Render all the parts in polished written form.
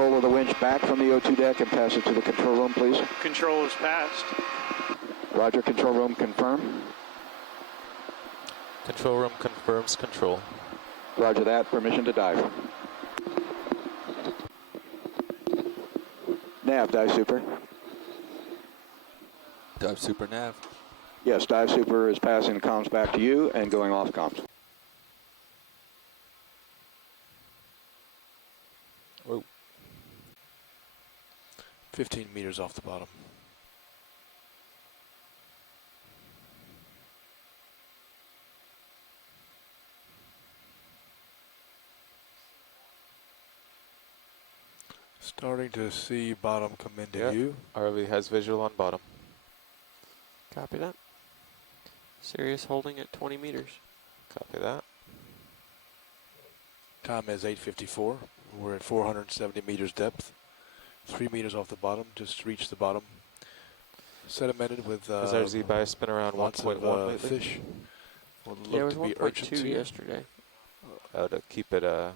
control of the winch back from the O2 deck and pass it to the control room, please. Control is passed. Roger, control room confirm. Control room confirms control. Roger that, permission to dive. Nav, dive super. Dive super nav. Yes, dive super is passing the comms back to you and going off comms. Whoa. 15 meters off the bottom. Starting to see bottom come into view. RV has visual on bottom. Copy that. Sirius holding at 20 meters. Copy that. Time is 8:54. We're at 470 meters depth. 3 meters off the bottom, just reached the bottom. Sedimented with Has our Z-bias been around lots 1.1 of fish. What Yeah, it was looked to be 1.2 urchin. yesterday. Oh, to keep it, no.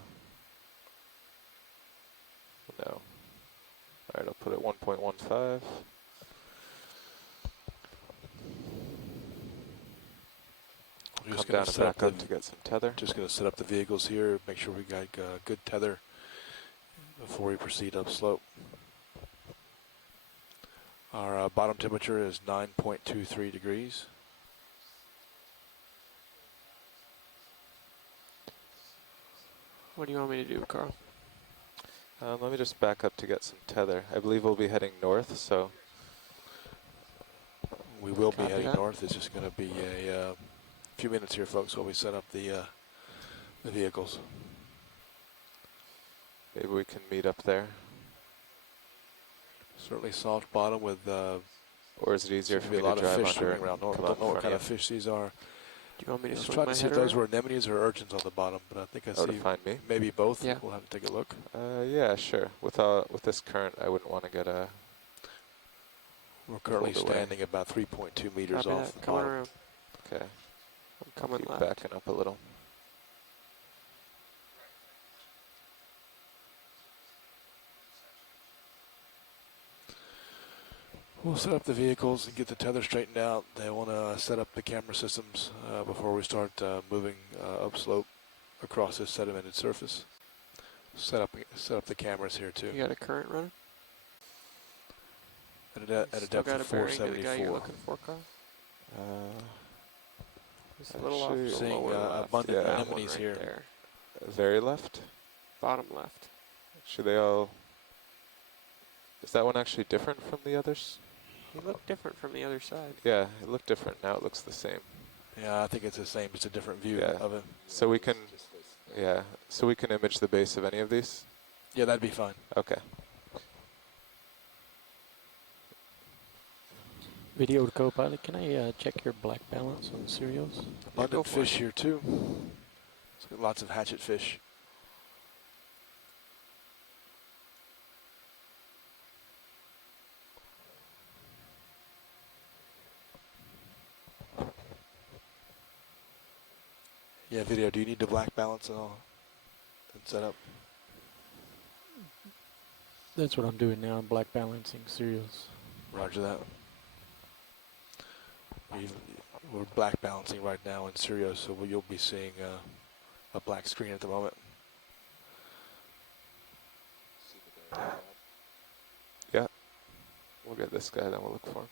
Alright, I'll put it 1.15. Just Come down gonna and set back up up to get some tether. Just going to set up the vehicles here, make sure we got good tether before we proceed up slope. Our bottom temperature is 9.23 degrees. What do you want me to do, Carl? Let me just back up to get some tether. I believe we'll be heading north, so. We will be Copy heading that. north. It's just going to be a few minutes here, folks, while we set up the vehicles. Maybe we can meet up there. Certainly soft bottom with Or is it easier for me a to lot of drive fish under swimming around. and come Don't up know what in kind of front fish these are. Do you want me to Let's swing try my to see head if those around? were anemones or urchins on the bottom, but I think I Oh, to see find me? maybe both. Yeah. We'll have to take a look. Yeah, sure. With this current, I wouldn't want to get a. We're currently pulled away. standing about 3.2 meters Copy off that. the Coming bottom. around. Okay. I'm coming Keep left. backing up a little. We'll set up the vehicles and get the tether straightened out. They want to set up the camera systems before we start moving upslope across this sedimented surface. Set up the cameras here too. You got a current running? At a Still depth got of a bearing to the guy 474. you're looking for, Carl? It's a little off actually the seeing, lower left. abundant That one anemones right here. there. Very left. Bottom left. Should they all? Is that one actually different from the others? He looked different from the other side. Yeah, it looked different. Now it looks the same. Yeah, I think it's the same. It's a different view Yeah. of it. So we can, so we can image the base of any of these? Yeah, that'd be fine. Okay. Video to co-pilot, can I check your black balance on the serials? Abundant fish here too. So lots of hatchet fish. Yeah, video, do you need the black balance and all and set up? That's what I'm doing now, I'm black balancing serials. Roger that. We're black balancing right now in Sirius, so you'll be seeing a black screen at the moment. Yeah. We'll get this guy, then we'll look for him.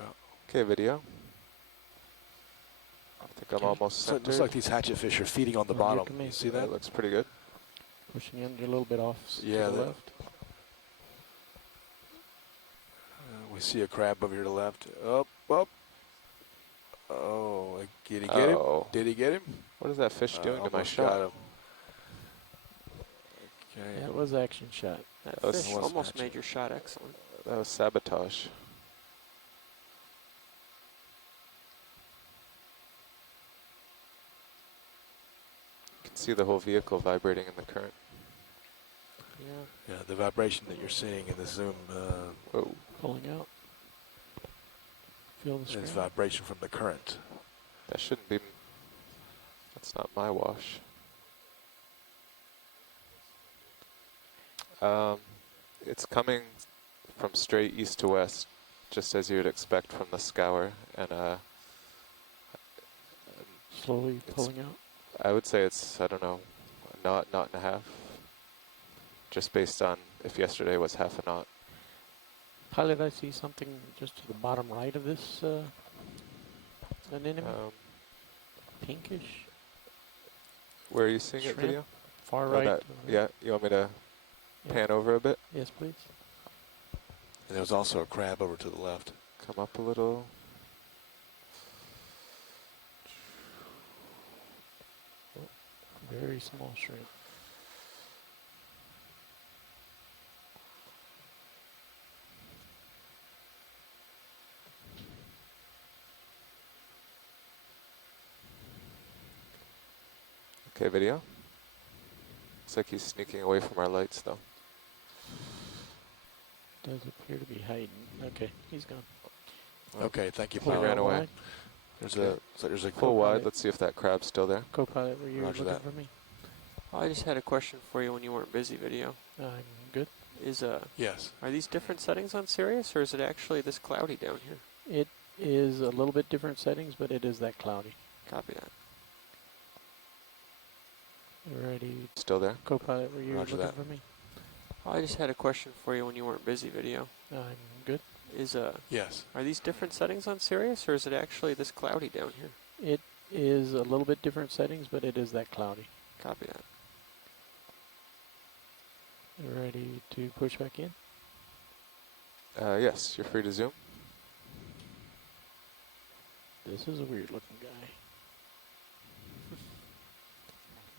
Yeah. Okay, video. I think I'm almost So it centered. looks like these hatchet fish are feeding on the bottom. You see that? That looks pretty good. Pushing you under a little bit off Yeah, to the that- left. We see a crab over here to the left. Up, up. Oh, did he get him? Oh. Did he get him? What is that fish doing to my Almost shot? got him. Okay. Yeah, it was action shot. That That was- fish was almost matching. made your shot excellent. That was sabotage. You can see the whole vehicle vibrating in the current. Yeah. Yeah, the vibration that you're seeing in the zoom Whoa. Pulling out. Feel the screen. is vibration from the current. That shouldn't be. That's not my wash. It's coming from straight east to west, just as you would expect from the scour, and Slowly It's- pulling out. I would say it's, I don't know, a knot and a half, just based on if yesterday was half a knot. Pilot, I see something just to the bottom right of this anemone. Pinkish. Where are you seeing Shrimp. it, video? Far Oh, right. that, yeah, you want me to Yeah. pan over a bit? Yes, please. And there was also a crab over to the left. Come up a little. Very small shrimp. Okay, video. Looks like he's sneaking away from our lights, though. Does appear to be hiding. Okay, he's gone. Okay, thank you, He pilot. ran away. Wide. There's a Full wide. Co-pilot. Let's see if that crab's still there. Co-pilot, were you Roger looking that. for me? I just had a question for you when you weren't busy, video. I'm good. Yes. Are these different settings on Sirius, or is it actually this cloudy down here? It is a little bit different settings, but it is that cloudy. Copy that. Ready. Still there? Co-pilot, were you Roger looking that. for me? I just had a question for you when you weren't busy, video. I'm good. Yes. Are these different settings on Sirius, or is it actually this cloudy down here? It is a little bit different settings, but it is that cloudy. Copy that. Ready to push back in? Yes, you're free to zoom. This is a weird looking guy.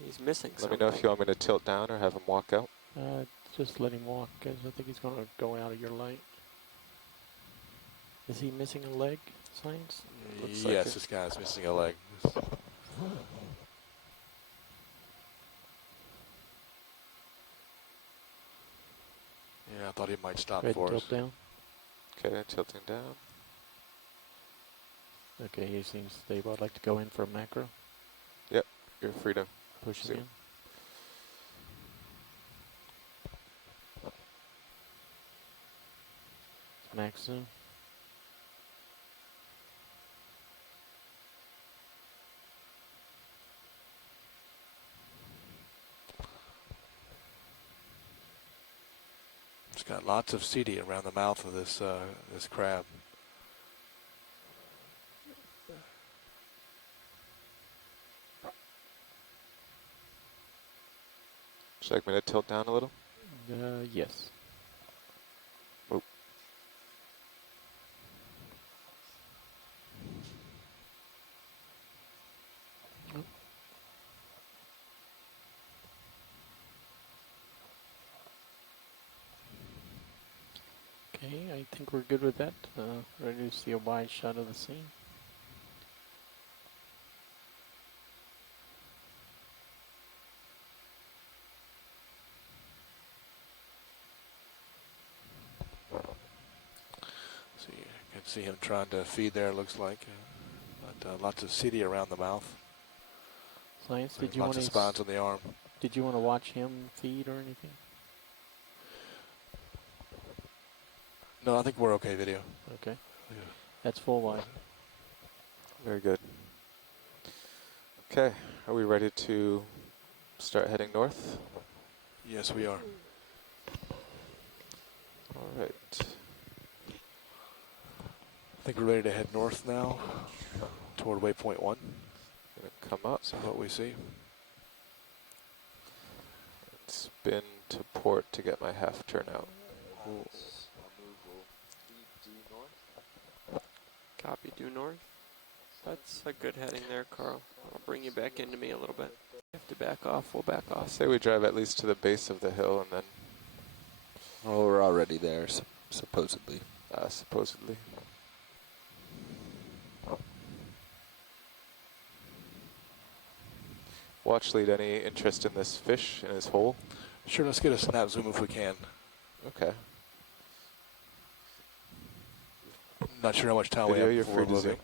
He's missing Let something. me know if you want me to tilt down or have him walk out. Just let him walk, because I think he's going to go out of your light. Is he missing a leg, Science? Looks like Yes, it. this guy's missing a leg. Yeah, I thought he might stop Red for tilt us. down. Okay, tilting down. Okay, he seems stable. I'd like to go in for a macro. You're free to. Push him Zoom. in. Max zoom. It's got lots of CD around the mouth of this this crab. Would you like me to tilt down a little? Yes. Oh. Okay, I think we're good with that. Ready to see a wide shot of the scene. See, you can see him trying to feed there, looks like. But lots of CD around the mouth. Science, did you Lots want of spines on the arm. Did you want to watch him feed or anything? No, I think we're okay, video. Okay. That's full wide. Very good. Okay, are we ready to start heading north? Yes, we are. All right. I think we're ready to head north now toward waypoint 1. Gonna come up. So what we see. Spin to port to get my half turn out. Copy, due north. That's a good heading there, Carl. I'll bring you back into me a little bit. You have to back off, we'll back I'll off. say we drive at least to the base of the hill and then Well, we're already there, supposedly. supposedly. Watch lead, any interest in this fish in his hole? Sure, let's get a snap zoom if we can. Okay. Not sure how much time we Video, have you're before free we're to moving. zoom.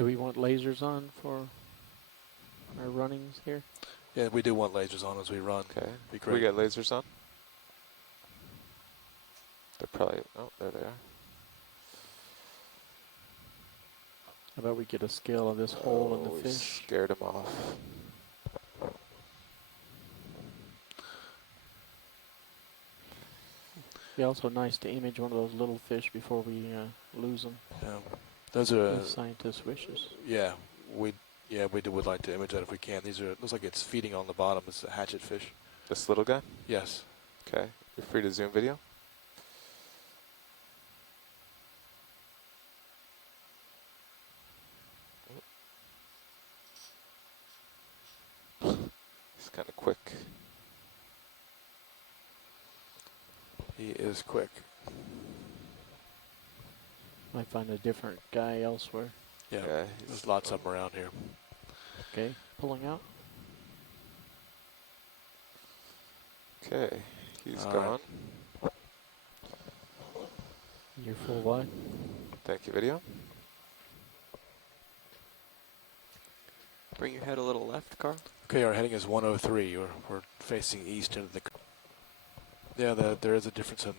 Do we want lasers on for our runnings here? Yeah, we do want lasers on as we run. Okay. Be Can we great. get lasers on? They're probably, oh, there they are. How about we get a scale of this hole in Oh, the we fish? scared them off. Be also nice to image one of those little fish before we lose them. Those are, If scientists wishes. yeah, would like to image that if we can. These are, it looks like it's feeding on the bottom. It's a hatchet fish. This little guy? Yes. Okay. You're free to zoom video. He's kind of quick. He is quick. Might find a different guy elsewhere. Yeah, Yeah, there's lots of them around here. Okay, pulling out. Okay, he's All gone. right. You're full wide. Thank you, video. Bring your head a little left, Carl. Okay, our heading is 103. We're facing east into the. Yeah, there is a difference in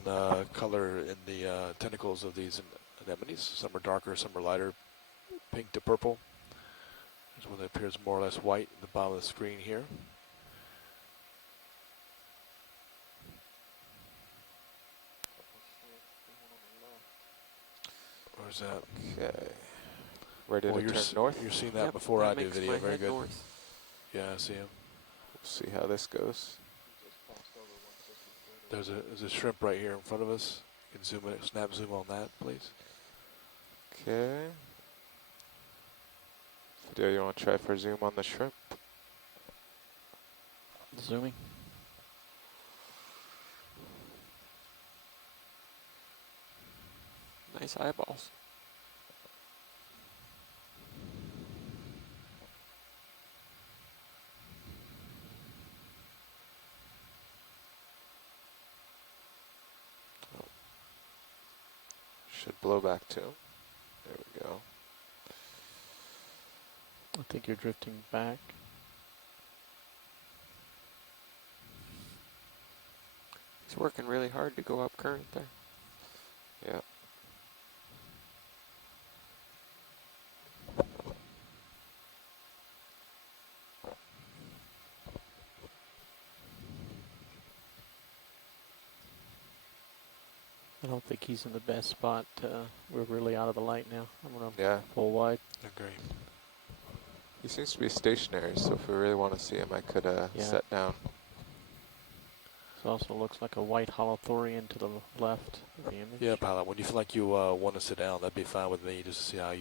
color in the tentacles of these anemones. Some are darker, some are lighter, pink to purple. There's one that appears more or less white at the bottom of the screen here. Where's that? Okay. Ready Well, to you're turn north? You're seeing that Yep, before that I do makes video. my Very head good. north. Yeah, I see him. We'll see how this goes. There's a shrimp right here in front of us. You can zoom in, snap zoom on that, please. Okay. Video, you want to try for zoom on the shrimp? Zooming. Nice eyeballs. Should blow back to him. There we go. I think you're drifting back. He's working really hard to go up current there. Yeah. I don't think he's in the best spot. We're really out of the light now. I'm going to Yeah. pull wide. Agree. He seems to be stationary, so if we really want to see him, I could Yeah. set down. It also looks like a white holothorian to the left of the image. Yeah, pilot. When you feel like you want to sit down, that'd be fine with me. Just to see how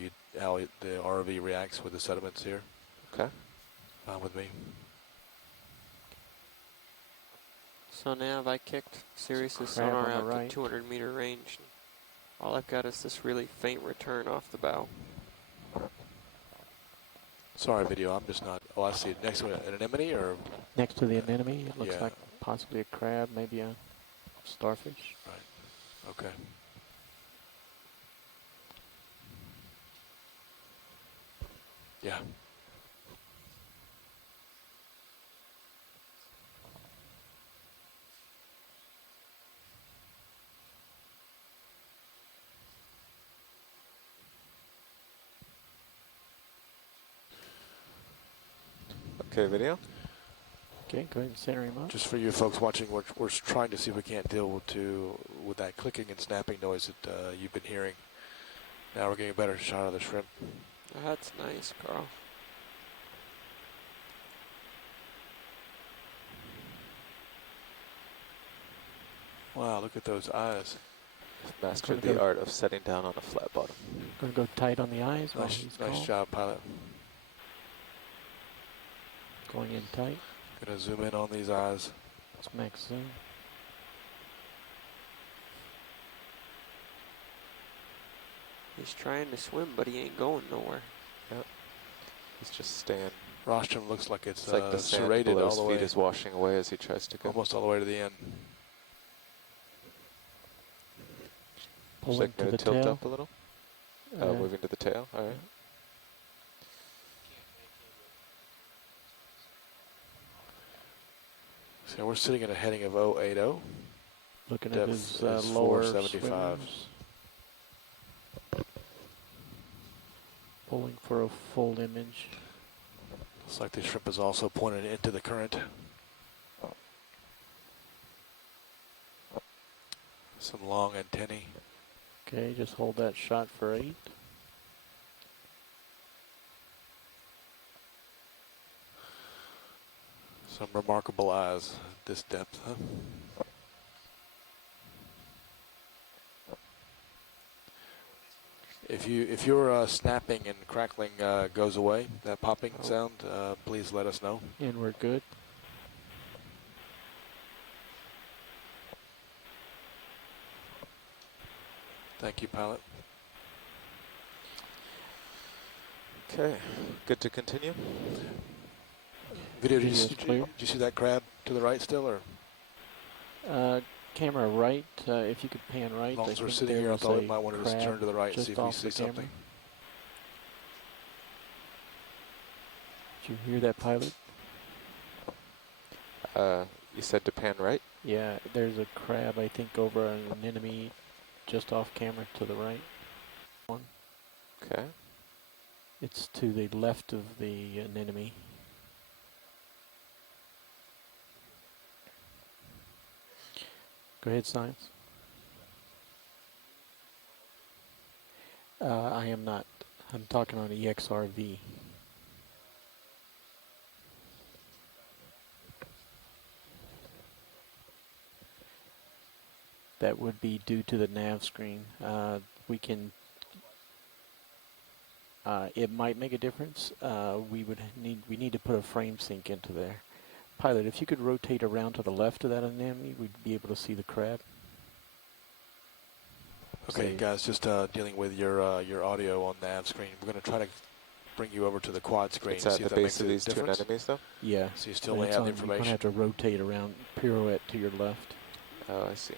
the ROV reacts with the sediments here. Okay. Fine with me. So nav, I kicked Sirius's crab sonar on the out right. to 200 meter range. All I've got is this really faint return off the bow. Sorry, video. I'm just not. Oh, I see. Next one, an anemone or Next to the anemone, it looks Yeah. like possibly a crab, maybe a starfish. okay. Yeah. Okay, video. Okay, go ahead and center him up. Just for you folks watching, we're trying to see if we can't deal with that clicking and snapping noise that you've been hearing. Now we're getting a better shot of the shrimp. That's nice, Carl. Wow, look at those eyes. Mastered the art of setting down on a flat bottom. Going to go tight on the eyes while Nice, he's nice calm. job, pilot. Going in tight. Gonna zoom in on these eyes. Let's max zoom. He's trying to swim, but he ain't going nowhere. Yep. He's just staying. Rostrum looks like it's Like the sand serrated below all his the feet way, is washing away as he tries to go. almost all the way to the end. Would you Pulling like to me the to tilt tail. up a little? Uh, Moving to the tail. All right. Okay, we're sitting at a heading of 080. Looking at Depth his is lower 475. swimmers. Pulling for a full image. Looks like the shrimp is also pointed into the current. Some long antennae. Okay, just hold that shot for 8. Some remarkable eyes at this depth, huh? If your snapping and crackling goes away, that popping sound, please let us know. And we're good. Thank you, pilot. Okay, good to continue. Video, did Video's clear. you see that crab to the right still, or? Camera right, if you could pan right. As long I as we're think sitting there here, I was thought we a might want to just crab turn to the right and just see if we off see the camera. something. Did you hear that, pilot? You said to pan right? Yeah, there's a crab, I think, over an enemy just off camera to the right. One. Okay. It's to the left of the anemone. Go ahead, Science. I am not. I'm talking on EXRV. That would be due to the nav screen. We can. It might make a difference. We need to put a frame sync into there. Pilot, if you could rotate around to the left of that anemone, we'd be able to see the crab. Okay, guys, just dealing with your audio on nav screen. We're going to try to bring you over to the quad screen. It's at see the if that base makes of a these two difference. anemones, though? Yeah. So you still But may it's have the on- You're going information. to have to rotate around, pirouette to your left. Oh, I see.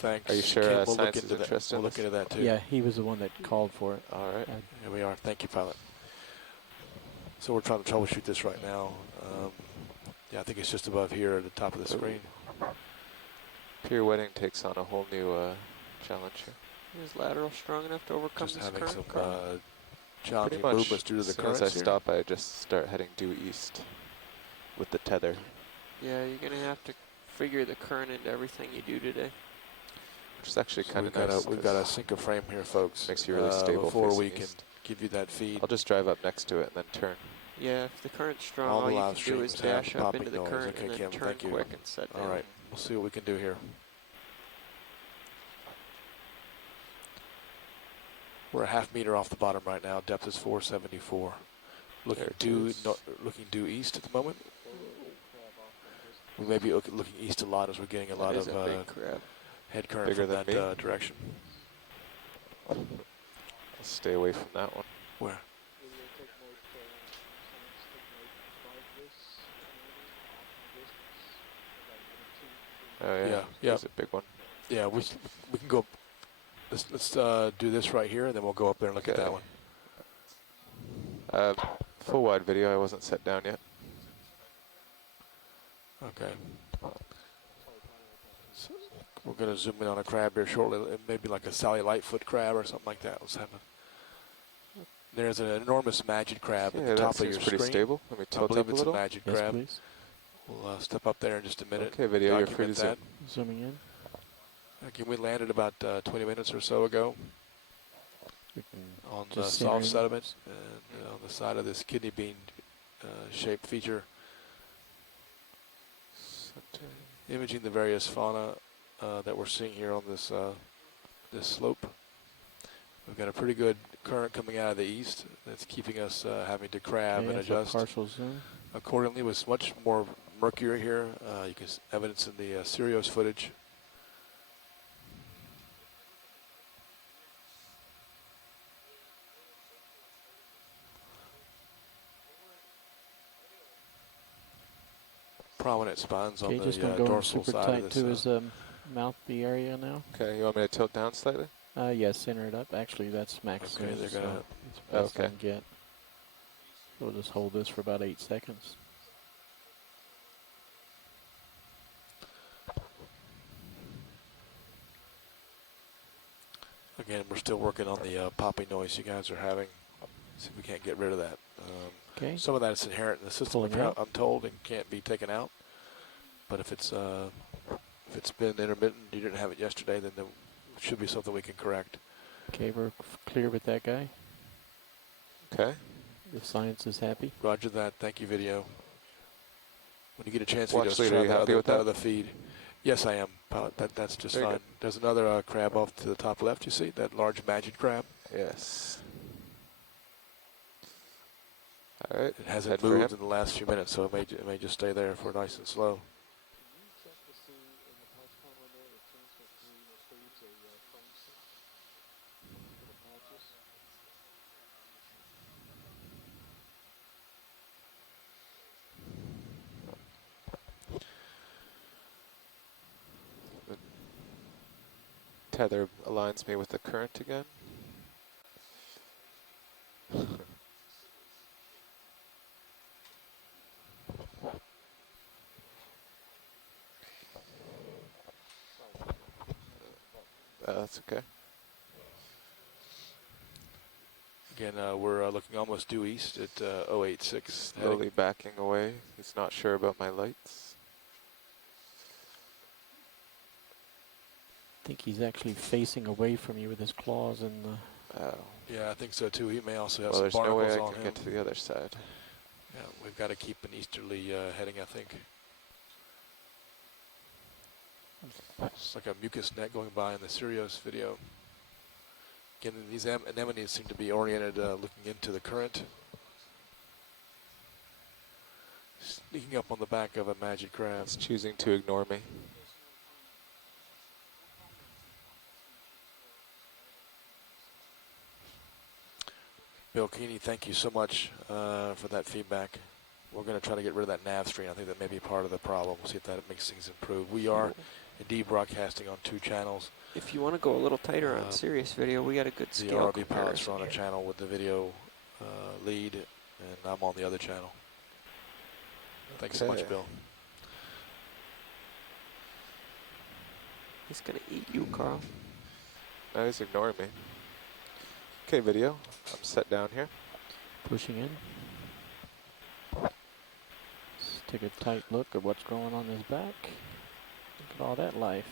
Thanks. Are you sure Kim, we'll look Science is into that. interested We'll in look this? into that too. Yeah, he was the one that called for it. All right. Here we are. Thank you, pilot. So we're trying to troubleshoot this right now. Yeah, I think it's just above here at the top of the screen. Pirouetting takes on a whole new challenge here. Is lateral strong enough to overcome Just this having current? some Pretty challenging much, movements due to the as soon as currents I here. stop, I just start heading due east with the tether, Yeah, you're going to have to figure the current into everything you do today. which is actually So kind we've of nice. got to sync a frame here, folks. Makes you really stable before we facing can east. give you that feed. I'll just drive up next to it and then turn. Yeah, if the current's strong, All all the you live can do is streams have dash up popping into the noise. current Okay, and then Kim, turn thank you. quick and set down. All right, we'll see what we can do here. We're a half meter off the bottom right now. Depth is 474. Looking There it due, is. looking due east at the moment. We may be looking east a lot as we're getting a lot That is of a big crab. head current Bigger from than that me? direction. I'll stay away from that one. Where? Oh yeah, Yeah. there's a big one. Yeah, we can go. Let's do this right here, and then we'll go up there and look at that one. Full wide video, I wasn't set down yet. Okay. So we're going to zoom in on a crab here shortly. It may be like a Sally Lightfoot crab or something like that. Let's have a. There's an enormous magic crab Yeah, at the that top of seems your pretty screen. stable. Let me I tilt believe up a it's little. a magic Yes, crab. please. We'll step up there in just a minute. Okay, video, you're free to document zoom. Zooming in. that. Again, we landed about 20 minutes or so ago We can on the just soft center in. sediment and on the side of this kidney bean shaped feature, imaging the various fauna that we're seeing here on this this slope. We've got a pretty good current coming out of the east that's keeping us having to crab Okay, and that's a adjust partial zoom. accordingly. With much more mercury here, you can evidence in the Sirius footage. Prominent spines on Okay, the just going to go in dorsal super side tight of to this. his mouth, the area now. Okay, you want me to tilt down slightly? Yeah, center it up. Actually, that's max Okay, zoom, they're so gonna- it's best I Okay. can get. We'll just hold this for about 8 seconds. Again, we're still working on the popping noise you guys are having. See if we can't get rid of that. Okay. Some of that is inherent in the system, Pulling out. I'm told, and can't be taken out. But if it's been intermittent, you didn't have it yesterday, then there should be something we can correct. Okay, we're clear with that guy. Okay. The science is happy. Roger that. Thank you, video. When you get a chance, Watch just leader, try you that happy other, with that that? other feed. Yes, I am, pilot. That's just Very fine. good. There's another crab off to the top left. You see that large magic crab? Yes. All right. It hasn't Head for moved him. in the last few minutes, so it may just stay there for nice and slow. Tether aligns me with the current again. That's okay. Again, we're looking almost due east at 086. Slowly backing away. He's not sure about my lights. I think he's actually facing away from you with his claws and the... Oh. Yeah, I think so too. He may also have Well, some there's no way barnacles I on can him. get to the other side. Yeah, we've got to keep an easterly heading, I think. It's like a mucus net going by in the Sirius video. Again, these anemones seem to be oriented looking into the current. Sneaking up on the back of a magic crab. He's choosing to ignore me. Bill Keeney, thank you so much for that feedback. We're going to try to get rid of that nav screen. I think that may be part of the problem. We'll see if that makes things improve. We are indeed broadcasting on 2 channels. If you want to go a little tighter on Sirius video, we got a good The scale RV pilots are on a comparison here. channel with the video lead, and I'm on the other channel. Thanks so much, Okay. Bill. He's going to eat you, Carl. Now he's ignoring me. Okay, video. I'm set down here. pushing in. Let's take a tight look at what's growing on his back. Look at all that life.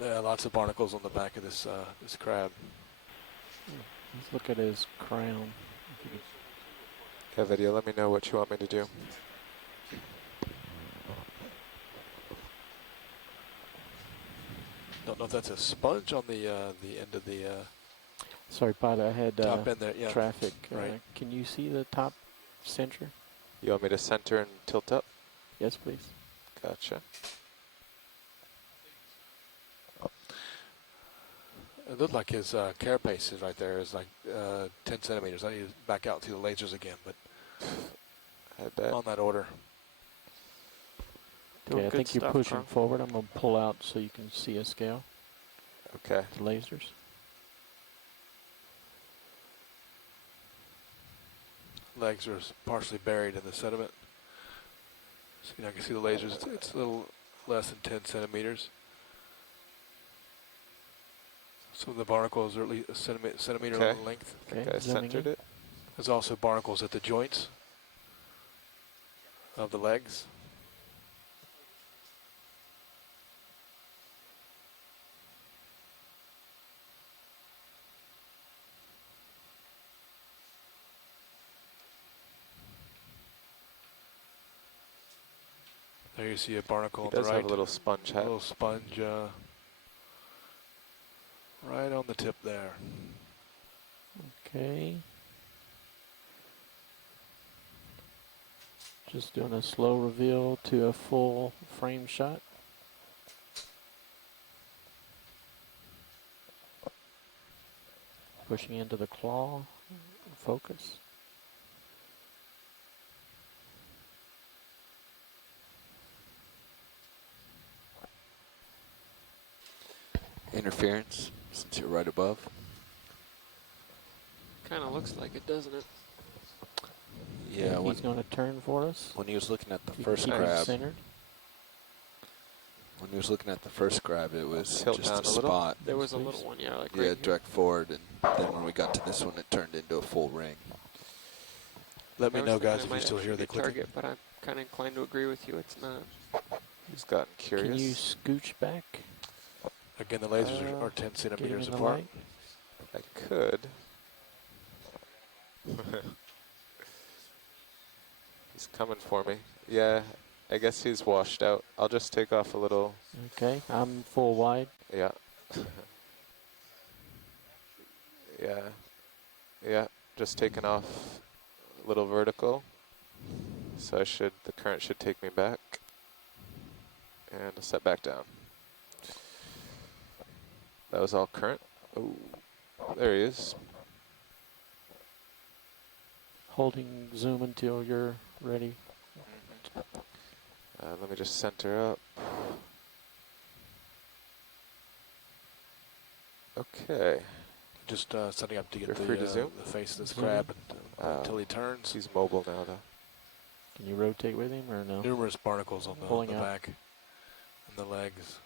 Yeah, lots of barnacles on the back of this this crab. Let's look at his crown. If you could- Okay, video. Let me know what you want me to do. Don't know if that's a sponge on the end of the Sorry, pilot, I had top end there. Yeah. traffic. Right. Can you see the top center? You want me to center and tilt up? Yes, please. Gotcha. It looked like his carapace is right there is like 10 centimeters. I need to back out and see the lasers again, but I bet. on that order. Doing Okay, I good think you're stuff, pushing Carl. forward. I'm going to pull out so you can see a scale. Okay. The lasers. Legs are partially buried in the sediment. So I can see the lasers. It's a little less than 10 centimeters. Some of the barnacles are at least a centimeter Okay. in length. I think Okay, I zooming centered in. it. There's also barnacles at the joints of the legs. There you see a barnacle He on the does right. have a little sponge A hat. little sponge right on the tip there. Okay. Just doing a slow reveal to a full frame shot. Pushing into the claw, focus. Interference, since you're right above. Kind of looks like it, doesn't it? Yeah, He's going to turn for us. when he was looking at the If you can first keep him crab, centered. When he was looking at the first grab, it was Tilt just down a a little. spot. There was a Please. little one, yeah, like Yeah, right here. direct forward, and then when we got to this one, it turned into a full ring. Let I me was know, thinking guys, it if might you still hear actually the be clicking. target, but I'm kind of inclined to agree with you. It's not. He's gotten curious. Can you scooch back? Again, the lasers Uh, are 10 Get him centimeters in the apart. light? I could. He's coming for me. Yeah, I guess he's washed out. I'll just take off a little. Okay, I'm full wide. Yeah. Yeah. Yeah, just taking off a little vertical. So the current should take me back. And I'll set back down. That was all current. Oh, there he is. Holding zoom until you're ready. Let me just center up. Okay. Just setting up to get You're free to zoom? the face of this Zoom. crab until he turns. He's mobile now, though. Can you rotate with him or no? Numerous barnacles on Pulling the out. back and the legs.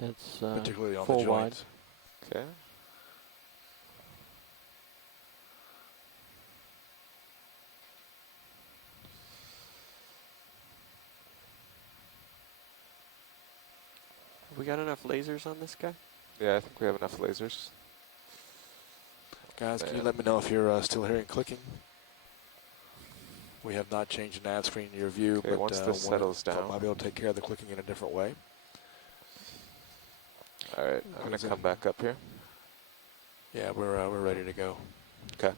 It's Particularly on full the wide. joints. Okay. Have we got enough lasers on this guy? Yeah, I think we have enough lasers. Guys, can you Man. let me know if you're still hearing clicking? We have not changed the nav screen in your view, Okay, but once this settles I down. might be able to take care of the clicking in a different way. All right, I'm going Is to it- come back up here. Yeah, we're ready to go. Okay.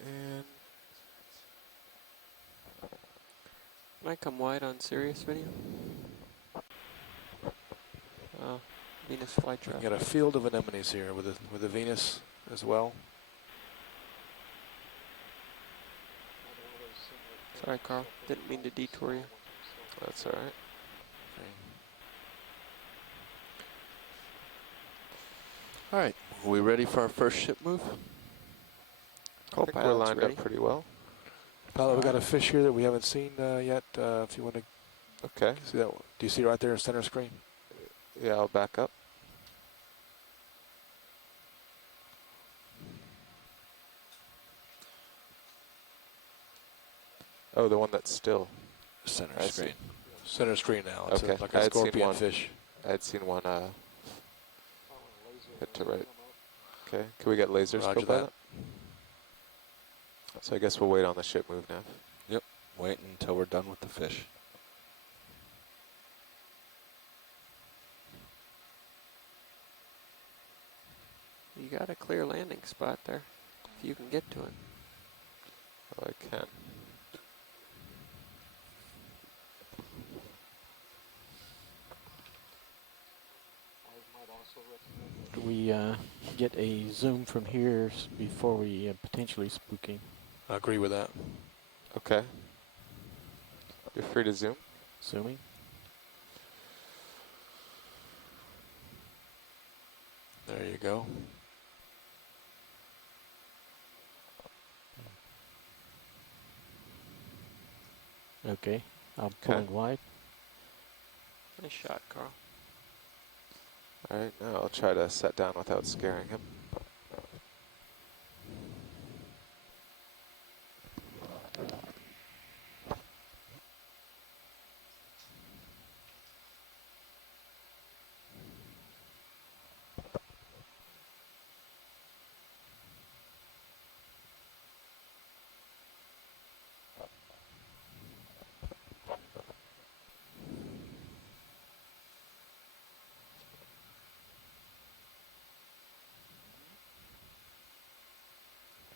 And Can I come wide on Sirius video? Venus We flytrap. got a field of anemones here with the Venus as well. Sorry, Carl. Didn't mean to detour you. that's all right. All right, are we ready for our first ship move? I think we're Co-pilot's lined ready. up pretty well. Pilot, we got a fish here that we haven't seen yet. If you want to Okay. see that, do you see it right there in center screen? Yeah, I'll back up. Oh, the one that's still. Center I see. screen. Center screen now. It's Okay. like I a had seen scorpion one. fish. I had seen one hit to right. Okay, can we get lasers, Roger co-pilot? So I guess we'll wait on the ship move now. Wait until we're done with the fish. You got a clear landing spot there, if you can get to it. Oh, I can. Do we get a zoom from here before we potentially spook him? I agree with that. Okay. You're free to zoom. Zooming? There you go. Okay, I'm pulling wide. Nice shot, Carl. All right, now I'll try to set down without scaring him.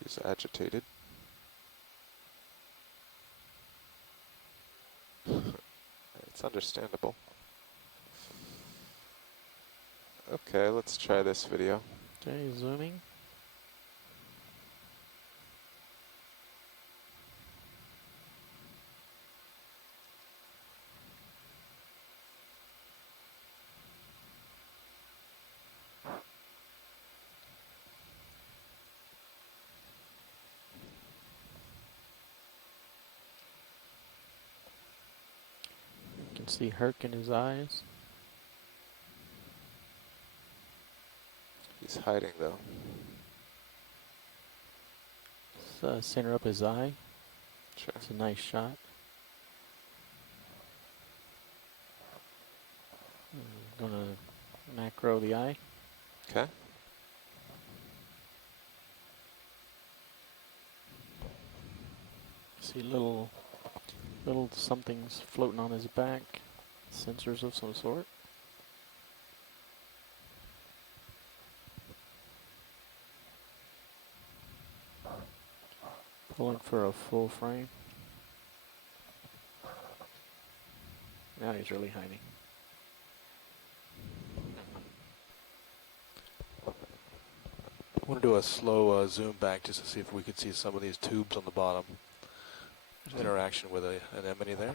He's agitated. It's understandable. Okay, let's try this video. Okay, zooming. see Herc in his eyes. He's hiding though. Let's, center up his eye. Sure. It's a nice shot. Gonna macro the eye. Okay. See little somethings floating on his back. Sensors of some sort. Pulling for a full frame. Now he's really hiding. I want to do a slow zoom back just to see if we could see some of these tubes on the bottom. There's interaction with an anemone there.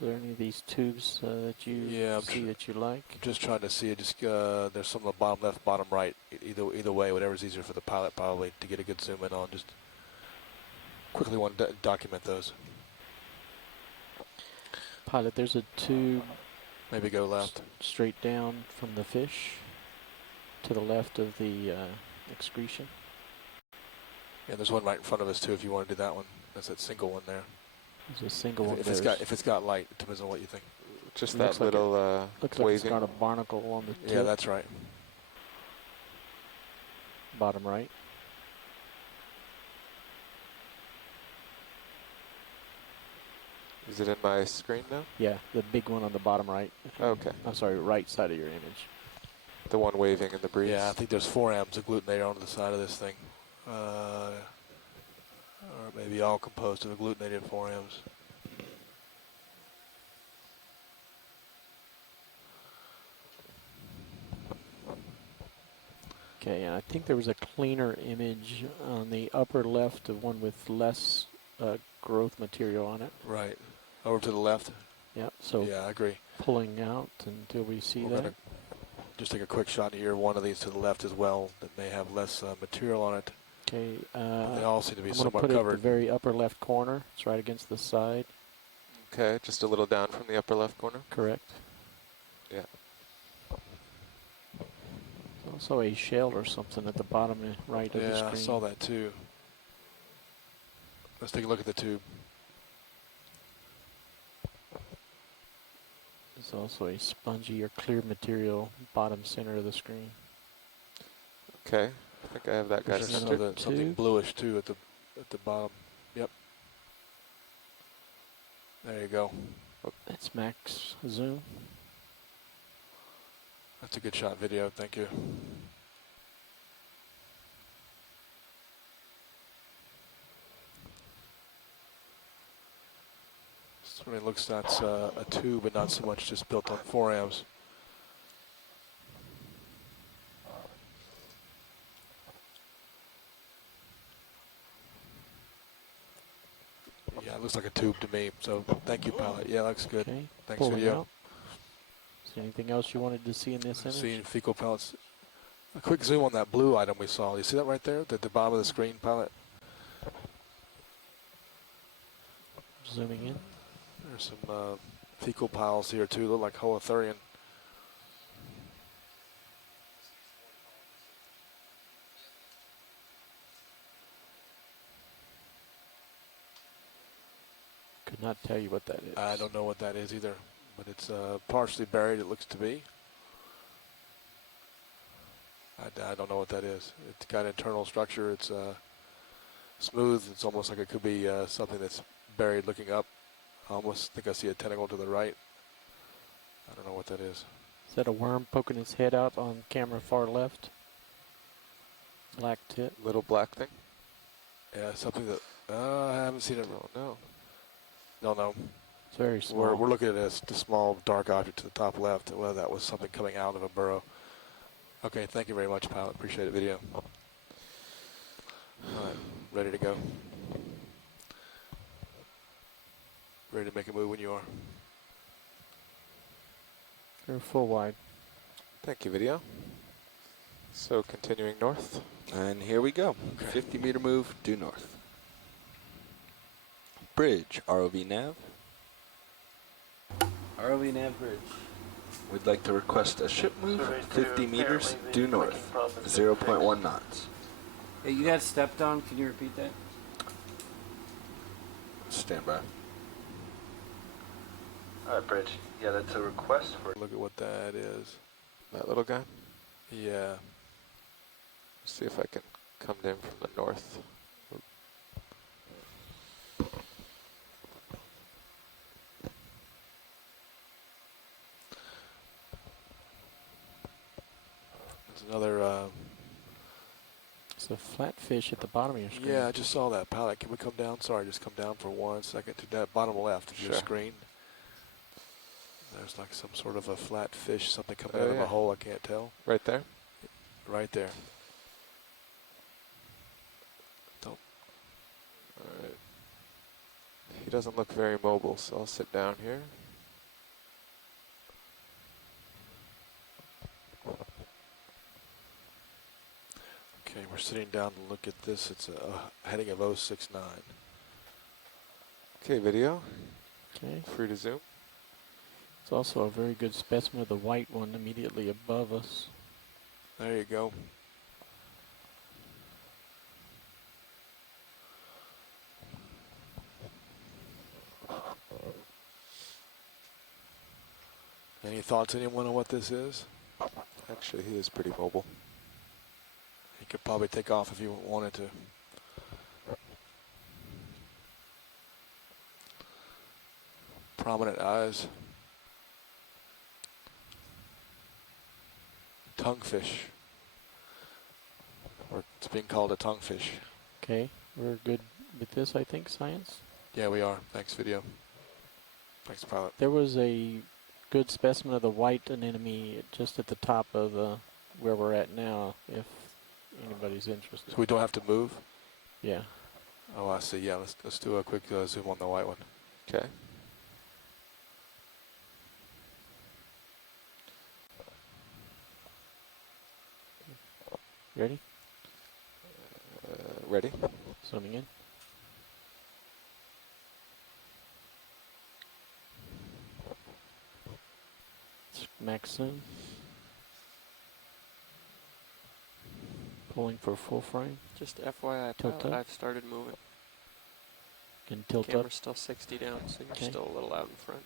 Are there any of these tubes that you see that you like? I'm just trying to see it. Just there's some on the bottom left, bottom right. Either way, whatever's easier for the pilot probably to get a good zoom in on. Just quickly want to document those. Pilot, there's a tube. Maybe go left. Straight down from the fish to the left of the excretion. Yeah, there's one right in front of us too. If you want to do that one, that's that single one there. There's a single one. If it's got light, it depends on what you think. Just It that looks like little looks like it's waving. got a barnacle on the tip. Yeah, that's right. Bottom right. Is it in my screen now? Yeah, the big one on the bottom right. Okay. I'm sorry, right side of your image. The one waving in the breeze. Yeah, I think there's 4 amps of agglutinator on the side of this thing. Or maybe all composed of agglutinated 4 amps. Okay, and I think there was a cleaner image on the upper left of one with less growth material on it. Right. Over to the left. Yep, so Yeah, I agree. pulling out until we see We're that. gonna just take a quick shot here. One of these to the left as well that may have less material on it. Okay, They all seem to be I'm going to somewhat put it at covered. the very upper left corner. It's right against the side. Okay, just a little down from the upper left corner. Correct. Yeah. There's also a shell or something at the bottom right of the Yeah, screen. I saw that too. Let's take a look at the tube. There's also a spongy or clear material bottom center of the screen. Okay, I think I have that guy There's centered. something bluish too at the bottom. Yep. There you go. That's max zoom. That's a good shot video. Thank you. Certainly looks that's a tube, but not so much just built on 4 amps. Yeah, it looks like a tube to me. So thank you, pilot. Yeah, looks good. Okay, Thanks, pulling video. out. Is there anything else you wanted to see in this image? Seeing fecal pellets. A quick zoom on that blue item we saw. You see that right there? At the bottom of the screen, pilot? Zooming in. There's some fecal piles here too. Look like holothurian. Could not tell you what that is. I don't know what that is either, but it's partially buried, it looks to be. I don't know what that is. It's got internal structure. It's smooth. It's almost like it could be something that's buried looking up. I almost think I see a tentacle to the right. I don't know what that is. Is that a worm poking its head out on camera far left? Black tip. Little black thing? Yeah, something that I haven't seen it. Oh, no. No. It's very small. We're looking at the small dark object to the top left. Well, that was something coming out of a burrow. Okay, thank you very much, pilot. Appreciate it, video. All right, ready to go. Ready to make a move when you are. Or full wide. Thank you, video. So continuing north. And here we go. Okay. 50-meter move due north. Bridge, ROV nav. ROV nav bridge. We'd like to request a ship move 50 meters due north, 0.1 knots. Hey, you got stepped on. Can you repeat that? Stand by. Alright, Bridge. Yeah, that's a request for... Look at what that is. That little guy. Yeah. See if I can come in from the north. There's another, It's a flatfish at the bottom of your screen. yeah, I just saw that. Pilot, can we come down? Sorry, just come down for 1 second to that bottom left of your Sure. screen. There's like some sort of a flat fish, something coming Oh, out of yeah. a hole, I can't tell. Right there? Right there. Alright. He doesn't look very mobile, so I'll sit down here. Okay, we're sitting down to look at this. It's a heading of 069. Okay, video. Okay. Free to zoom. It's also a very good specimen of the white one immediately above us. There you go. Any thoughts, anyone, on what this is? Actually, he is pretty mobile. He could probably take off if he wanted to. Prominent eyes. Tonguefish. Or it's being called a tonguefish. Okay, we're good with this, I think, science. Yeah, we are. Thanks, video. Thanks, pilot. There was a good specimen of the white anemone just at the top of the where we're at now, if anybody's interested. So we don't have to move? Yeah. Oh, I see. Yeah, let's do a quick zoom on the white one. Okay. Ready? Ready? Zooming in. Max zoom. Pulling for full frame. Just FYI, Tilt pilot, up. I've started moving. Can tilt Camera's up. still 60 down, so you're Okay. still a little out in front.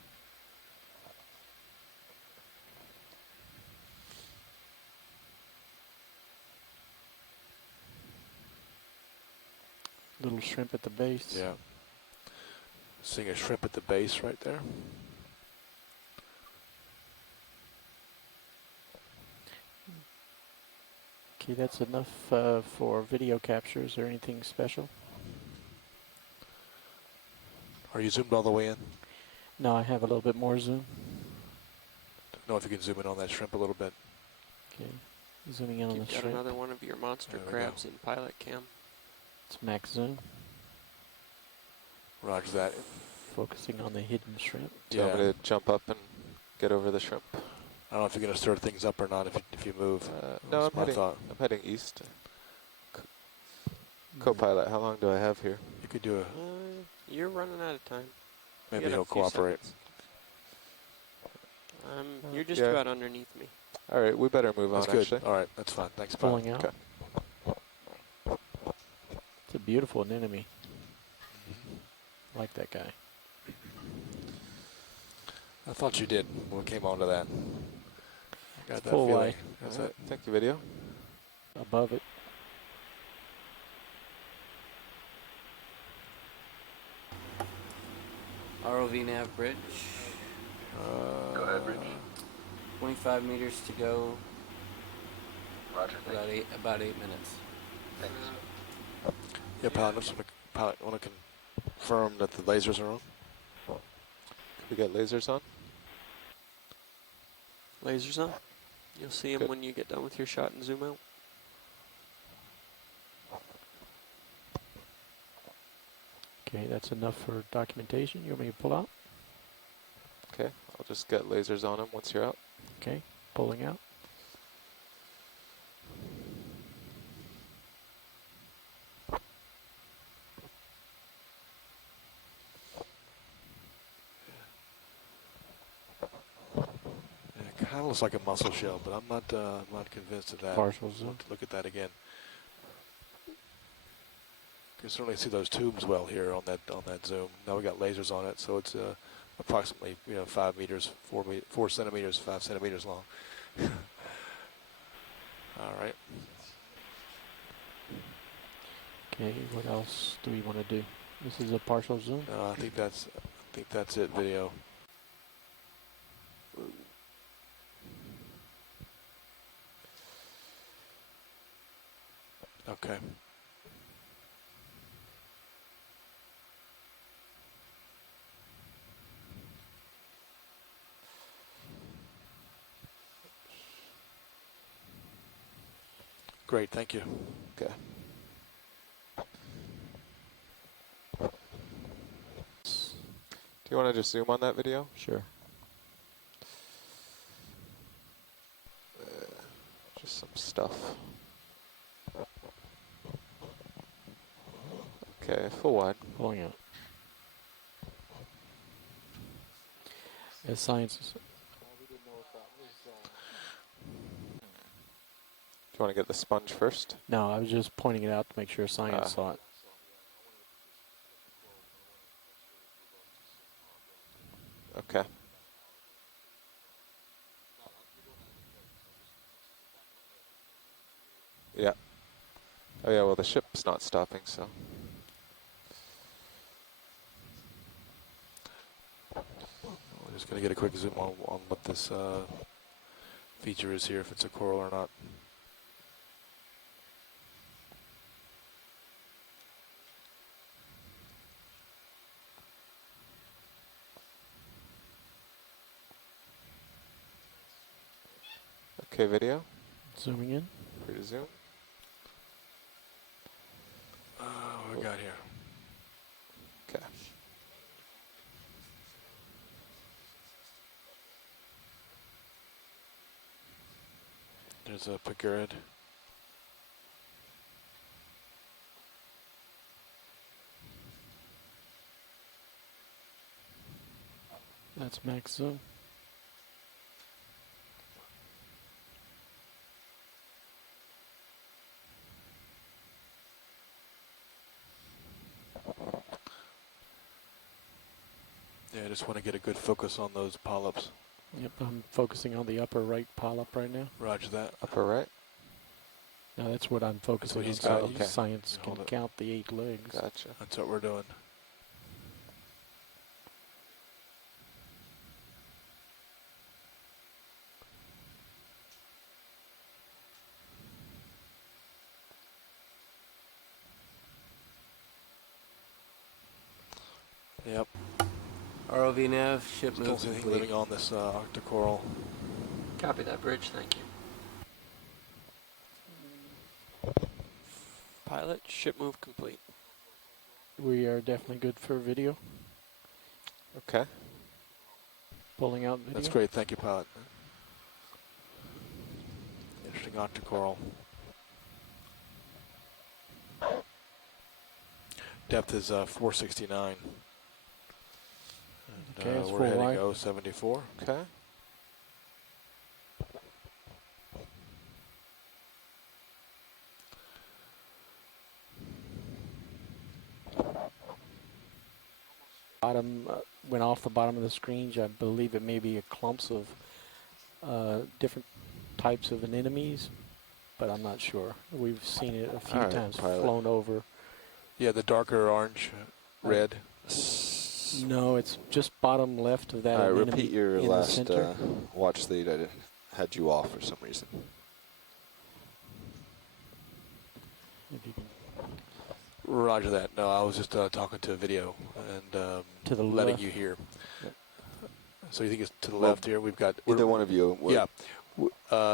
Little shrimp at the base. Yeah. Seeing a shrimp at the base right there. Okay, that's enough for video capture. Is there anything special? Are you zoomed all the way in? No, I have a little bit more zoom. Don't know if you can zoom in on that shrimp a little bit. Okay, zooming in on You've the got shrimp. another one of your monster There we go. crabs in pilot cam. It's max zoom. Roger that. Focusing on the hidden shrimp. Do you want me to jump up and get over the shrimp? I don't know if you're going to stir things up or not if you move. No, That's my thought. I'm heading east. Co-pilot, how long do I have here? You could do a, You're running out of time. You maybe got a he'll few cooperate. seconds. You're just yeah. about underneath me. All right, we better move That's on, good. actually. All right, that's fine. Thanks, pilot. Pulling out. Okay. It's a beautiful anemone. Like that guy. I thought you did when we came on to that. I got that Full feeling. light. That's All right, it. thank you, video. Above it. ROV nav bridge. Go ahead, Rich. 25 meters to go. Roger, thank About you. about 8 minutes. Thanks. Yeah, pilot, want to confirm that the lasers are on? We got lasers on? Lasers on. You'll see them Good. when you get done with your shot and zoom out. Okay, that's enough for documentation. You want me to pull out? Okay, I'll just get lasers on them once you're out. Okay, pulling out. of looks like a mussel shell, but I'm not convinced of that. Partial I'll zoom. have to look at that again. You can certainly see those tubes well here on that zoom. Now we got lasers on it, so it's approximately 5 meters, 4 centimeters, 5 centimeters long. All right. Okay, what else do we want to do? This is a partial zoom. I think that's it. Video. Okay. Great, thank you. Okay. Do you want to just zoom on that video? Sure. Just some stuff. Okay, full wide. Pulling out. As science. Do you want to get the sponge first? No, I was just pointing it out to make sure science saw it. Okay. Yeah. Oh yeah, well the ship's not stopping, so. We're just going to get a quick zoom on what this feature is here, if it's a coral or not. Okay, video. Zooming in. Free to zoom. What we got here? Okay. There's a picarid. That's max zoom. Yeah, I just want to get a good focus on those polyps. Yep, I'm focusing on the upper right polyp right now. Roger that. Upper right. No, that's what I'm focusing on. he's So got. Okay. Science can Hold it. count the 8 legs. Gotcha. That's what we're doing. Yep. ROV nav, ship Still move see anything complete. living on this octocoral. Copy that, bridge. Thank you. Pilot, ship move complete. We are definitely good for video. Okay. Pulling out video. That's great. Thank you, pilot. Interesting octocoral. Depth is 469. And, Okay, it's we're full heading wide. 074. Okay. Bottom went off the bottom of the screen. I believe it may be a clumps of different types of anemones, but I'm not sure. We've seen it a few All right, times pilot. flown over. Yeah, the darker orange, red. No, it's just bottom left of that All right, anemone repeat your in last the center. watch lead. I had you off for some reason. If you can, Roger that. No, I was just talking to a video and to the letting left. you hear. Yep. So you think it's to the Well, left here? We've got Either one of you. Yeah.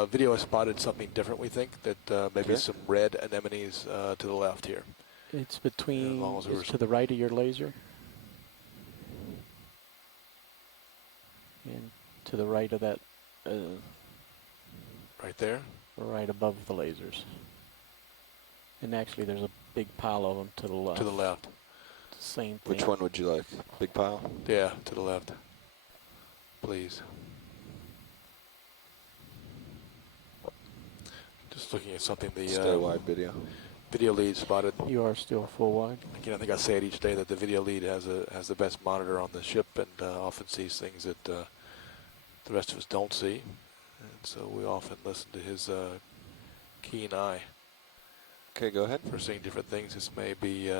Video has spotted something different. We think that maybe Okay. some red anemones to the left here. It's between, long as it's we're- to the right of your laser. And to the right of that, Right there. right above the lasers. And actually there's a big pile of them to the left. To the left. Same thing. Which one would you like? Big pile? Yeah, to the left. Please. Just looking at something the Stay wide video. video lead spotted. You are still full wide. Again, I think I say it each day that the video lead has the best monitor on the ship and often sees things that the rest of us don't see. And so we often listen to his keen eye Okay, go ahead. for seeing different things. This may be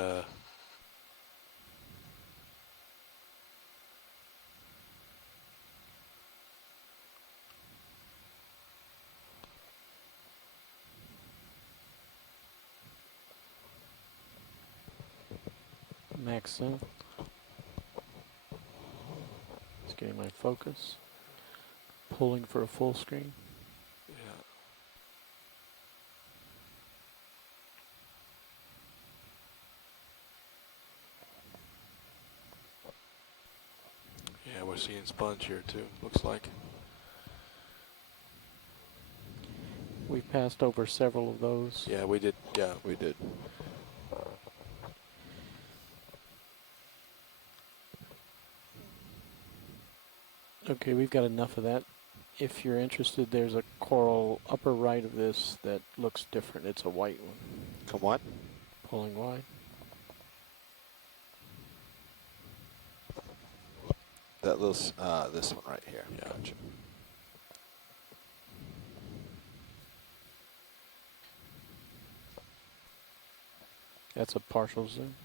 Max zoom. Just getting my focus. Pulling for a full screen. yeah, we're seeing sponge here too, looks like. We've passed over several of those. Yeah, we did. Yeah, We did. Okay, we've got enough of that. If you're interested, there's a coral upper right of this that looks different. It's a white one. Come wide. Pulling wide. That little, this one right here. Yeah. Gotcha. That's a partial zoom.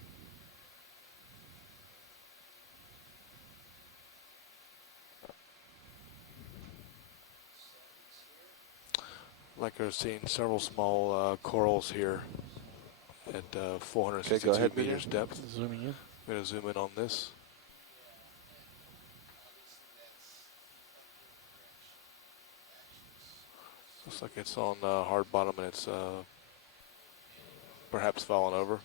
Like we're seeing several small corals here at Okay, 462 go ahead, meters video. depth. Zooming in. I'm going to zoom in on this. Looks like it's on hard bottom and it's perhaps fallen over.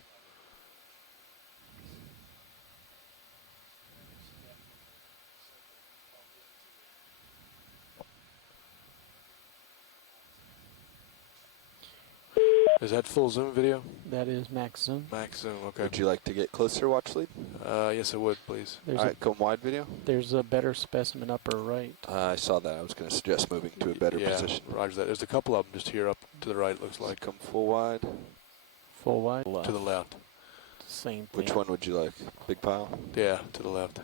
Is that full zoom video? That is max zoom. Max zoom, okay. Would you like to get closer, watch lead? Yes, I would, please. There's All right, come wide video. there's a better specimen upper right. I saw that. I was going to suggest moving to a better Yeah, position. roger that. There's a couple of them just here up to the right, it looks like. Come full wide. Full wide. Left. To the left. Same thing. Which one would you like? Big pile? Yeah, to the left.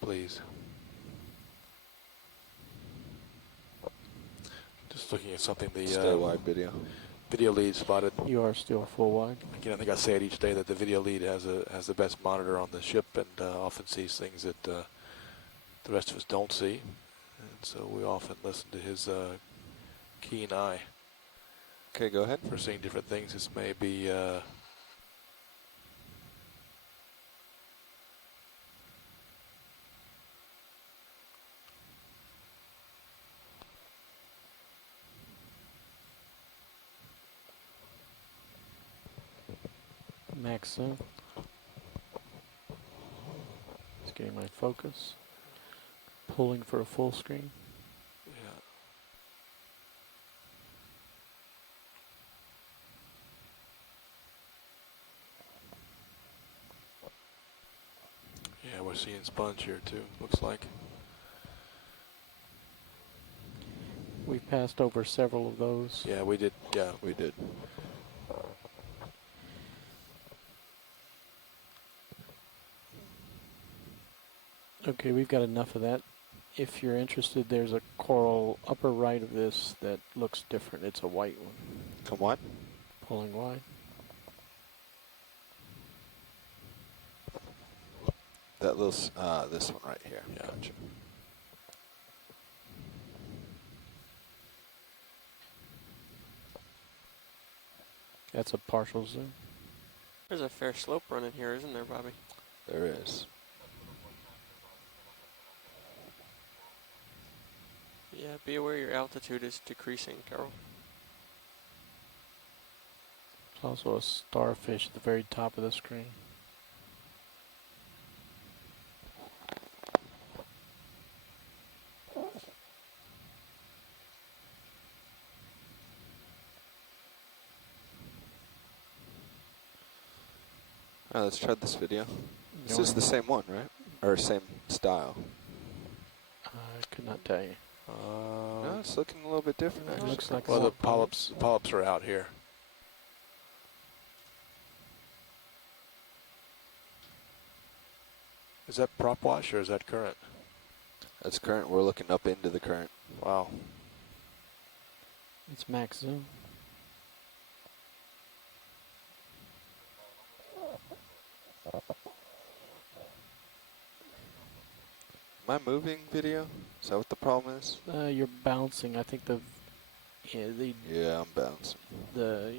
Please. Just looking at something the Stay wide video. video lead spotted. You are still full wide. Again, I think I say it each day that the video lead has the best monitor on the ship and often sees things that the rest of us don't see. And so we often listen to his keen eye Okay, go ahead. for seeing different things. This may be Max zoom. Just getting my focus. Pulling for a full screen. yeah, we're seeing sponge here too, looks like. We've passed over several of those. Yeah, we did. Yeah, We did. Okay, we've got enough of that. If you're interested, there's a coral upper right of this that looks different. It's a white one. Come wide. Pulling wide. That little, this one right here. Yeah. Gotcha. That's a partial zoom. There's a fair slope running here, isn't there, Bobby? There is. Yeah, be aware your altitude is decreasing, Carol. There's also a starfish at the very top of the screen. All right, let's try this video. This No, is the same one, right? Or same style? I could not tell you. No, it's looking a little bit different, It actually. looks like Well, more the polyps are out here. Is that prop wash or is that current? That's current. We're looking up into the current. Wow. It's max zoom. Am I moving video? Is that what the problem is? You're bouncing. I think the Yeah, I'm bouncing. the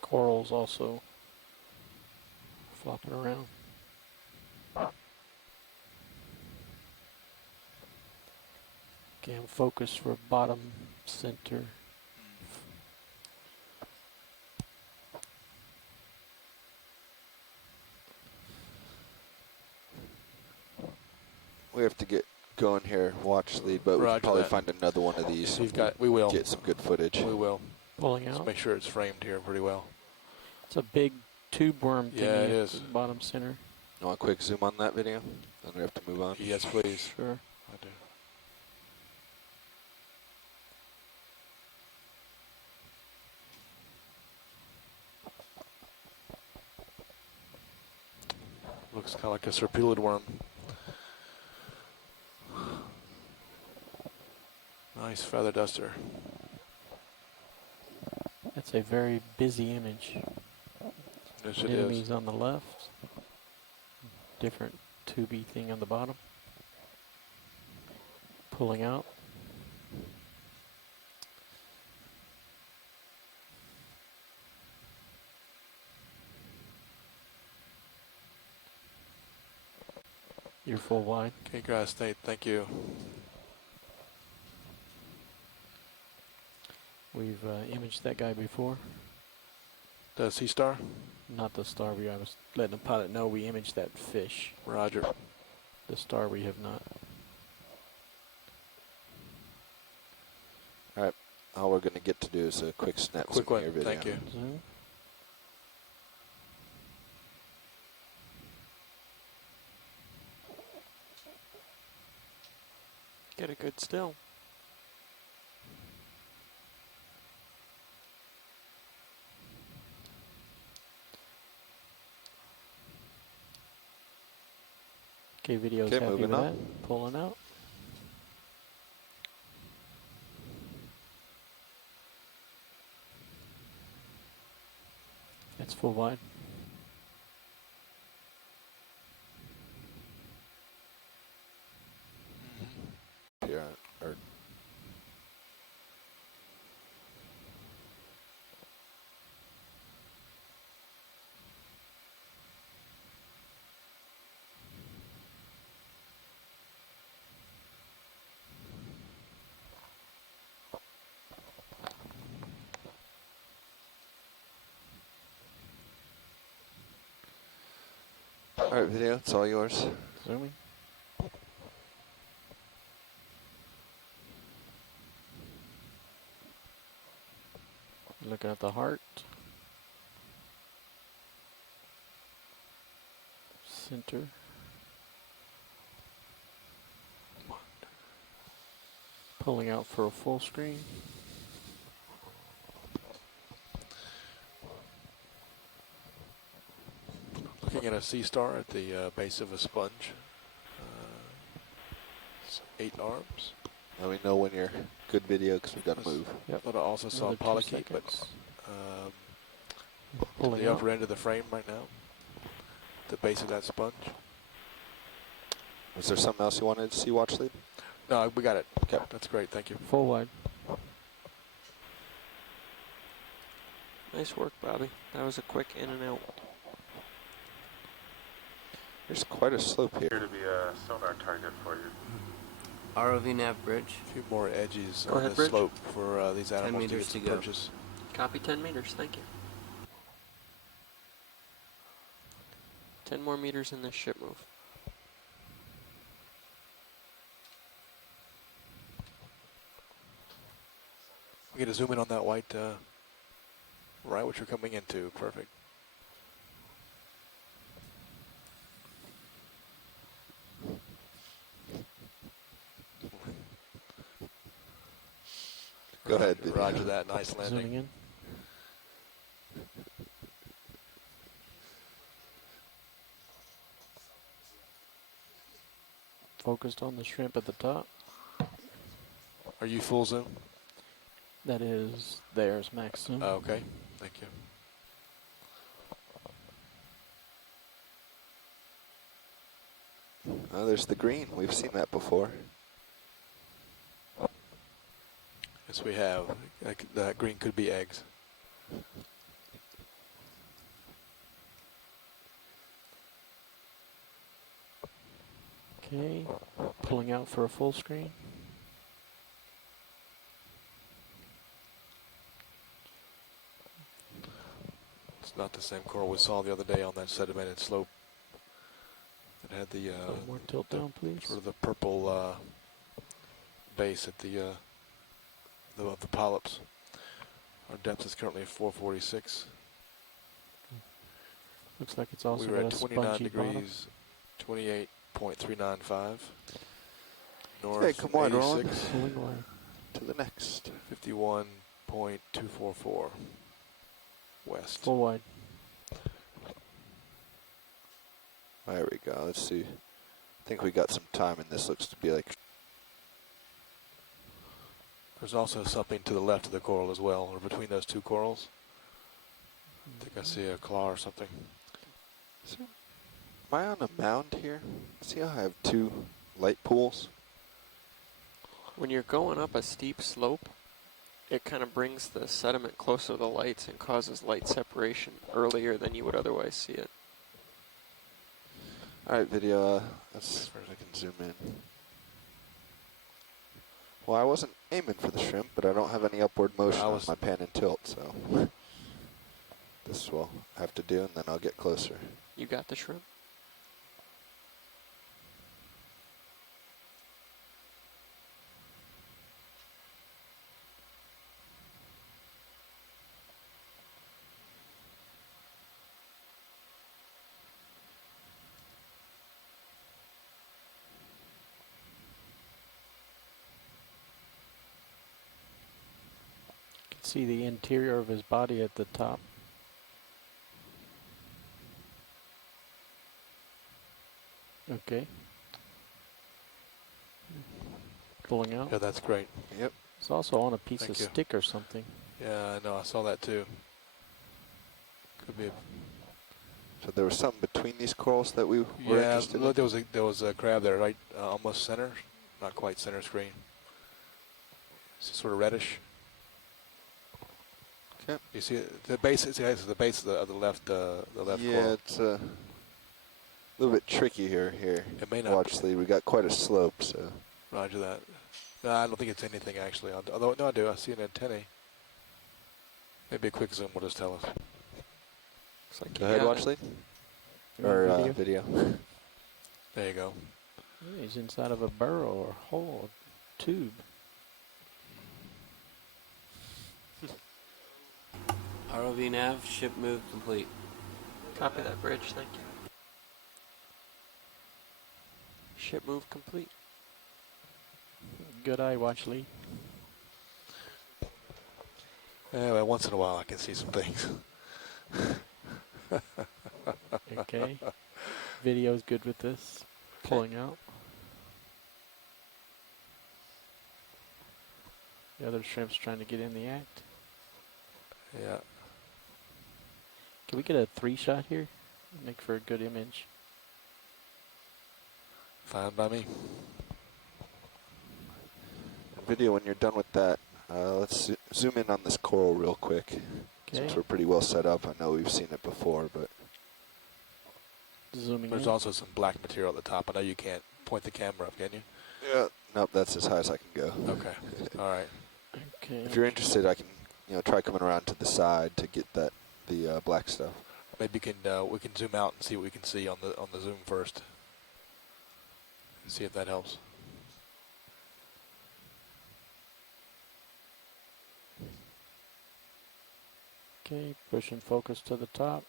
corals also flopping around. Okay, I'm focused for bottom center. We have to get going here, watch lead, but we Roger can probably that. find another one of these. So we will. Get some good footage. We will. Pulling Let's out. make sure it's framed here pretty well. It's a big tube worm thingy Yeah, it at is. the bottom center. You want a quick zoom on that video? Then we have to move on. Yes, please. Sure. I do. Looks kind of like a serpulid worm. Nice feather duster. It's a very busy image. Yes, it Enemies is. on the left. Different tubey thing on the bottom. Pulling out. You're full wide. Okay, guys, thank you. We've imaged that guy before. The Sea Star? Not the star. I was letting the pilot know we imaged that fish. Roger. The star we have not. All right. All we're going to get to do is a quick snap Quick zoom one. of your video. Thank you. Zoom. Get a good still. Okay, video's Okay, happy with moving on. that. Pulling out. It's full wide. Here, or all right, video. It's all yours. Zooming. Looking at the heart. Center. Pulling out for a full screen. Looking at a Sea Star at the base of a sponge. It's 8 arms. Let me know when you're good video because we've got to move. Yep. Thought I also saw Another 2 polychaete, but seconds. to Pulling the out. upper end of the frame right now. The base of that sponge. Was there something else you wanted to see, watch lead? No, we got it. Okay. That's great. Thank you. Full wide. Nice work, Bobby. That was a quick in and out. There's quite a slope here. Here to be a sonar target for you. ROV nav bridge. A few more edges Go on ahead, the Bridge. slope for these 10 animals to get meters some to go. purchase. Copy 10 meters, thank you. 10 more meters in this ship move. We get a zoom in on that white, right, what you're coming into. Perfect. Go ahead, video. Roger that. Nice landing. Zooming in. Focused on the shrimp at the top. Are you full zoom? That is theirs, max zoom. Oh, okay. Thank you. Oh, there's the green. We've seen that before. Yes, we have. That green could be eggs. Okay, pulling out for a full screen. It's not the same coral we saw the other day on that sedimented slope. It had the A little more tilt down, please. sort of the purple base at the of the polyps. Our depth is currently 446. Looks like it's also We were got at a 29 spongy bottom. degrees, 28.395. North Hey, come on, Ron. 86, Pulling away. To the next. 51.244 west. Full wide. There we go. Let's see. I think we got some time, and this looks to be like. There's also something to the left of the coral as well, or between those two corals. I think I see a claw or something. Am I on a mound here? See how I have two light pools? When you're going up a steep slope, it kind of brings the sediment closer to the lights and causes light separation earlier than you would otherwise see it. All right, video. That's as far as I can zoom in. Well, I wasn't aiming for the shrimp, but I don't have any upward motion on my pan and tilt, so this will have to do, and then I'll get closer. You got the shrimp? See the interior of his body at the top. Okay. Pulling out. Yeah, that's great. Yep. It's also on a piece Thank of you. stick or something. Yeah, I know. I saw that too. Could be. So there was something between these corals that we were Yeah, interested look, in? there was a crab there, right? Almost center, not quite center screen. It's sort of reddish. Okay. You see it? The base. It's the base of the left. The left. Yeah, coral. it's a little bit tricky here. It may not. Watch Lee. We got quite a slope, so. Roger that. No, I don't think it's anything actually. Although no, I do. I see an antennae. Maybe a quick zoom will just tell us. Looks like Go you ahead, got watch it. Lee. Yeah, Or video. video. There you go. Yeah, he's inside of a burrow or hole, or tube. ROV nav, ship move complete. Copy that, bridge, thank you. Ship move complete. Good eye, watch Lee. Yeah, well, once in a while I can see some things. Okay. Video's good with this. Pulling out. The other shrimp's trying to get in the act. Yeah. Can we get a 3-shot here? Make for a good image. Fine by me. Video, when you're done with that, let's zoom in on this coral real quick. Okay. Since we're pretty well set up. I know we've seen it before, but. Zooming There's in. also some black material at the top. I know you can't point the camera up, can you? Yeah. Nope, that's as high as I can go. Okay. All right. Okay. If you're interested, I can, try coming around to the side to get the black stuff. Maybe we can zoom out and see what we can see on the zoom first. See if that helps. Okay, pushing focus to the top.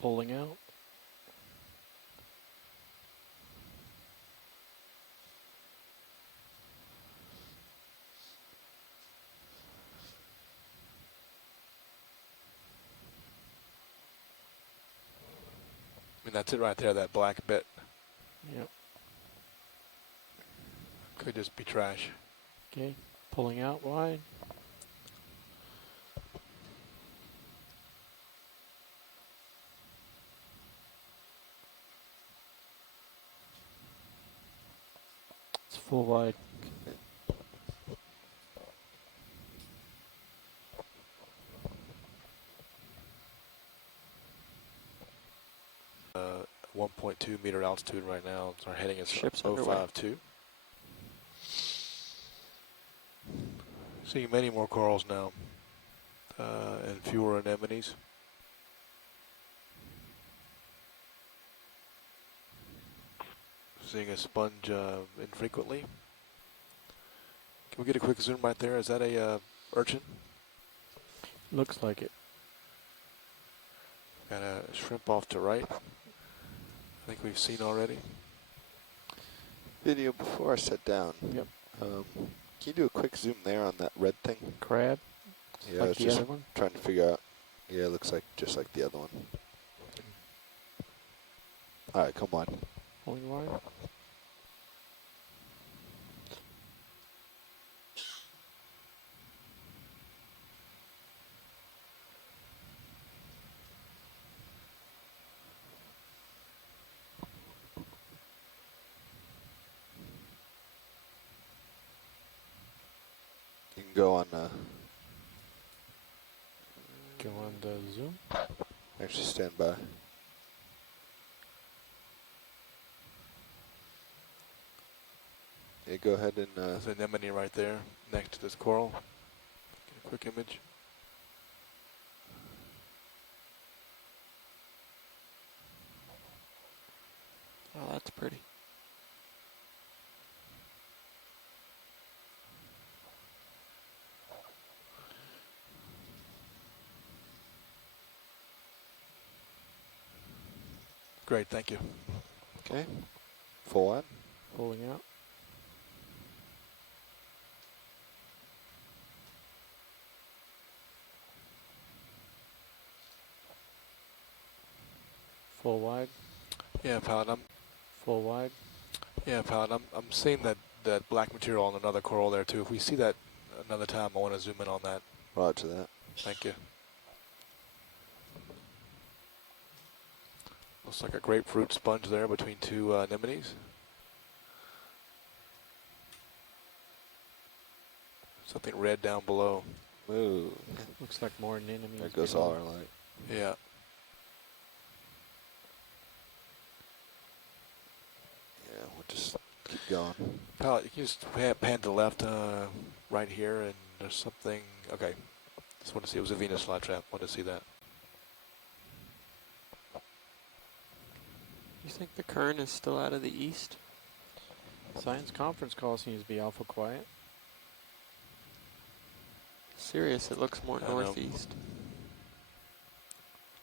Pulling out. that's it right there, that black bit. Yep. Could just be trash. Okay, pulling out wide. It's full wide. 1.2 meter altitude right now. Our heading is Ship's underway. 052. Seeing many more corals now, and fewer anemones. Seeing a sponge infrequently. Can we get a quick zoom right there? Is that a urchin? Looks like it. Got a shrimp off to right. I think we've seen already. Video before I sit down. Yep. Can you do a quick zoom there on that red thing? Crab. Yeah, I Like was the just other one? trying to figure out. Yeah, it looks like just like the other one. All right, come on. Pulling wide. You can go on. Go on the zoom. Actually, stand by. Yeah, go ahead and. There's an anemone right there next to this coral. Get a quick image. Oh, that's pretty. Great, thank you. Okay. Full on. Pulling out. Full wide. Yeah, pilot. Full wide. I'm seeing that black material on another coral there too. If we see that another time, I want to zoom in on that. Roger that. Thank you. Looks like a grapefruit sponge there between two anemones. Something red down below. Ooh. Looks like more anemones. There goes below. all our light. Yeah. Yeah, we'll just keep going. Pilot, you can just pan to the left right here, and there's something. Okay. Just want to see. It was a Venus flytrap. Want to see that. You think the current is still out of the east? Science conference call seems to be awful quiet. Serious, it looks more I know. northeast.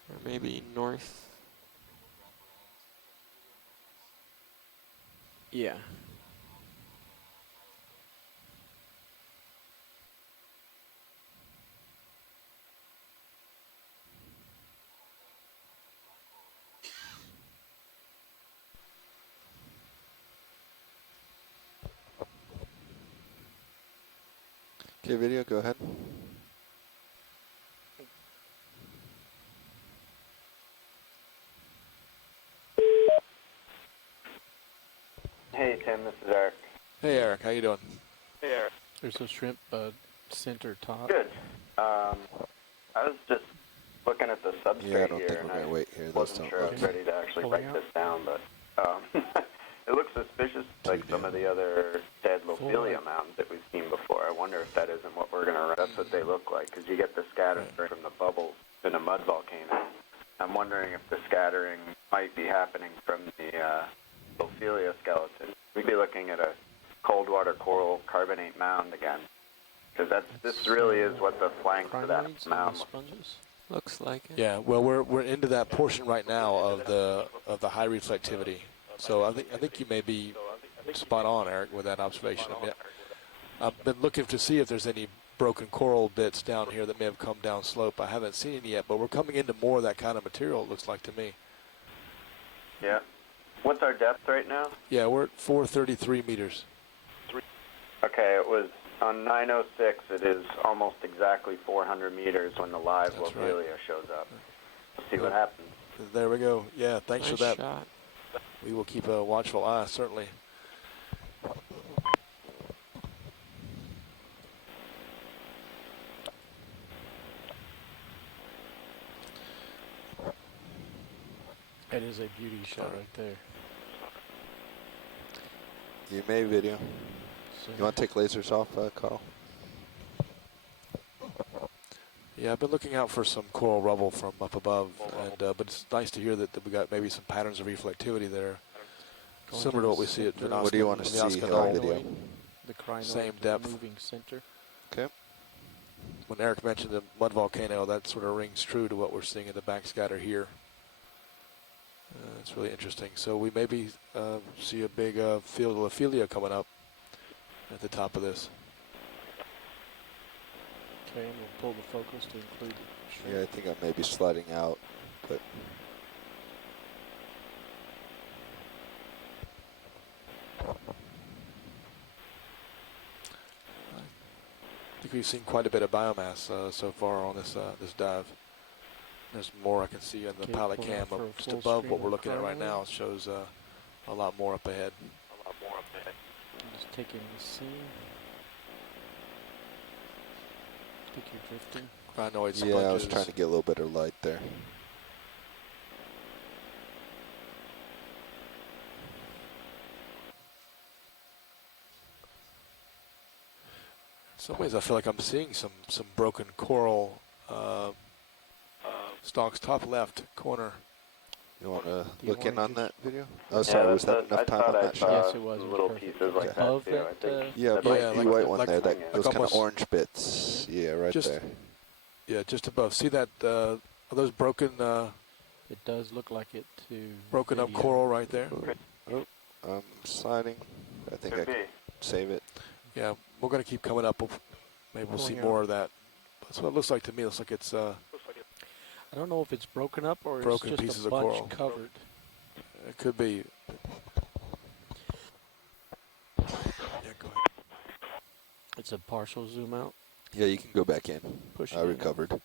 Or maybe north. Yeah. Okay, video, go ahead. Hey Tim, this is Eric. Hey Eric, how you doing? Hey Eric. There's a shrimp center top. Good. I was just looking at the substrate Yeah, I don't here, think and we're I gonna wait here. Those wasn't don't sure I look. was ready to actually Pulling write out. this down, but it looks suspicious, like some of the other dead Lophelia out. mountains that we've seen before. I wonder if that isn't what we're gonna. That's what they look like, because you get the scattering from the bubbles in a mud volcano. I'm wondering if the scattering might be happening from the Lophelia skeleton. We'd be looking at a cold water coral carbonate mound again, because this really is what the flanks of that Crinoids mound and look. sponges. Looks like it. Yeah. Well, we're into that portion right now of the high reflectivity. So I think you may be spot on, Eric, with that observation. I mean, I've been looking to see if there's any broken coral bits down here that may have come down slope. I haven't seen any yet, but we're coming into more of that kind of material, it looks like to me. Yeah. What's our depth right now? Yeah, we're at 433 meters. Okay, it was on 906. It is almost exactly 400 meters when the live That's right. Lobelia shows up. We'll see what happens. There we go. Yeah, thanks Nice for that. shot. We will keep a watchful eye, certainly. That is a beauty shot right there. You may video. So You want to take lasers off, Carl? Yeah, I've been looking out for some coral rubble from up above, and but it's nice to hear that we got maybe some patterns of reflectivity there, going similar to what we see at center. Venasca. What do you want to see Venasca on Knoll. video? The crinoid, Same depth. moving center. Okay. When Eric mentioned the mud volcano, that sort of rings true to what we're seeing in the backscatter here. It's really interesting. So we maybe see a big field of Ophelia coming up at the top of this. Okay, and we'll pull the focus to include the shrimp. Yeah, I think I may be sliding out, but I think we've seen quite a bit of biomass so far on this this dive. There's more I can see on the Okay, pilot pull cam out for a up just full above screen what we're of looking at right crinoid. now. It shows a lot more up ahead. Just taking the scene. I think you're drifting. Crinoid sponges. yeah, I was trying to get a little bit of light there. In some ways, I feel like I'm seeing some broken coral stalks, top left corner. You want to Do you look in wanna on just- that video? Oh, sorry, was that enough time on that shot? Yes, it was. It was Little perfect. pieces like that Above too. I that, think. Yeah, That bright might like- be white one like- there, that like those kind of almost- orange bits. Yeah, right Just- there. Yeah, just above. See that? Are those broken It does look like it to broken up video. coral right there? Oh, I'm sliding. I think I Could can be. save it. Yeah, we're going to keep coming up. Maybe we'll see more of that. That's what it looks like to me. It looks like it's I don't know if it's broken up or Broken it's just pieces a of bunch coral. covered. it could be. Yeah, go ahead. It's a partial zoom out. Yeah, you can go back in. Push it I in. recovered.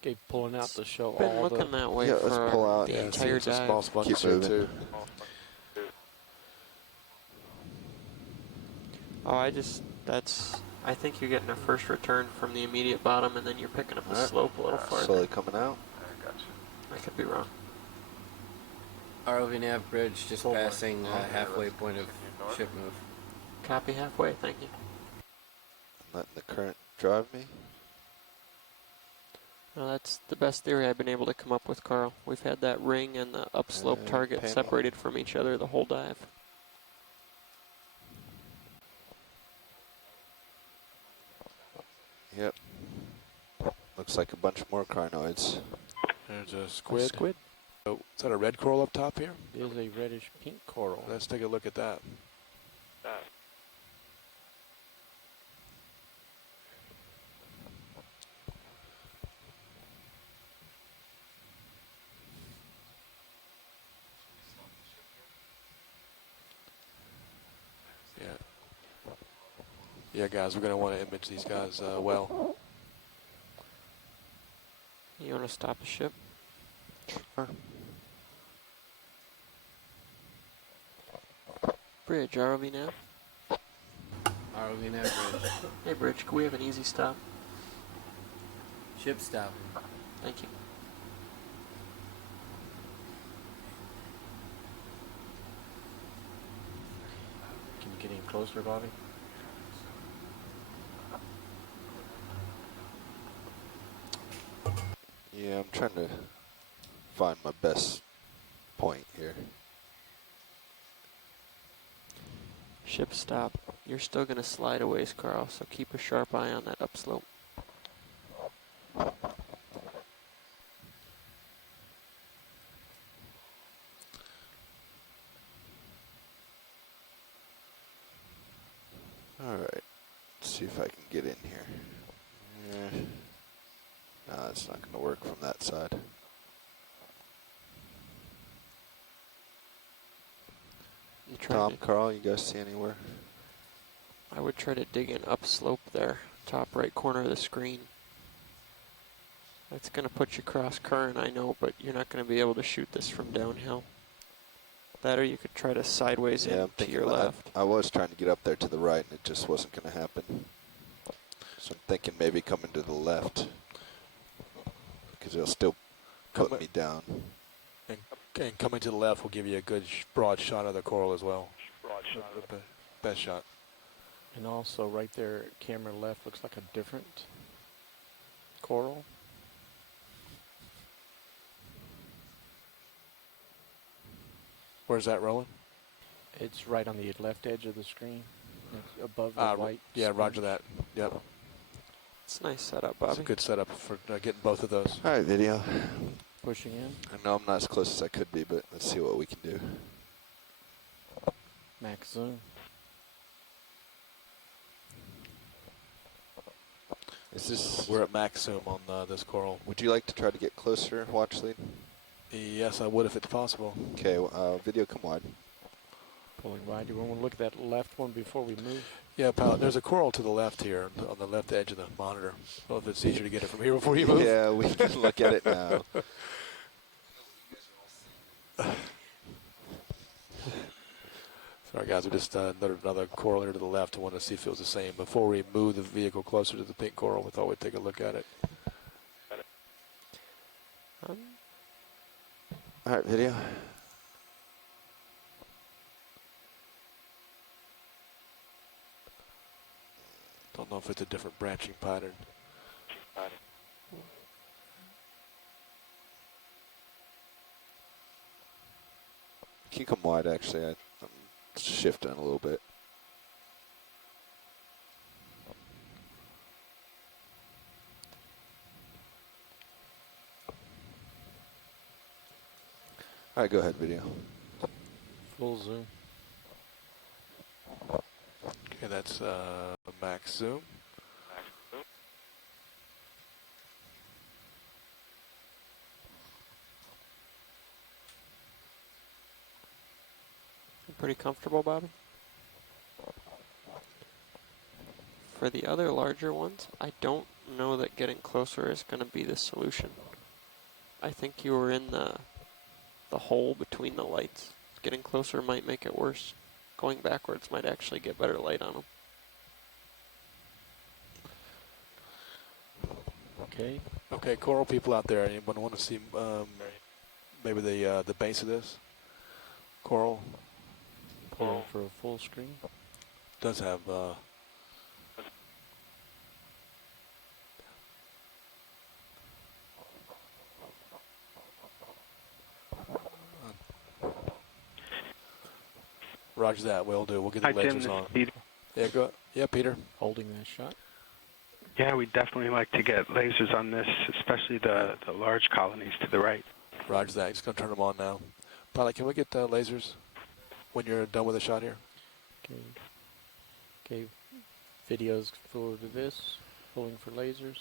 Okay, pulling out to show Been all looking the. that way Yeah, let's for pull out. the Yeah, entire it's a dive. small sponge Keep here moving. too. Oh, I think you're getting a first return from the immediate bottom, and then you're picking up the Alright. slope a little farther. Slowly coming out. I got you. I could be wrong. ROV nav bridge just Hold on. passing halfway point of ship move. Copy halfway, thank you. I'm letting the current drive me. Well, that's the best theory I've been able to come up with, Carl. We've had that ring and the upslope And target panel. separated from each other the whole dive. Yep. Looks like a bunch more crinoids. There's a A squid. squid. Oh, is that a red coral up top here? Is a reddish pink coral. Let's take a look at that. Yeah. Yeah, guys, we're going to want to image these guys well. You want to stop a ship? Sure. Bridge, ROV nav. ROV nav bridge. Hey, Bridge, can we have an easy stop? Ship stopping. Thank you. Can you get in closer, Bobby? Yeah, I'm trying to find my best point here. Ship stop. You're still going to slide a ways, Carl, so keep a sharp eye on that upslope. it's not going to work from that side. You try Tom, to, Carl, you guys see anywhere? I would try to dig in upslope there, top right corner of the screen. That's going to put you cross current, I know, but you're not going to be able to shoot this from downhill. That or you could try to sideways Yeah, I'm in to thinking your about- left. I was trying to get up there to the right, and it just wasn't going to happen. So I'm thinking maybe coming to the left, because it'll still put me down. And coming to the left will give you a good broad shot of the coral as well. Broad shot. The best shot. And also right there, camera left looks like a different coral. Where's that rolling? It's right on the left edge of the screen, above the white. Yeah, roger sponge. that. Yep. It's a nice setup, That's Bobby. a good setup for getting both of those. All right, video. Pushing in, I know I'm not as close as I could be, but let's see what we can do. max zoom. Is this? We're at max zoom on this coral. Would you like to try to get closer, watch lead? Yes, I would if it's possible. Okay, video, come wide. Pulling wide. You want to look at that left one before we move? Yeah, pilot, there's a coral to the left here, on the left edge of the monitor. Well, if it's easier to get it from here before you move. Yeah, we can look at it now. Sorry, guys, we just another coral here to the left. I want to see if it was the same. Before we move the vehicle closer to the pink coral, we thought we'd take a look at it. All right, video. Don't know if it's a different branching pattern. Can you come wide, actually? I'm shifting a little bit. All right, go ahead, video. Full zoom. Okay, that's max zoom. You pretty comfortable, Bobby? For the other larger ones, I don't know that getting closer is going to be the solution. I think you were in the hole between the lights. Getting closer might make it worse. Going backwards might actually get better light on them. Okay. Okay, coral people out there, anyone want to see maybe the base of this coral? Pulling for a full screen. Does have roger that. We'll do. We'll get the Hi, Tim. lasers This on. is Peter. Yeah, go. Yeah, Peter. Holding that shot. Yeah, we'd definitely like to get lasers on this, especially the large colonies to the right. Roger that. Just gonna turn them on now. Pilot, can we get lasers when you're done with the shot here? Okay. Okay. Videos forward to this. Pulling for lasers.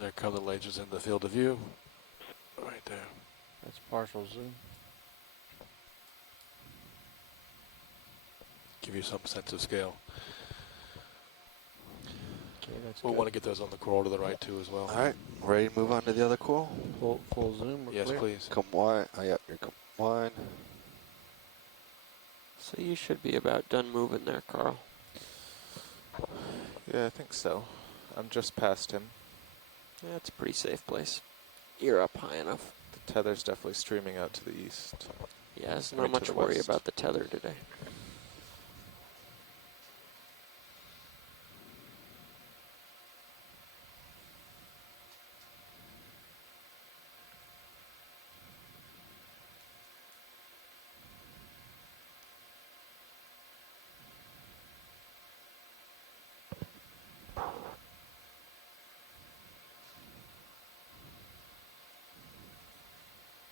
There come the lasers in the field of view. Right there. That's partial zoom. Give you some sense of scale. Okay, that's We'll good. want to get those on the coral to the right too as well. All right, ready to move on to the other coral? Full zoom. We're Yes, clear. please. Come wide. Oh, yep, you're come wide. So you should be about done moving there, Carl. Yeah, I think so. I'm just past him. Yeah, it's a pretty safe place. You're up high enough. The tether's definitely streaming out to the east. Yeah, there's I not mean, to much the worry west. about the tether today.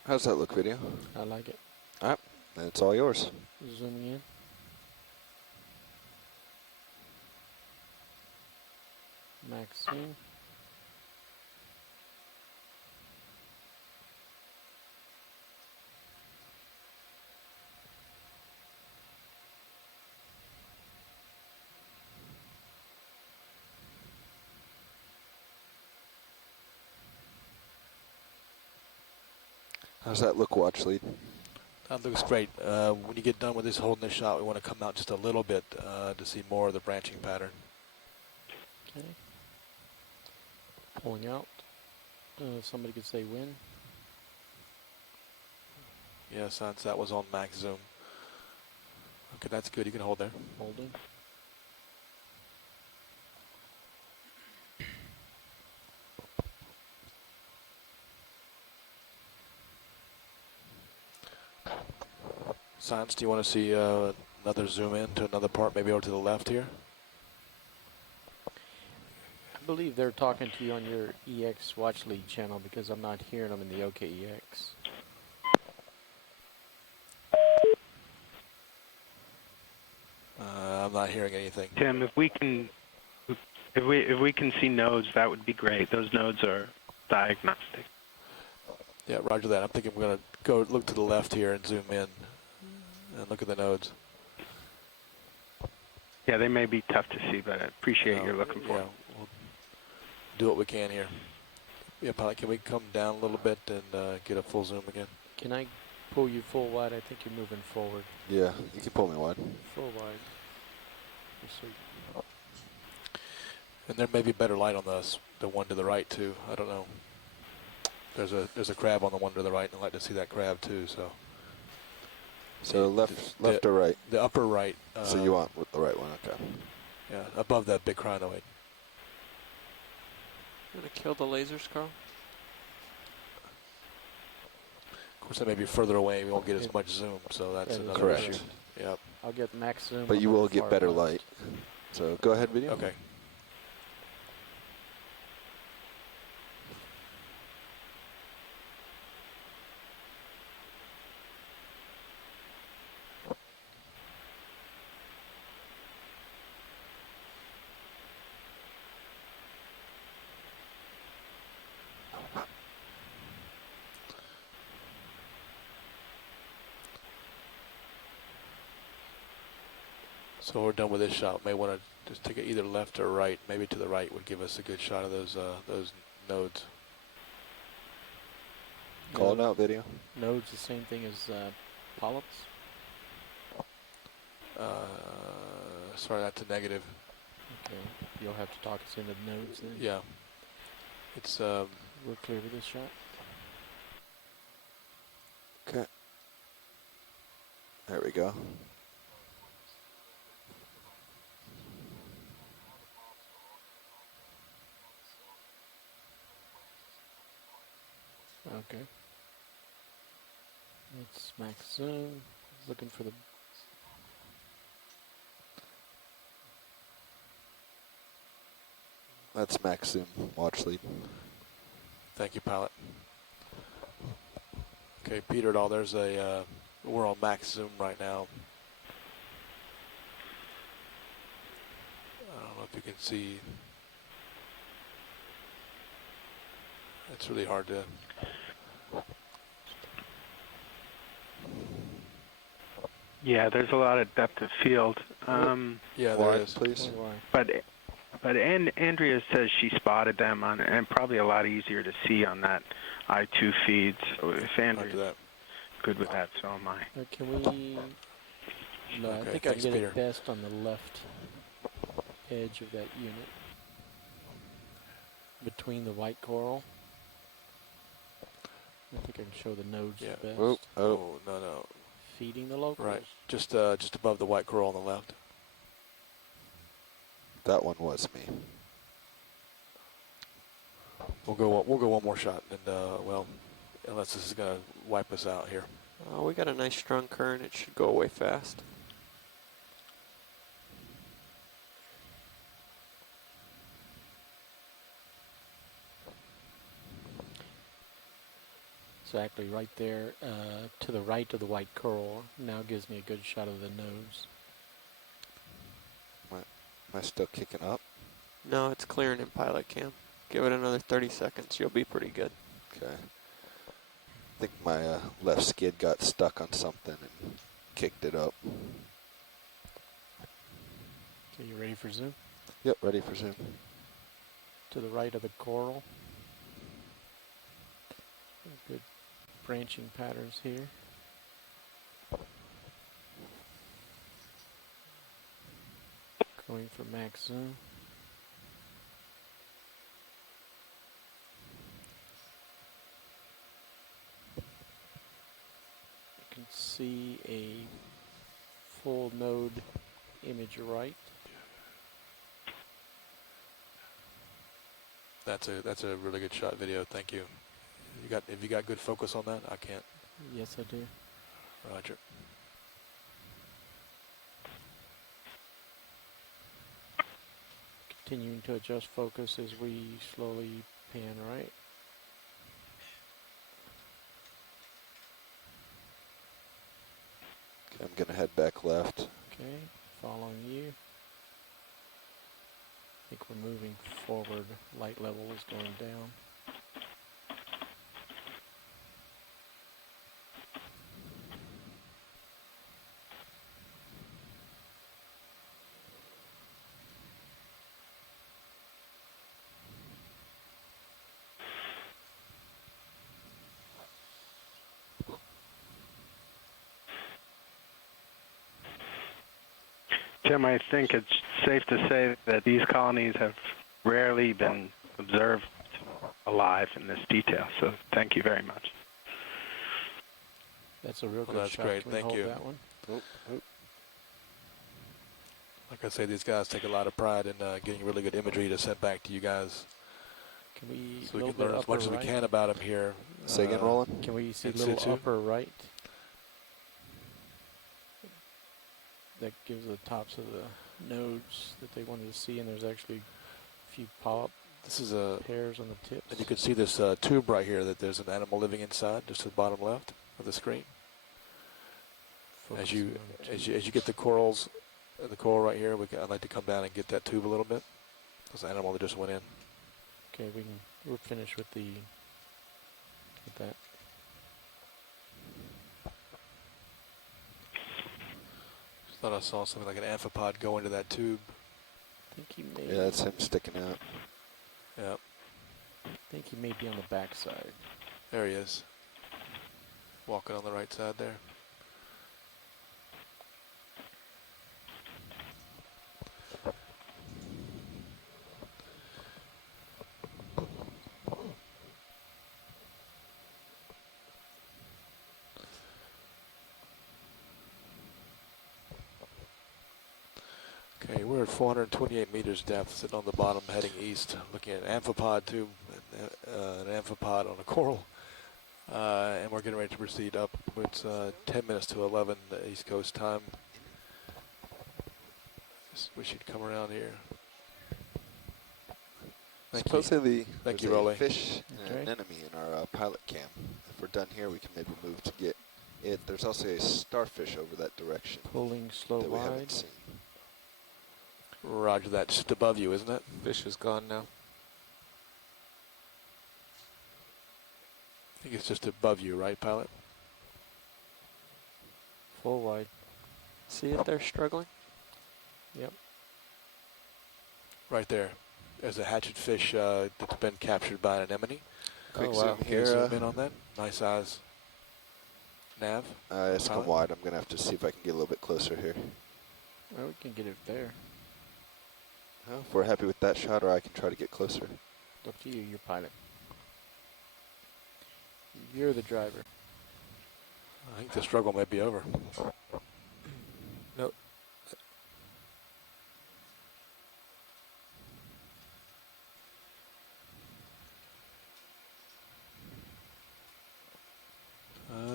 How's that look, video? I like it. All right, And it's all yours. Zooming in. Max zoom. How's that look, watch lead? That looks great. When you get done with this holding this shot, we want to come out just a little bit to see more of the branching pattern. Okay. Pulling out. Somebody could say when. Yeah, since that was on max zoom. Okay, that's good. You can hold there. Holding. Science, do you want to see another zoom in to another part, maybe over to the left here? I believe they're talking to you on your EX watch lead channel because I'm not hearing them in the OKEX. I'm not hearing anything. Tim, if we can see nodes, that would be great. Those nodes are diagnostic. Yeah, roger that. I'm thinking we're going to go look to the left here and zoom in and look at the nodes. Yeah, they may be tough to see, but I appreciate you're looking for Yeah, them. we'll do what we can here. Yeah, pilot, can we come down a little bit and get a full zoom again? Can I pull you full wide? I think you're moving forward. Yeah, you can pull me wide. Full wide. Just so you- And there may be better light on the one to the right too. I don't know. There's a crab on the one to the right, and I'd like to see that crab too. So left or right? The upper right. So you want with the right one, okay. Yeah, above that big crinoid. You gonna kill the lasers, Carl? Of course, that may be further away. We won't get as much zoom, so that's Yeah, another correct. issue. Yep. I'll get max zoom. But on you the will get far better left. light. So go ahead, video. Okay. So we're done with this shot. May want to just take it either left or right. Maybe to the right would give us a good shot of those nodes. Calling out video. Nodes the same thing as polyps? Sorry, that's a negative. Okay. You'll have to talk us into the nodes then. Yeah. It's We're clear with this shot. Okay. There we go. Okay. Let's max zoom. Looking for the That's max zoom, watch lead. Thank you, pilot. Okay, Peter, all there's a we're on max zoom right now. I don't know if you can see. It's really hard to. Yeah, there's a lot of depth of field. Yeah, there Wide, is. please. But Andrea says she spotted them on, and probably a lot easier to see on that I2 feed. So if Roger Andrea's that. good with that, so am I. Can we? No, I Okay, think I thanks, get Peter. it best on the left edge of that unit, between the white coral. I think I can show the nodes Yeah. best. Oh, Oh, no. Feeding the locals. Right. Just above the white coral on the left. That one was me. We'll go one more shot, and well, unless this is gonna wipe us out here. We got a nice strong current. It should go away fast. Exactly, right there to the right of the white coral. Now gives me a good shot of the nose. Am I still kicking up? No, it's clearing in pilot cam. Give it another 30 seconds. You'll be pretty good. Okay. I think my left skid got stuck on something and kicked it up. Okay, you ready for zoom? Yep, ready for zoom. To the right of the coral. Good branching patterns here. Going for max zoom. You can see a full node image right. That's a really good shot video. Thank you. Have you got good focus on that? I can't. Yes, I do. Roger. Continuing to adjust focus as we slowly pan right. Okay, I'm gonna head back left. Okay, following you. I think we're moving forward. Light level is going down. Tim, I think it's safe to say that these colonies have rarely been observed alive in this detail, so thank you very much. That's a real Well, good that's shot. great. Can we Thank hold you. that one? Like I say, these guys take a lot of pride in getting really good imagery to send back to you guys, Can we so we can learn as much as we right? can about them here. Say again, Roland? Can we see a in little situ? upper right? That gives the tops of the nodes that they wanted to see, and there's actually a few polyp This is a, hairs on the tips. and you can see this tube right here that there's an animal living inside, just to the bottom left of the screen. As you get the corals, the coral right here, I'd like to come down and get that tube a little bit. There's an animal that just went in. Okay, we're finished with that. Just thought I saw something like an amphipod go into that tube. I think he may. Yeah, that's him sticking out. Yeah, I think he may be on the back side. there he is. Walking on the right side there. Okay, we're at 428 meters depth, sitting on the bottom, heading east, looking at an amphipod tube, an amphipod on a coral, and we're getting ready to proceed up. It's 10 minutes to 11 East Coast time. We should come around here. Thank you. Supposedly, Thank there's you, a Rolly. fish and Okay. an anemone in our pilot cam. If we're done here, we can maybe move to get it. There's also a starfish over that direction Pulling slow that we wide. haven't seen. Roger that. Just above you, isn't it? Fish is gone now. I think it's just above you, right, pilot? Full wide. See if they're struggling? Yep. Right there. There's a hatchet fish that's been captured by an anemone. Quick Oh, zoom wow. Can you here. zoom in on that? Nice eyes. Nav. It's come pilot? wide. I'm going to have to see if I can get a little bit closer here. Well, we can get it there. Well, if we're happy with that shot, or I can try to get closer. Up to you, you're pilot. You're the driver. I think the struggle might be over. Nope.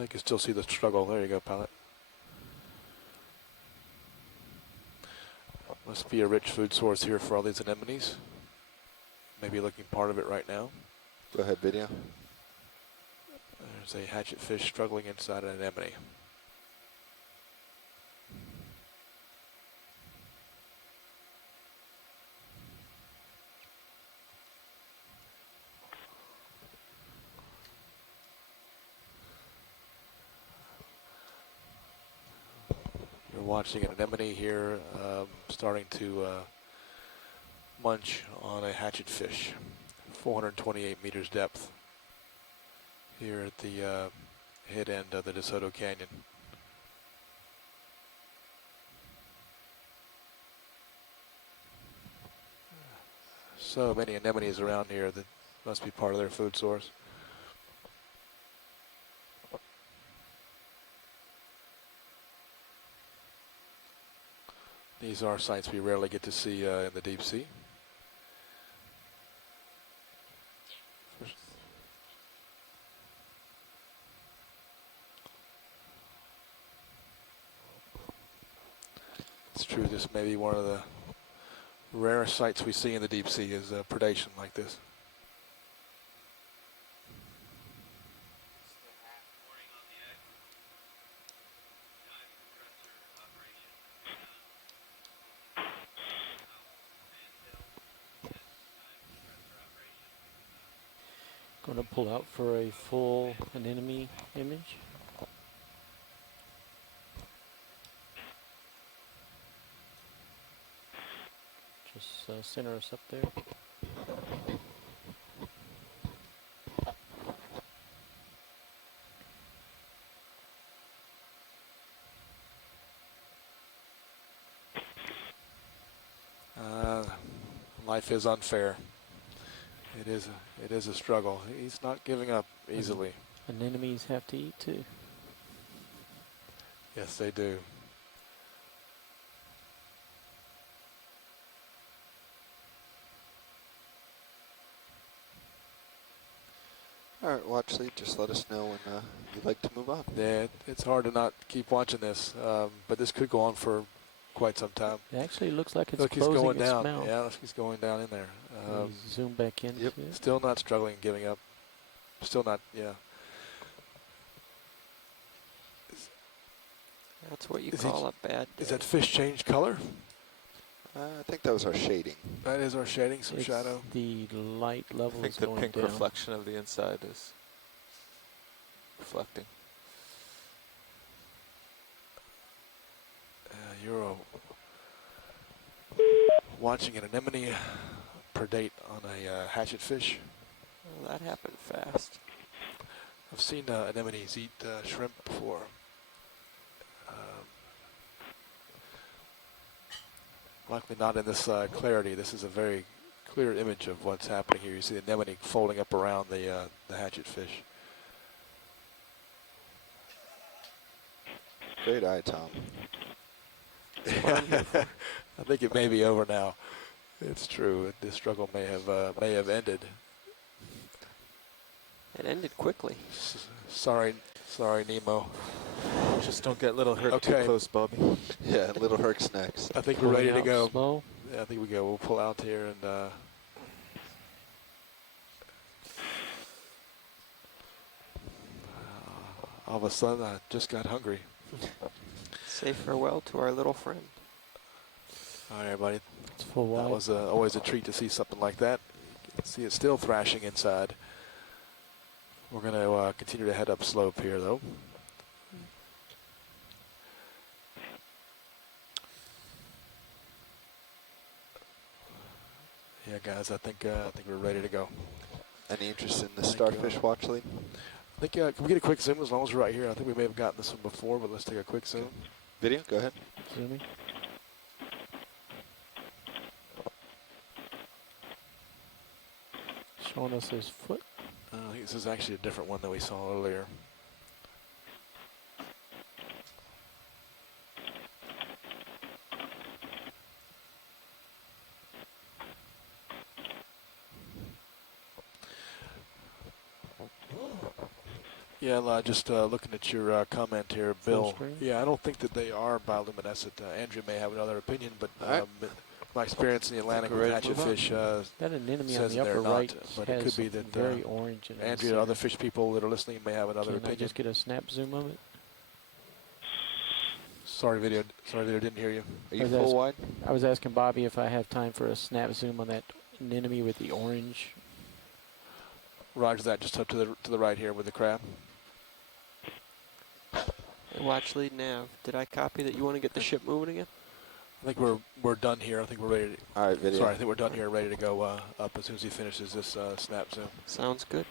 I can still see the struggle. There you go, pilot. Must be a rich food source here for all these anemones. Maybe looking part of it right now. Go ahead, video. There's There's a hatchet fish struggling inside an anemone. You're watching an anemone here starting to munch on a hatchet fish, 428 meters depth here at the head end of the DeSoto Canyon. So many anemones around here that must be part of their food source. These are sites we rarely get to see in the deep sea. It's true, this may be one of the rarest sights we see in the deep sea is predation like this. Going to pull out for a full anemone image. Just center us up there. Life is unfair. It is a struggle. He's not giving up easily. Anemones have to eat too. Yes, they do. All right, Watchley, just let us know when you'd like to move on. Yeah, it's hard to not keep watching this, but this could go on for quite some time. It actually looks like it's Look, he's closing going its down. mouth. Yeah, he's going down in there. Zoom back in. Yep. Still not struggling, giving up. Still not, yeah. That's what you call a bad day. Is that fish change color? I think that was our shading. That is our shading, some It's shadow. The light level I think is the going pink down. reflection of the inside is reflecting. You're watching an anemone predate on a hatchet fish. Well, that happened fast. I've seen anemones eat shrimp before. Likely not in this clarity. This is a very clear image of what's happening here. You see the anemone folding up around the hatchet fish. Great eye, Tom. I think it may be over now. It's true. The struggle may have ended. It ended quickly. Sorry, Nemo. Just don't get Little Herc Okay. too close, Bobby. Yeah, Little Herc's next. I think we're ready to Pulling go. out slow. Yeah, I think we go. We'll pull out here and. All of a sudden, I just got hungry. Say farewell to our little friend. All right, everybody. It's full That wide. was always a treat to see something like that. You can see it still thrashing inside. We're going to continue to head up slope here, though. Yeah, guys, I think we're ready to go. Any interest in the Thank starfish, you. Watchley? I think can we get a quick zoom as long as we're right here? I think we may have gotten this one before, but let's take a quick zoom. Video, go ahead. Zooming. Showing us his foot. I think this is actually a different one that we saw earlier. Yeah, just looking at your comment here, Full Bill. screen? Yeah, I don't think that they are bioluminescent. Andrew may have another opinion, but All right. My experience in the Atlantic we're with ready to move on. hatchetfish That anemone on says the they're upper not, right but it has could be something that very orange in the Andrew and center. other fish people that are listening may have another Can I opinion. just get a snap zoom of it? Sorry, video didn't hear you. Are you I was full ask- wide? I was asking Bobby if I have time for a snap zoom on that anemone with the orange. Roger that. Just up to the right here with the crab. Hey, watch lead nav. Did I copy that you want to get the ship moving again? I think we're done here. I think we're ready. All right, video. Sorry, I think we're done here, ready to go up as soon as he finishes this snap zoom. Sounds good.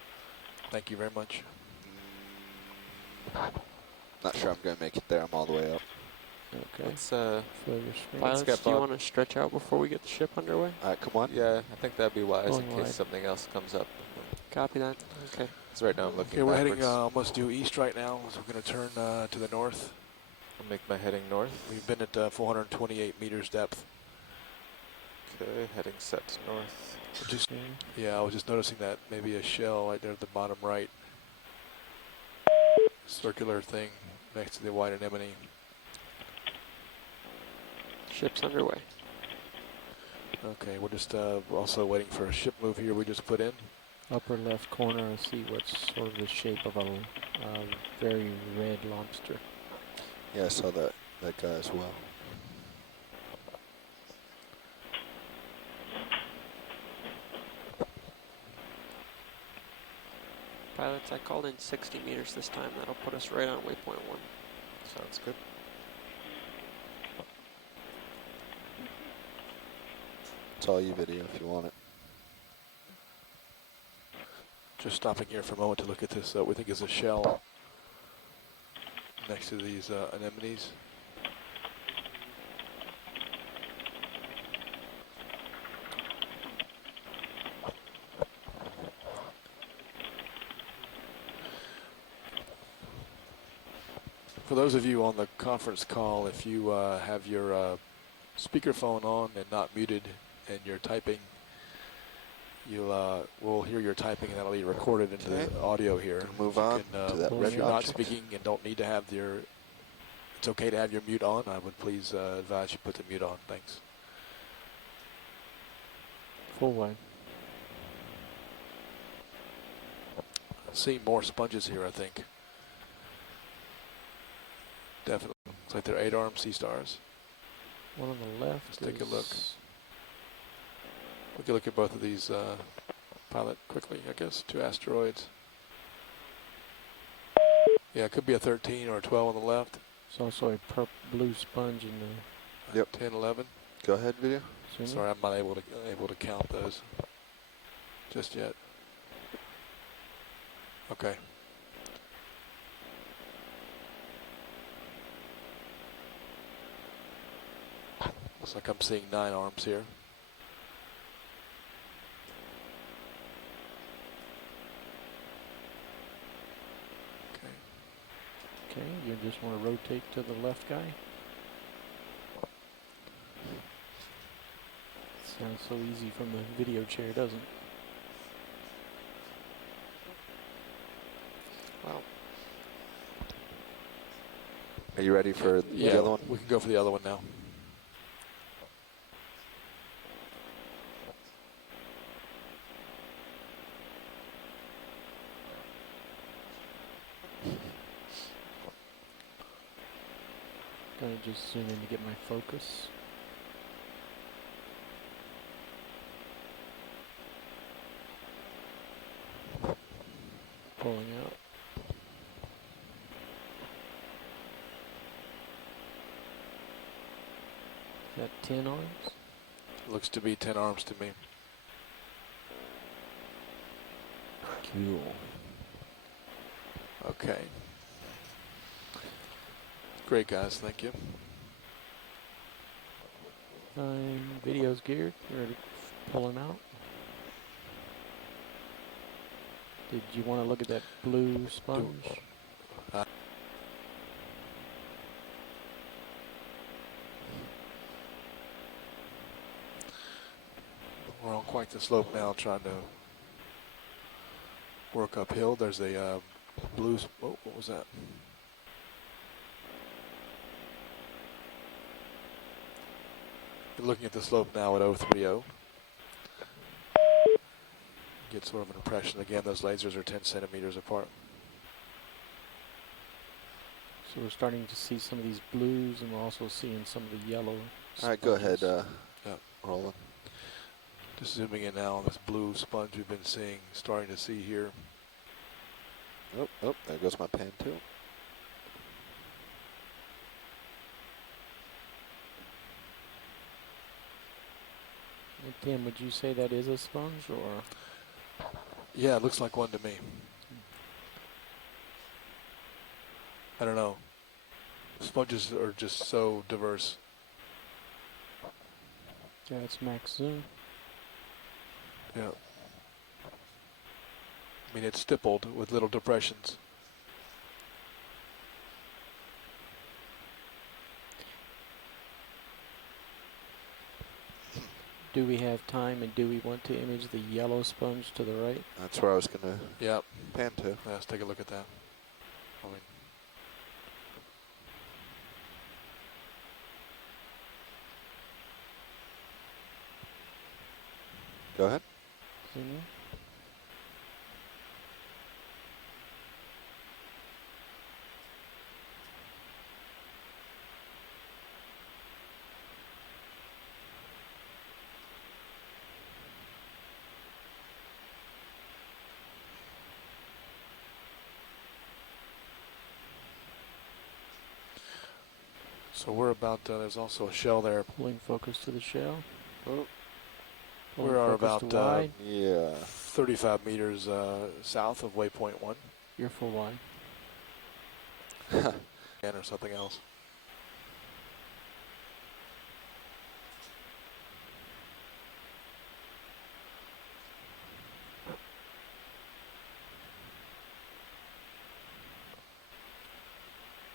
Thank you very much. Not sure I'm going to make it there. I'm all the way up. Okay. Let's, Fill your screen. Pilots, get do you Bob. want to stretch out before we get the ship underway? All right, come on. yeah, I think that'd be wise Going in case wide. something else comes up. Copy that. Okay. Because right now I'm looking Okay, we're backwards. heading almost due east right now, so we're going to turn to the north. I'll make my heading north. We've been at 428 meters depth. Okay, heading set to north. Just, Okay. yeah, I was just noticing that maybe a shell right there at the bottom right. Circular thing next to the white anemone. Ship's underway. Okay, we're just also waiting for a ship move here we just put in. Upper left corner, I see what's sort of the shape of a very red lobster. Yeah, I saw that guy as well. Pilots, I called in 60 meters this time. That'll put us right on waypoint 1. Sounds good. It's all you, video, if you want it. Just stopping here for a moment to look at this, we think is a shell next to these anemones. For those of you on the conference call, if you have your speakerphone on and not muted and you're typing, we'll hear your typing and that'll be recorded into the audio here. Move If you on can, to that if red you're not object. speaking and don't need to have it's okay to have your mute on. I would please advise you put the mute on. Thanks. Full wide. Seeing more sponges here, I think. Definitely. Looks like they're 8-arm sea stars. One on the left. Let's take a look. is- We can look at both of these, pilot, quickly, I guess. 2 asteroids. Yeah, it could be a 13 or a 12 on the left. There's also a blue sponge in the Yep. 10, 11. Go ahead, video. center. Sorry, I'm not able to count those just yet. Okay. Looks like I'm seeing 9 arms here. Okay. Okay, you just want to rotate to the left guy. Sounds so easy from the video chair, doesn't it? Wow. Are you ready for Yeah, the other one? we can go for the other one now. Gonna just zoom in to get my focus. Pulling out. Is that 10 arms? Looks to be 10 arms to me. Cool. Okay. Great, guys. Thank you. Video's geared. You ready to pull him out? Did you want to look at that blue sponge? We're on quite the slope now, trying to work uphill. There's a blue. Oh, what was that? It looking at the slope now at 030. Get sort of an impression. Again, those lasers are 10 centimeters apart. So we're starting to see some of these blues, and we're also seeing some of the yellow. All right, go ahead, sponges. Roland. Just zooming in now on this blue sponge we've been seeing, starting to see here. Oh, there goes my pen too. And Tim, would you say that is a sponge, or? Yeah, it looks like one to me. I don't know. Sponges are just so diverse. Yeah, it's max zoom. Yeah. I mean, it's stippled with little depressions. Do we have time, and do we want to image the yellow sponge to the right? That's where I was going to Yep. pan to. Let's take a look at that. I mean, Go ahead. Zoom in. so we're about, there's also a shell there. Pulling focus to the shell. Oh, Pulling We are focus about to wide. yeah. 35 meters south of waypoint 1. You're full wide. Or something else.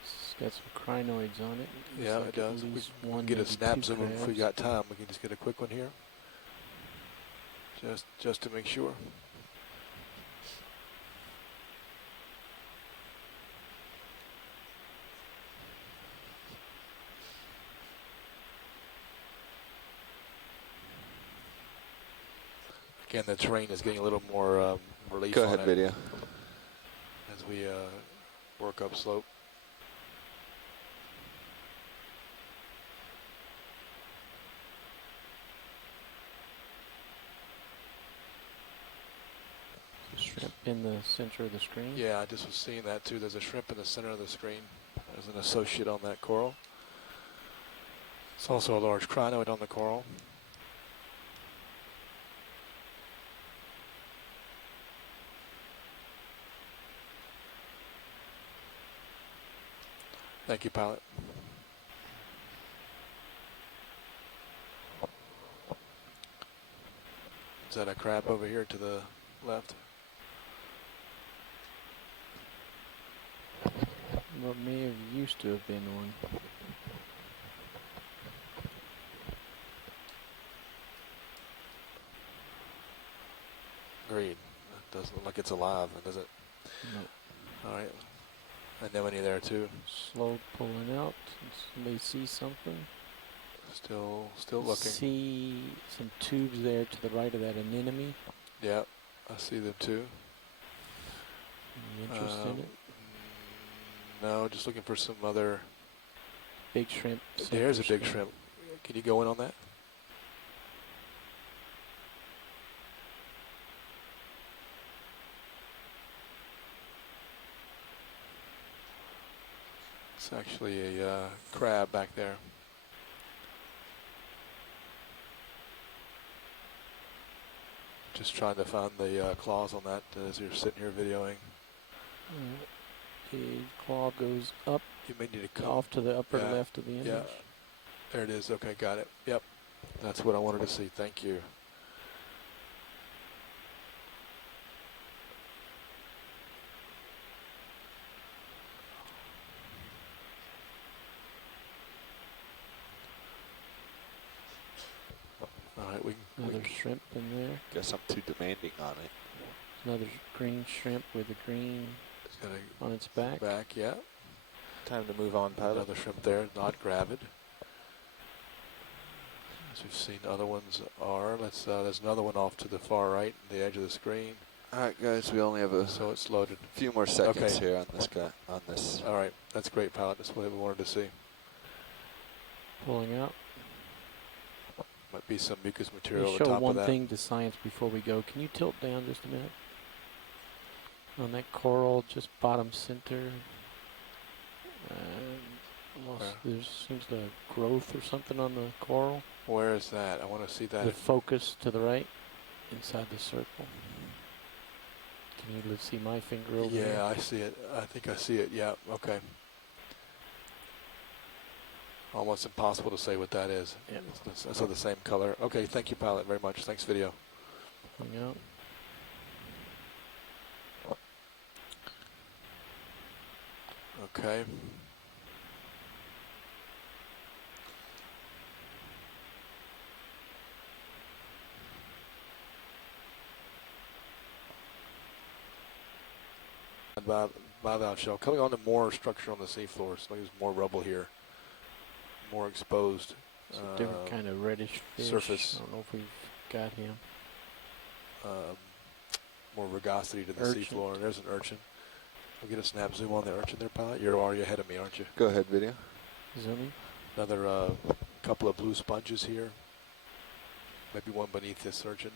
It's got some crinoids on it. Looks Yeah, like it does. at We least can one, get a maybe snap two zoom if we crabs. got time. We can just get a quick one here. Just to make sure. Again, the terrain is getting a little more relief Go on ahead, it video. as we work up slope. Shrimp in the center of the screen. Yeah, I just was seeing that too. There's a shrimp in the center of the screen. There's an associate on that coral. It's also a large crinoid on the coral. Thank you, pilot. Is that a crab over here to the left? What may have used to have been one. Agreed. It doesn't look like it's alive, does it? No. All right. Anemone there too. Slow pulling out. Somebody see something. Still looking. See some tubes there to the right of that anemone. Yeah, I see them too. Any interest in it? No, just looking for some other. Big shrimp. There's a center big shrimp. Can you go in on that? It's actually a crab back there. Just trying to find the claws on that as you're sitting here videoing. The claw goes up You may need to come off to the upper Yeah, left of the image. Yeah, there it is. Okay, got it. Yep, that's what I wanted to see. Thank you. All right, we Another shrimp in there. Guess I'm too demanding on it. Another green shrimp with a green it's got a on its back. yeah. Time to move on, pilot. Another shrimp there, not gravid. As we've seen, other ones are. There's another one off to the far right, the edge of the screen. All right, guys, we only have a So it's loaded. few more seconds Okay. here on this guy. On this. All right, that's great, pilot. That's what we wanted to see. Pulling out. Might be some mucus They material on the show top one of that. thing to science before we go. Can you tilt down just a minute? On that coral, just bottom center. There seems to growth or something on the coral. Where is that? I want to see that. The focus to the right, inside the circle. Can you see my finger over there? Yeah, I see it. I think I see it. Yeah, okay. Almost impossible to say what that is. Yeah. It's of the same color. Okay, thank you, pilot, very much. Thanks, video. Pulling out. Okay. Bivalve shell. Coming on to more structure on the seafloor. So there's more rubble here. More exposed. It's a different kind of reddish fish. Surface. I don't know if we've got him. More rugosity to the Urchin. seafloor. There's an urchin. We'll get a snap zoom on the urchin there, pilot. You're already ahead of me, aren't you? Go ahead, video. Zooming. Another couple of blue sponges here. Maybe one beneath this urchin.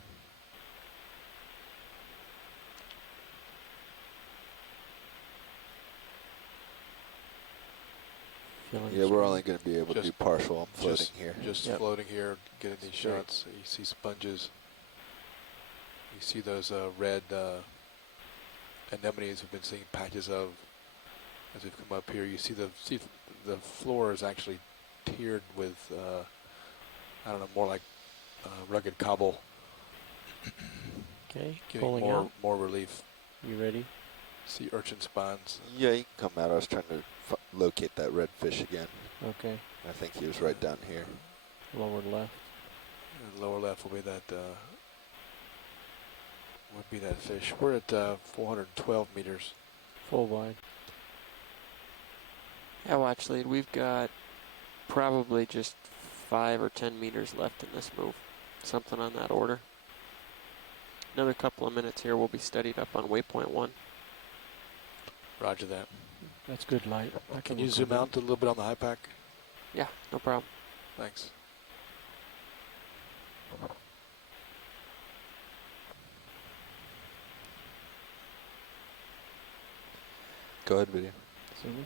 Yeah, we're only going to be able to do Just- partial. I'm floating here. Just Yep. floating here, getting these Great. shots. You see sponges. You see those red anemones we've been seeing patches of as we've come up here. You see the floor is actually tiered with, I don't know, more like rugged cobble, Okay, giving pulling more, out. more relief. You ready? See urchin spines. Yeah, you can come out. I was trying to locate that red fish again. Okay, I think he was right down here. lower left. And lower left will be that fish. We're at 412 meters. Full wide. Yeah, watch lead. We've got probably just 5 or 10 meters left in this move. Something on that order. Another couple of minutes here, we'll be steadied up on waypoint 1. Roger that. That's good light. I Can you work zoom with out a little bit on the high pack? Yeah, no problem. Thanks. Go ahead, video. it. Zooming.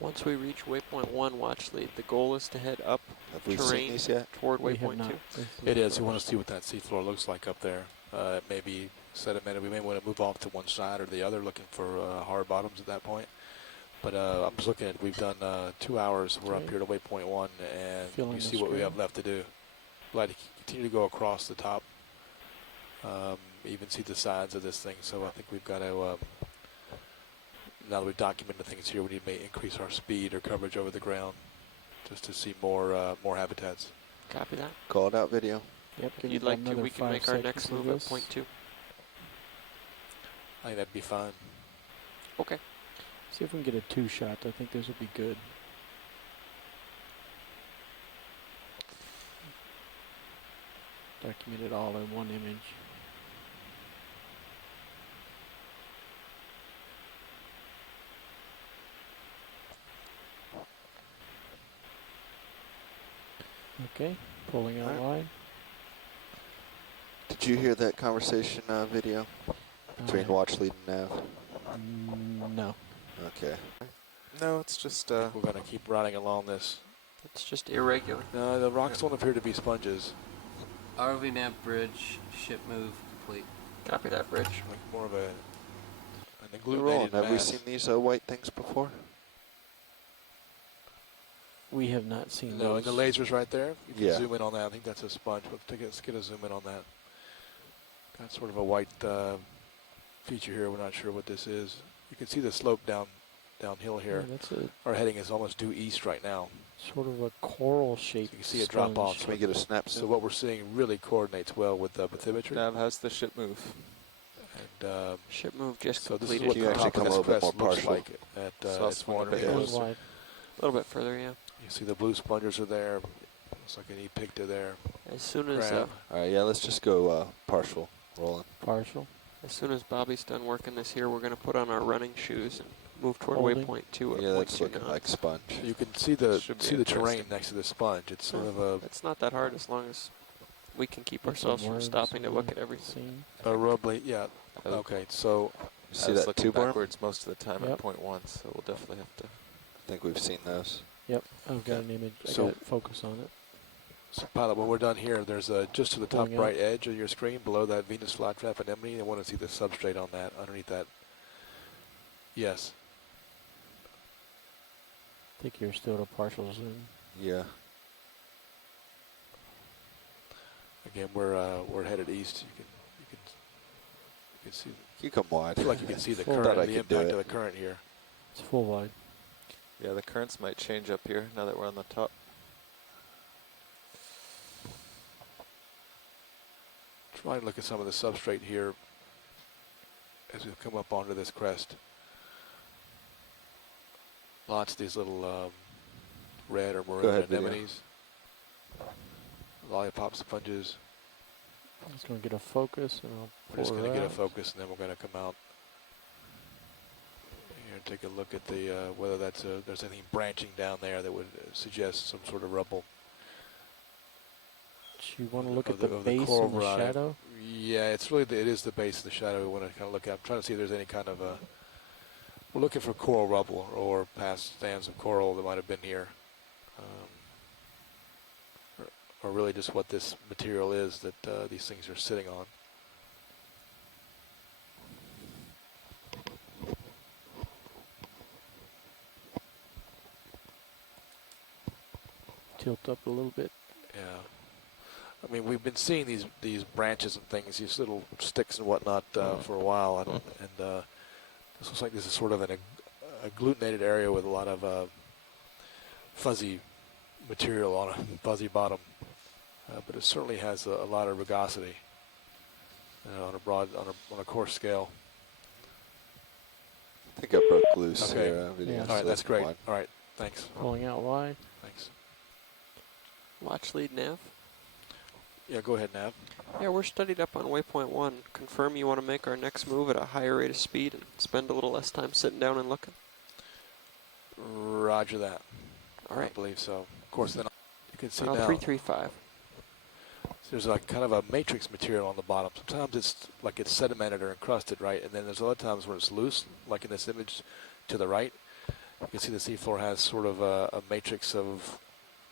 Once we reach waypoint 1, watch lead. The goal is to head up Have we terrain seen these yet? toward We have waypoint not. 2. It is. We want to see what that seafloor looks like up there. It may be sedimented. We may want to move off to one side or the other, looking for hard bottoms at that point. But I'm just looking at. We've done 2 hours. We're up Okay. here to waypoint 1, and Feeling you the see what we scale. have left to do. Like to continue to go across the top. Even see the sides of this thing. So I think we've got to. Now that we've documented things here, we need to increase our speed or coverage over the ground, just to see more habitats. Copy that. Call it out, video. Yep. If give you'd it like to, another we can 5 make our next seconds of move at this. point 2. I think that'd be fine. Okay. See if we can get a 2 shot. I think this would be good. Document it all in one image. Okay, pulling out Alright. wide. Did you hear that conversation video between watch lead and nav? No. Okay. No, it's just We're going to keep riding along this. It's just irregular. No, the rocks don't appear to be sponges. ROV nav bridge, ship move complete. Copy that, bridge. Like more of an We're rolling. agglutinated Have we mass. seen these white things before? We have not seen No, those. and the laser's right there. You can Yeah. zoom in on that. I think that's a sponge. Let's get a zoom in on that. Got sort of a white feature here. We're not sure what this is. You can see the slope downhill here. Yeah, that's a Our heading is almost due east right now. sort of a coral shape. So you can see it drop off. Can we get a snap So zoom? what we're seeing really coordinates well with the bathymetry. Nav has the ship move. And Ship move just so this is completed. what Can you the actually top come of a this little bit crest more looks partial? like at So I'll swing a 400 bit meters. Pulling closer. wide. A little bit further, yeah. You see the blue spongers are there. Looks like an E-picta there. As soon as Crab. All right, yeah, let's just go partial rolling. Partial. as soon as Bobby's done working this here, we're going to put on our running shoes and move toward Holding. waypoint 2 at Yeah, that's 0.2 looking knots. like sponge. You can see the Should be terrain interesting. next to the sponge. It's sort of a It's not that hard as long as we can keep Get some ourselves from words stopping to on look the at everything. scene. rubbly. Yeah. I was- Okay. So I See was that looking tube arm? backwards most of the time Yep. at point 1, so we'll definitely have to. I think we've seen those. Yep, I've got an image. I So- got focus on it. So pilot, when we're done here, there's just to the top Pulling out. right edge of your screen, below that Venus flytrap anemone. I want to see the substrate on that, underneath that. Yes. I think you're still at a partial zoom. Yeah. Again, we're headed east. You can see. You come wide. I feel like you can see the Full. current, Thought I the could do impact it. of the current here. It's full wide. Yeah, the currents might change up here now that we're on the top. Try and look at some of the substrate here as we come up onto this crest. Lots of these little red or maroon ahead, video. anemones, lollipop sponges. I'm just going to get a focus and I'll We're just pull going it to get a out. focus, and then we're going to come out here and take a look at the whether there's anything branching down there that would suggest some sort of rubble. Do you want to look of at the of base coral and the variety. shadow? Yeah, it's really it is the base of the shadow we want to kind of look at. I'm trying to see if there's any kind of we're looking for coral rubble or past stands of coral that might have been here, or really just what this material is that these things are sitting on. Tilt up a little bit. Yeah. I mean, we've been seeing these branches and things, these little sticks and whatnot for a while, and this looks like this is sort of an agglutinated area with a lot of fuzzy material on a fuzzy bottom, but it certainly has a lot of rugosity on a coarse scale. I think I broke loose Okay. here. Video, Yeah. All so right, that's great. wide. All right, thanks. Pulling out wide. Thanks. Watch lead nav. Yeah, go ahead, Nav. Yeah, we're studied up on waypoint 1. Confirm you want to make our next move at a higher rate of speed and spend a little less time sitting down and looking. Roger that. All I right. believe so. Of course, then you can see Around now. 335. There's like kind of a matrix material on the bottom. Sometimes it's like it's sedimented or encrusted, right? And then there's other times where it's loose, like in this image to the right. You can see the seafloor has sort of a matrix of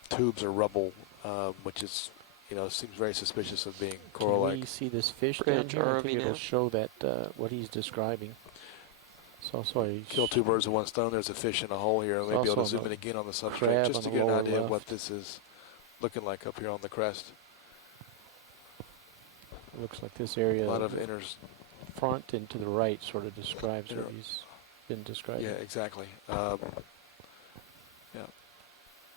tubes or rubble, which is, seems very suspicious of being Can coral-like. we see this fish Bridge, down here? I ROV think it'll nav. show that what he's describing. So sorry. Kill two birds with one stone. There's a fish in a hole here. There's Maybe able to also zoom in again on the substrate crab just on to the get an lower idea of what left. this is looking like up here on the crest. Looks like this area. A lot of inners. Front and to the right sort of describes Inner- what he's been describing. Yeah, exactly.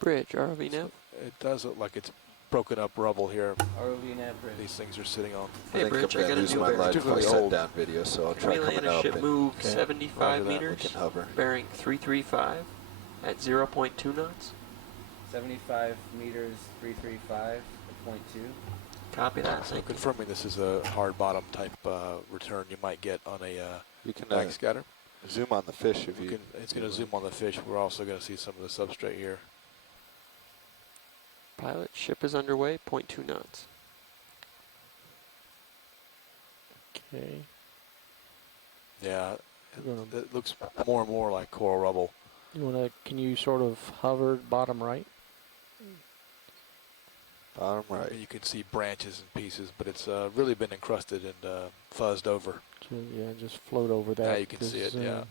Bridge, ROV nav. It does look like it's broken up rubble here. ROV nav bridge. These things are sitting on. I Hey, think Bridge, I'm I going got to a lose new my bearing. light if I Particularly set old. down video, so I'll Can try we land coming a up ship and move Okay. 75 Roger that. we meters, can hover. bearing 335 at 0.2 knots? 75 meters, 335, .2. Copy that, So thank you. confirming this is a hard bottom type return you might get on a You can backscatter. zoom on the fish if you. It's going to zoom on the fish. We're also going to see some of the substrate here. Pilot, ship is underway, 0.2 knots. Okay. Yeah, We're gonna- it looks more and more like coral rubble. You wanna? Can you sort of hover bottom right? Bottom right. You can see branches and pieces, but it's really been encrusted and fuzzed over. Yeah, just float over that. Yeah, you can to see it, yeah. zoom.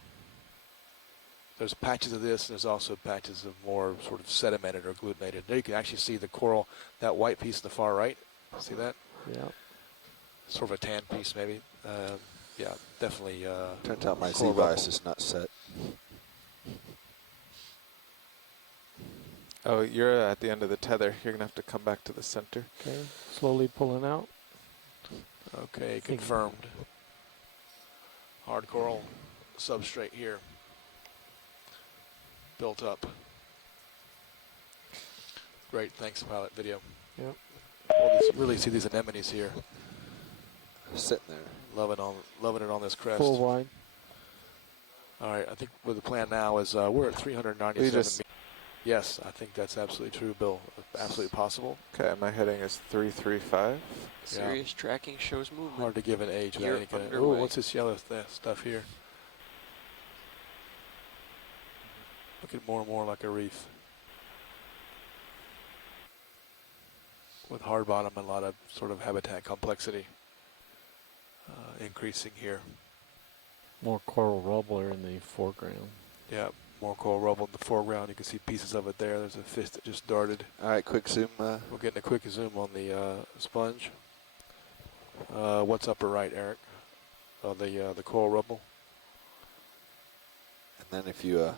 There's patches of this, and there's also patches of more sort of sedimented or agglutinated. There you can actually see the coral, that white piece in the far right. See that? Yeah. Sort of a tan piece, maybe. Yeah, definitely. Turns out my coral Z-bias rubble. is not set. Oh, you're at the end of the tether. You're going to have to come back to the center. Okay. Slowly pulling out. Okay, confirmed. Hard coral substrate here. Built up. Great, thanks, pilot. Video. Yep. Really see these anemones here. Sitting there. Loving it on this crest. Full wide. All right, I think what the plan now is we're at 397 meters. Yes, I think that's absolutely true, Bill. Absolutely possible. Okay, my heading is 335. Serious tracking shows movement. Hard to give an age without You're any kind of. Oh, underway. what's this yellow stuff here? Looking more and more like a reef. With hard bottom and a lot of sort of habitat complexity increasing here. More coral rubble in the foreground. Yeah, more coral rubble in the foreground. You can see pieces of it there. There's a fish that just darted. All right, quick zoom. We're getting a quick zoom on the sponge. What's upper right, Eric? The coral rubble. And then if you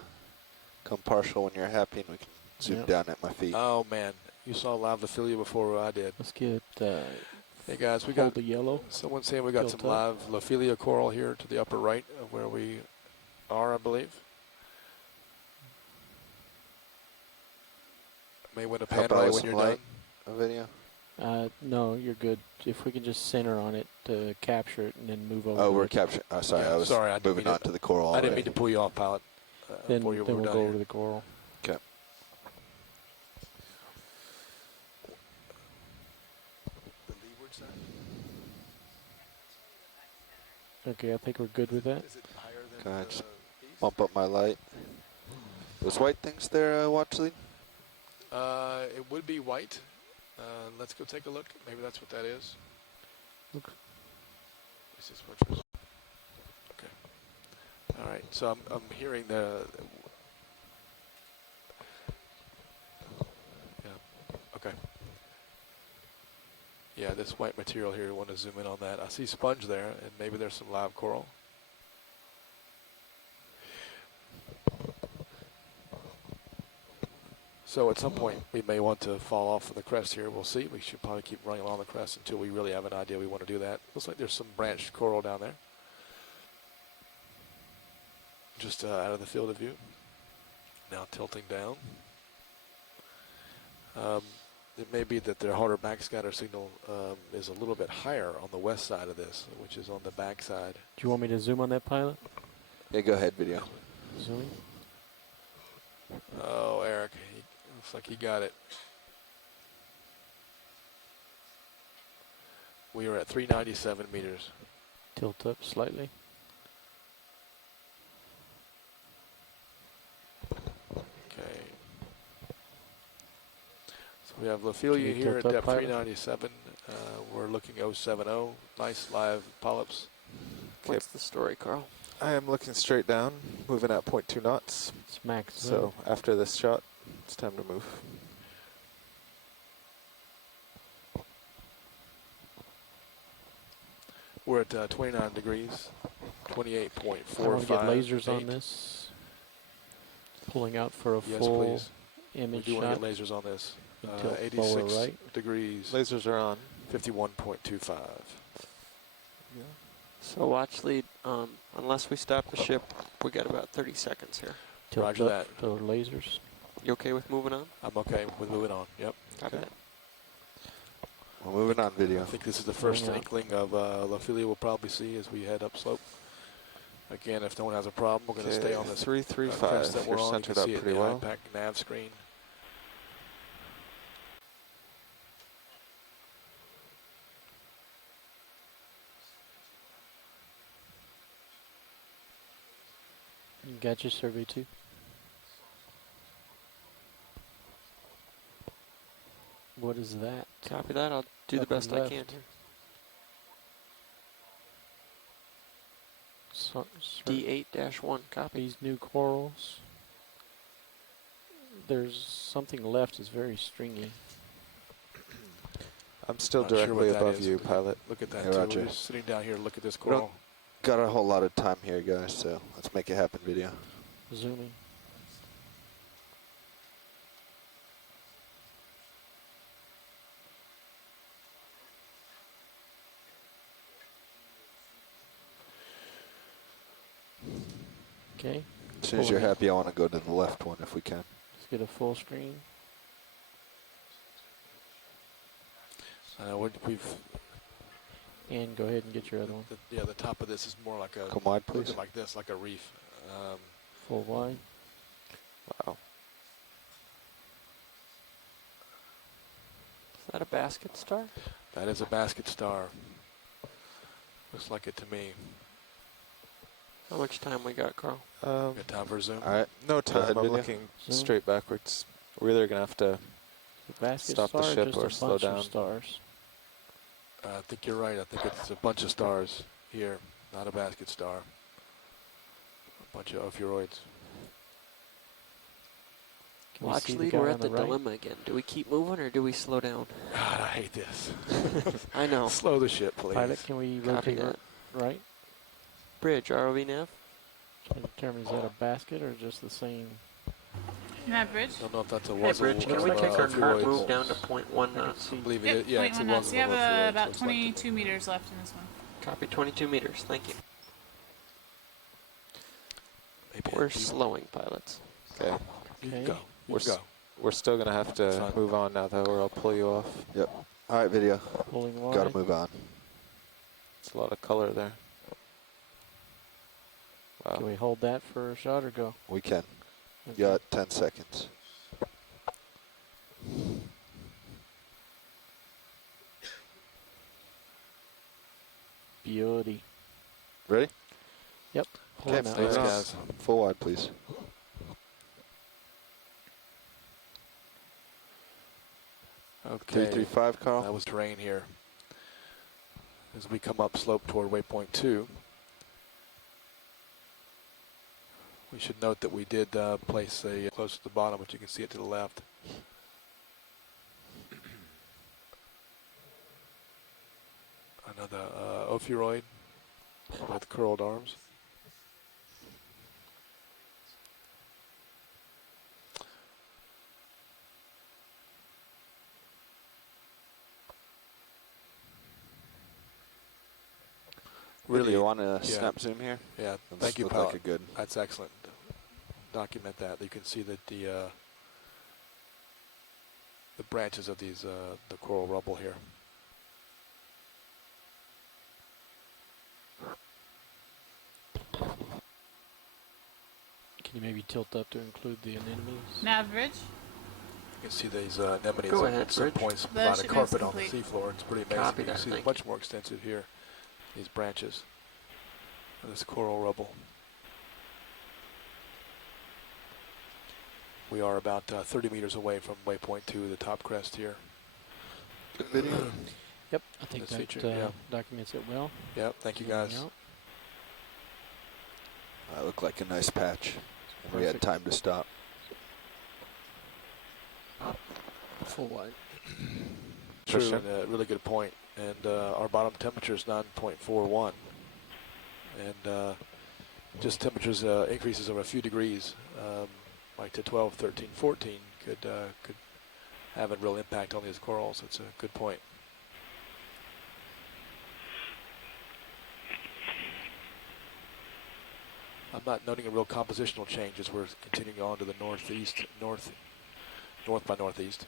come partial when you're happy, and we can zoom down at my feet. Oh man, you saw live Lophilia before I did. Let's get. Hey guys, we hold got the yellow. Someone saying we got Tilt some live Lophilia coral here to the upper right of where we are, I believe. May want to pan away when you're done. A video. No, you're good. If we can just center on it to capture it and then move over. Oh, we're capturing. Sorry, Yeah, I was sorry, I didn't moving mean on to- to the coral. I didn't already. mean to pull you off, pilot. Then before you were we'll done go here. over the coral. Okay. The leeward side? Okay, I think we're good with that. Is it higher than Can I just east? bump up my light? Those white things there, watch lead? It would be white. Let's go take a look. Maybe that's what that is. Look. This is what okay. All right. So I'm hearing the. Yeah. Okay. Yeah, this white material here. I want to zoom in on that. I see sponge there, and maybe there's some live coral. So at some point, we may want to fall off of the crest here. We'll see. We should probably keep running along the crest until we really have an idea we want to do that. Looks like there's some branched coral down there. Just out of the field of view. Now tilting down. It may be that their harder backscatter signal is a little bit higher on the west side of this, which is on the backside. Do you want me to zoom on that, pilot? Yeah, go ahead, video. Zooming. Oh, Eric, looks like he got it. We are at 397 meters. Tilt up slightly. Okay. So we have Lophilia you here at tilt up, depth pilot? 397. We're looking 070. Nice live polyps. What's the story, Carl? I am looking straight down, moving at 0.2 knots. It's max. So after this shot, it's time to move. We're at 29 degrees, 28.45. I want to get lasers on this. Pulling out for a Yes, full please. We image do want shot. to get lasers on this. Tilt 86 lower right. degrees, Lasers are on. 51.25. So watch lead. Unless we stop the ship, we got about 30 seconds here. Tilt Roger up that. for lasers. You okay with moving on? I'm okay with moving on. Yep. Copy that. We're moving on, video. I think this is the first Moving on. inkling of Lophilia we'll probably see as we head upslope. Again, if no one has a problem, we're going to stay on this 335. crest that we're You're on. You centered can up see it in pretty the well. IPAC nav screen. You got your survey too? What is that? Copy that. I'll do the Upper best I left. can. So, D8-1. Copy. these new corals. There's something left is very stringy. I'm still Not sure directly what that above is. you, pilot. Look at that, Hey, too. Roger. We're just sitting down here, look at this We don't- coral. Got a whole lot of time here, guys, so let's make it happen, video. Zooming. Okay, As soon as you're Pulling it. happy, I want to go to the left one if we can. let's get a full screen. We've And go ahead and get your other one. yeah, the top of this is more like a Come wide, please. looking like this, like a reef. Full wide. Wow. Is that a basket star? That is a basket star. Looks like it to me. How much time we got, Carl? Good time for a zoom. All right. No Go ahead, time. I'm video. looking Zoom. straight backwards. We're either gonna have to The basket stop the star ship just or a slow bunch down. of stars. I think you're right. I think it's a bunch of stars here, not a basket star. A bunch of Ophiuroids. Can Well, we see actually, guy we're on at the right? dilemma again. Do we keep moving or do we slow down? God, I hate this. I know. Slow the ship, please. Pilot, can we Copy rotate that. right? Bridge, ROV nav. Can you determine is that a basket or just the same? Nav bridge. I don't know if that's a Hey, wuzzle Bridge, can of we take our current Ophiuroids. move down to 0.1 knots? I believe Yep, it. Yeah, it's a 0.1 wuzzle knots. of You have Ophiuroids, about looks like to me. 22 meters left in this one. Copy 22 meters. Thank you. Maybe We're it'd be- slowing, pilots. Okay. You can Okay. go. You We're can go. We're still gonna have to Fine. move on now, though, or I'll pull you off. Yep. All right, video. Pulling wide. Got to move on. It's a lot of color there. Wow. Can we hold that for a shot or go? We can. Okay. You got 10 seconds. Beauty. Ready? Yep. Okay, Pulling out. thanks, Nice. guys. Full wide, please. Okay. 335, Carl. That was terrain here. As we come up slope toward waypoint 2, we should note that we did place a close to the bottom, but you can see it to the left. Another Ophiuroid with curled arms. Really, you want to yeah. snap zoom here? Yeah, Let's thank you, look Pilot. like a good. That's excellent. Document that. You can see that the branches of these the coral rubble here. Can you maybe tilt up to include the anemones? Nav bridge. You can see these anemones Go at ahead, some Bridge. points The provide a shipment's carpet on the complete. seafloor. It's pretty amazing. Copy You can that, see thank much more extensive here. These branches of this coral rubble. We are about 30 meters away from waypoint 2, the top crest here. Good video. Yep. I think This that feature, yeah. documents it well. Yep, thank you guys. Yep. That looked like a nice patch. And we had Perfect. time to stop. Full wide. True, Sure. and a really good point. And our bottom temperature is 9.41. And just temperatures increases of a few degrees, like to 12, 13, 14, could have a real impact on these corals. It's a good point. I'm not noting a real compositional change as we're continuing on to the northeast, north by northeast.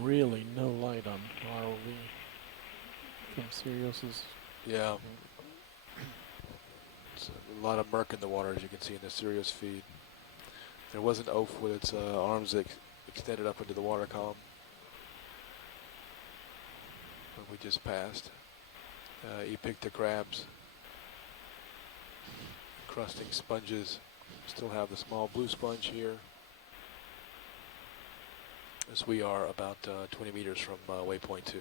Really no light on ROV from Sirius's. Yeah. It's a lot of murk in the water, as you can see in the Sirius feed. There was an oaf with its arms extended up into the water column. But we just passed. Epicta crabs, encrusting sponges. Still have the small blue sponge here. As we are about 20 meters from waypoint 2.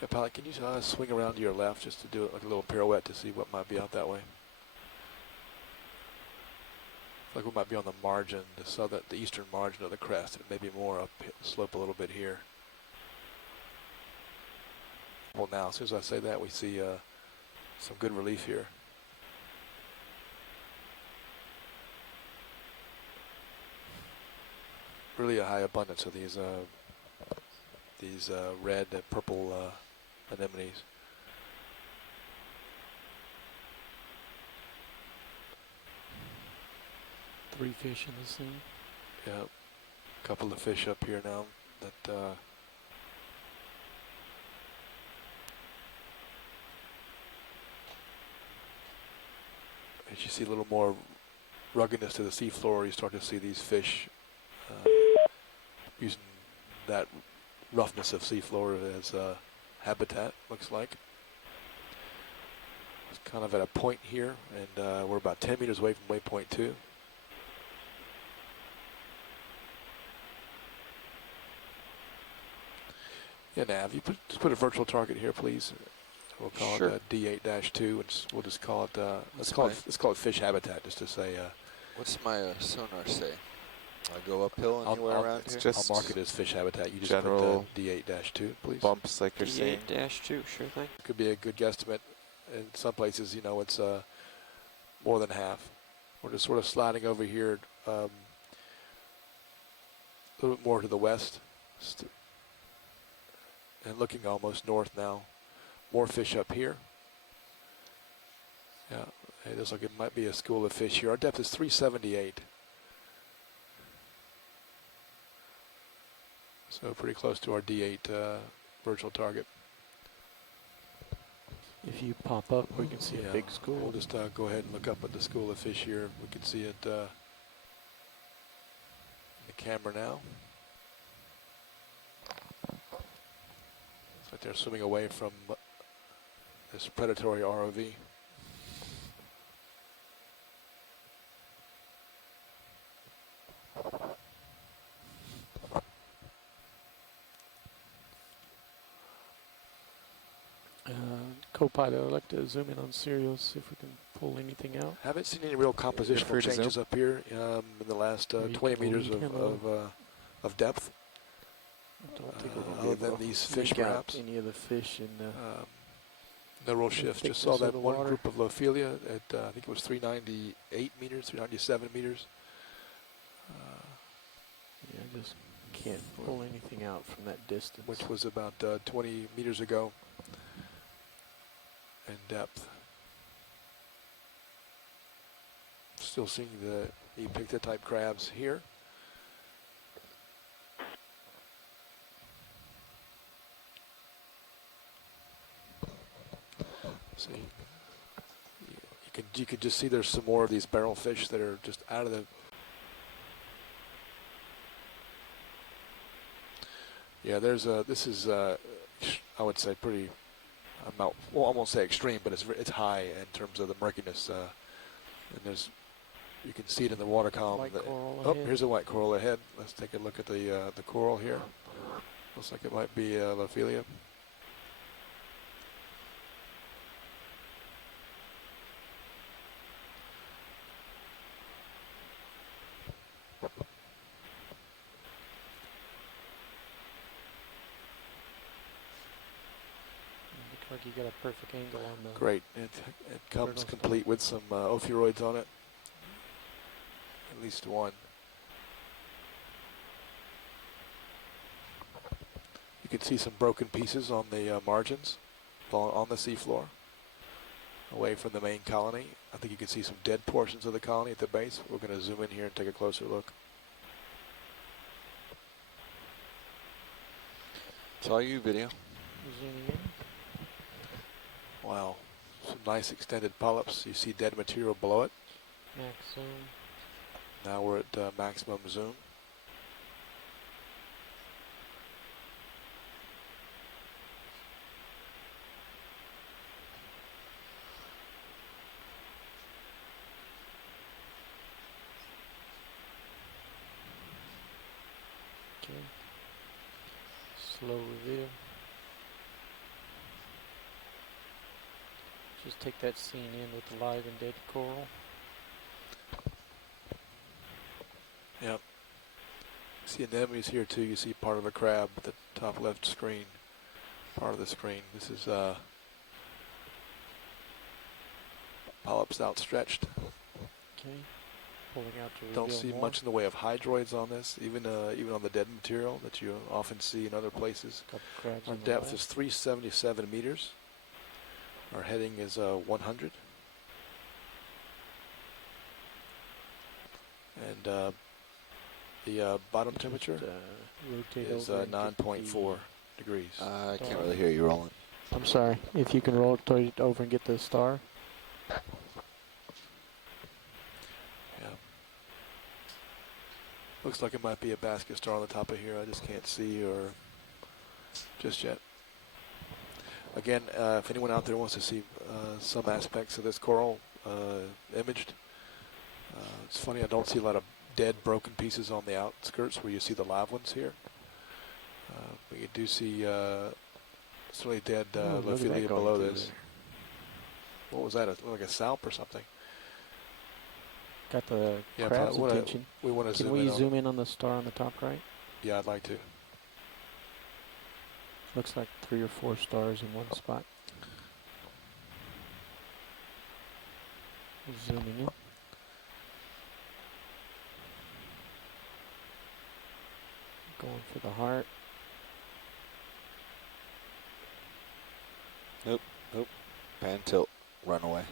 Yeah, pilot, can you swing around to your left just to do it like a little pirouette to see what might be out that way? Like we might be on the margin, the eastern margin of the crest, and maybe more up slope a little bit here. Well, now, as soon as I say that, we see some good relief here. really a high abundance of these red and purple anemones. Three fish in the scene. Yeah, a couple of fish up here now that as you see a little more ruggedness to the seafloor, you start to see these fish using that roughness of seafloor as habitat, looks like. It's kind of at a point here, and we're about 10 meters away from waypoint 2. Yeah, Nav, you just put a virtual target here, please. We'll call Sure. it D8-2, and we'll just call it let's call it fish habitat, just to say. What's my sonar say? I go uphill anywhere around it's here? just I'll mark it as fish habitat. You just general put D8-2, please. bumps like you're saying. D8-2, sure thing. Could be a good guesstimate. In some places, you know, it's more than half. We're just sort of sliding over here a little bit more to the west and looking almost north now. More fish up here. Yeah, it looks like it might be a school of fish here. Our depth is 378. So pretty close to our D8 virtual target. If you pop up, we can see a big school. We'll just go ahead and look up at the school of fish here. We can see it in the camera now. Looks like they're swimming away from this predatory ROV. Co-pilot, I'd like to zoom in on serial, see if we can pull anything out. Haven't seen any real compositional free to changes zoom. up here in the last Or you 20 can meters link him of depth. I don't think we're Other going to than be able to these fish, make out perhaps. any of the fish in the No real shifts. Just saw thickness of that the one water. group of Lophelia at I think it was 398 meters, 397 meters. Yeah, I just can't pull anything out from that distance. Which was about 20 meters ago in depth. Still seeing the Epicta type crabs here. See, you can just see there's some more of these barrel fish that are just out of the. Yeah, there's a. This is I would say pretty. Well, I won't say extreme, but it's high in terms of the murkiness. And there's, you can see it in the water column. White coral Oh, ahead. here's a white coral ahead. Let's take a look at the coral here. Looks like it might be Lophelia. Looks like you got a perfect angle on the. Great. It comes Turtles. complete with some ophiuroids on it. At least one. You can see some broken pieces on the margins, on the seafloor, away from the main colony. I think you can see some dead portions of the colony at the base. We're going to zoom in here and take a closer look. It's all you, video. Zooming in. Wow. Some nice extended polyps. You see dead material below it. Max zoom. Now we're at maximum zoom. Okay. Slow reveal. Just take that scene in with the live and dead coral. Yep. See anemones here too. You see part of a crab at the top left screen. Part of the screen. This is polyps outstretched. Okay. Pulling out to Don't reveal see more. much in the way of hydroids on this, even on the dead material that you often see in other places. Couple crabs Our on the depth left. is 377 meters. Our heading is 100. And the bottom temperature Rotate is over and get 9.4 degrees. I can't really hear you, Roland. I'm sorry. If you can rotate over and get the star. Yeah. Looks like it might be a basket star on the top of here. I just can't see or just yet. Again, if anyone out there wants to see some aspects of this coral imaged, it's funny, I don't see a lot of dead, broken pieces on the outskirts where you see the live ones here. But you do see certainly dead Lophelia below this. There. What was that? Like a salp or something? Got the Yeah, crab's probably attention. we want to Can we zoom in on the star on the top right? Yeah, I'd like to. Looks like 3 or 4 stars in one spot. Zooming in. Going for the heart. Nope. Pan, tilt, run away.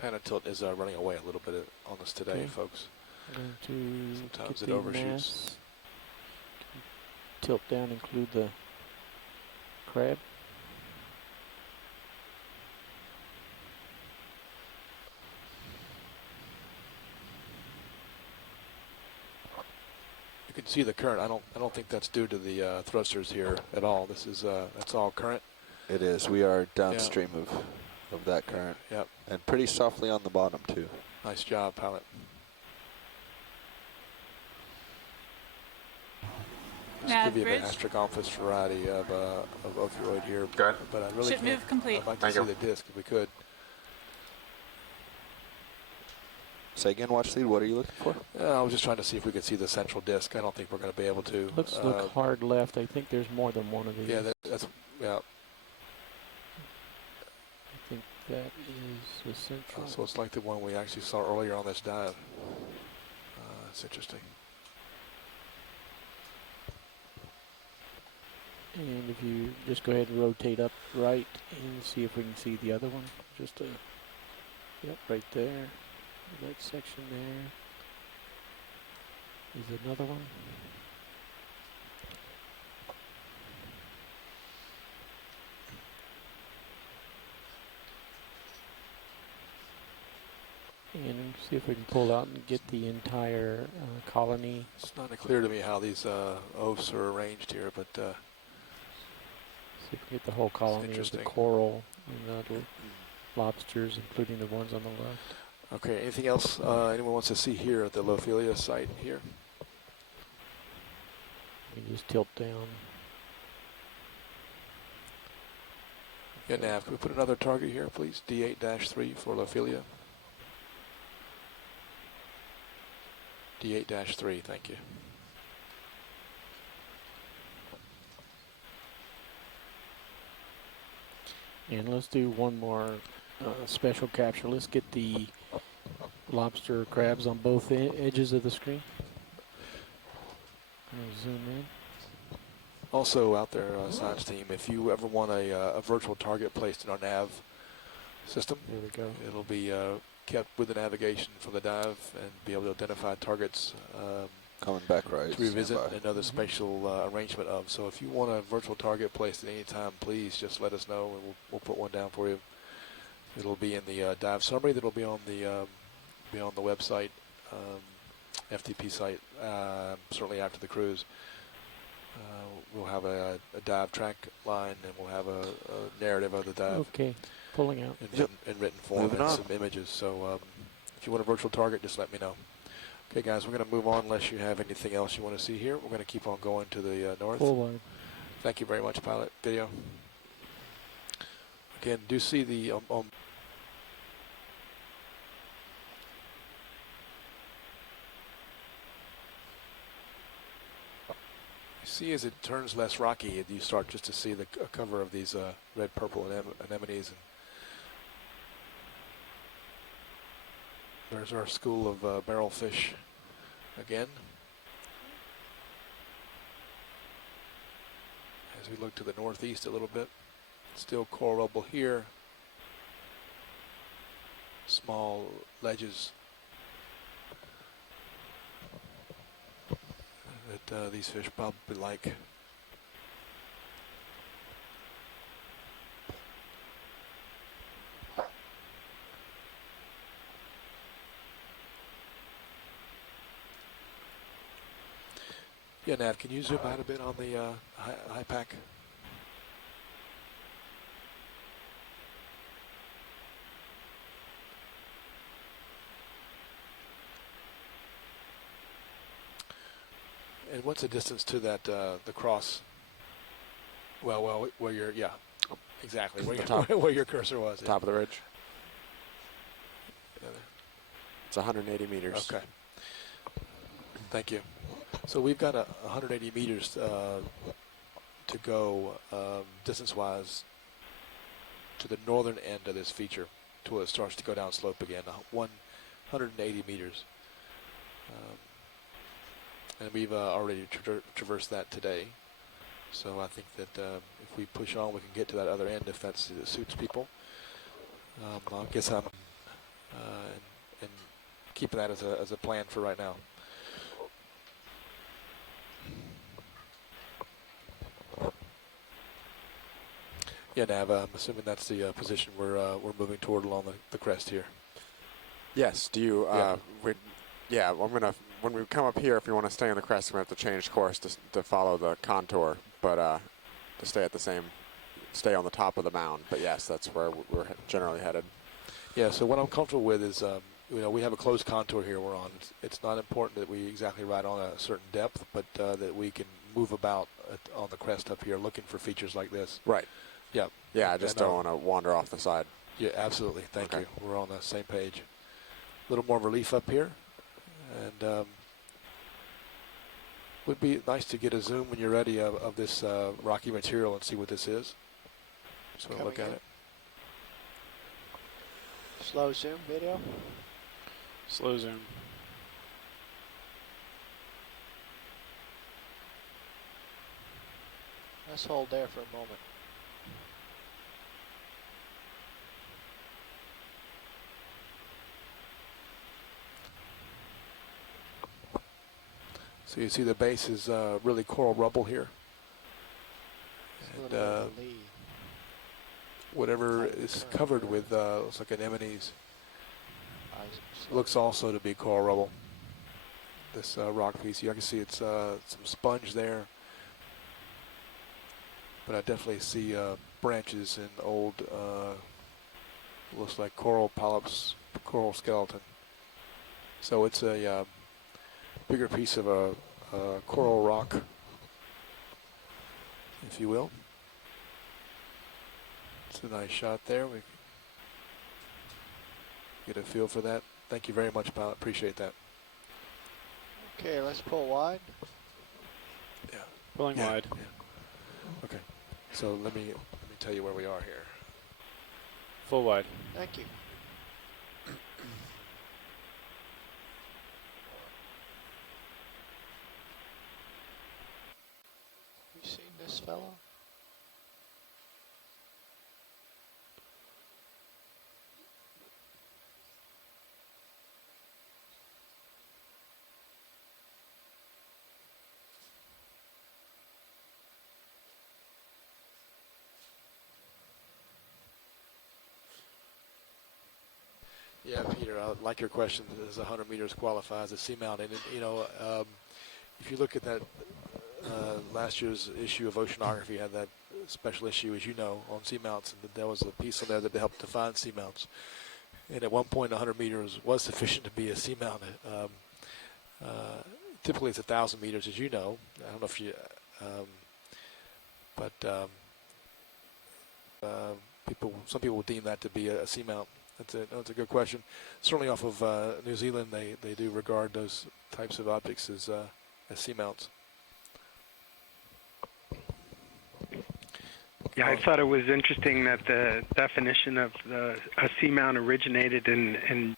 Pan and tilt is running away a little bit on us today, Okay. folks. I'm going to Sometimes get it the overshoots. mass. Tilt down, include the crab. You can see the current. I don't think that's due to the thrusters here at all. This is that's all current. It is. We are downstream of that current. Yep. And pretty softly on the bottom, too. Nice job, pilot. Just Nav give you bridge. the astragonphus variety of opioid here. Go ahead. But I really Ship can't. move complete. I'd like to Thank see you. the disc if we could. Say again, watch lead. What are you looking for? I was just trying to see if we could see the central disc. I don't think we're going to be able to. Let's look hard left. I think there's more than one of these. Yeah, that's yeah. I think that is the central. So it's like the one we actually saw earlier on this dive. That's interesting. And if you just go ahead and rotate up right and see if we can see the other one. Just yep, right there. That section there is another one. And see if we can pull out and get the entire colony. It's not clear to me how these oaths are arranged here, but See if we can get the whole colony of the interesting. coral and the other lobsters, including the ones on the left. okay. Anything else anyone wants to see here at the Lophelia site here? We just tilt down. Yeah, Nav, can we put another target here, please? D8-3 for Lophelia. D8-3, thank you. And let's do one more special capture. Let's get the lobster crabs on both edges of the screen. Zoom in. Also out there, science team, if you ever want a virtual target placed in our nav system, There we go. it'll be kept with the navigation for the dive and be able to identify targets Coming back right. to revisit Standby. another spatial arrangement of. So if you want a virtual target placed at any time, please just let us know and we'll put one down for you. It'll be in the dive summary that'll be on the website, FTP site, certainly after the cruise. We'll have a dive track line and we'll have a narrative of the dive. Okay, pulling out. In written form Moving and on. some images. So if you want a virtual target, just let me know. Okay, guys, we're going to move on unless you have anything else you want to see here. We're going to keep on going to the north. Full wide. Thank you very much, pilot. Video. Again, do see the you see as it turns less rocky, you start just to see the cover of these red, purple anemones. And There's our school of barrelfish again. As we look to the northeast a little bit, still coral rubble here. Small ledges that these fish probably like. Yeah, Nav, can you zoom out a bit on the high pack? And what's the distance to that the cross? Well, where your exactly where your, where your cursor was. Top of the ridge. It's 180 meters. Okay. Thank you. So we've got 180 meters to go distance-wise to the northern end of this feature till it starts to go down slope again. 180 meters. And we've already traversed that today. So I think that if we push on, we can get to that other end if that suits people. I guess I'm and keeping that as a plan for right now. Yeah, Nav, I'm assuming that's the position we're moving toward along the crest here. Yes. Do you? I'm gonna. When we come up here, if you want to stay on the crest, we have to change course to follow the contour, but to stay at the same, stay on the top of the mound. But yes, that's where we're generally headed. Yeah. So what I'm comfortable with is, we have a closed contour here we're on. It's not important that we exactly ride on a certain depth, but that we can move about on the crest up here, looking for features like this. Right. Yeah. Yeah. I just don't want to wander off the side. Yeah, absolutely. Thank you. We're on the same page. A little more relief up here. And would be nice to get a zoom when you're ready of this rocky material and see what this is. So look at it. Slow zoom video. Slow zoom. Let's hold there for a moment. So you see the base is really coral rubble here. And whatever is covered with looks like anemones looks also to be coral rubble. This rock piece, you can see it's some sponge there. But I definitely see branches and old, looks like coral polyps, coral skeleton. So it's a bigger piece of a coral rock, if you will. It's a nice shot there. We get a feel for that. Thank you very much, pilot. Appreciate that. Okay, let's pull wide. Yeah. Pulling wide. Yeah. Okay. So let me tell you where we are here. Full wide. Thank you. You seen this fellow? Yeah, Peter, I like your question. Does 100 meters qualify as a seamount? And, if you look at that last year's issue of Oceanography, had that special issue, as you know, on seamounts, and there was a piece on there that helped define seamounts. And at one point, 100 meters was sufficient to be a seamount. Typically, it's 1,000 meters, as you know. I don't know if you, some people would deem that to be a seamount. That's a good question. Certainly off of New Zealand, they do regard those types of objects as seamounts. Yeah, I thought it was interesting that the definition of a seamount originated in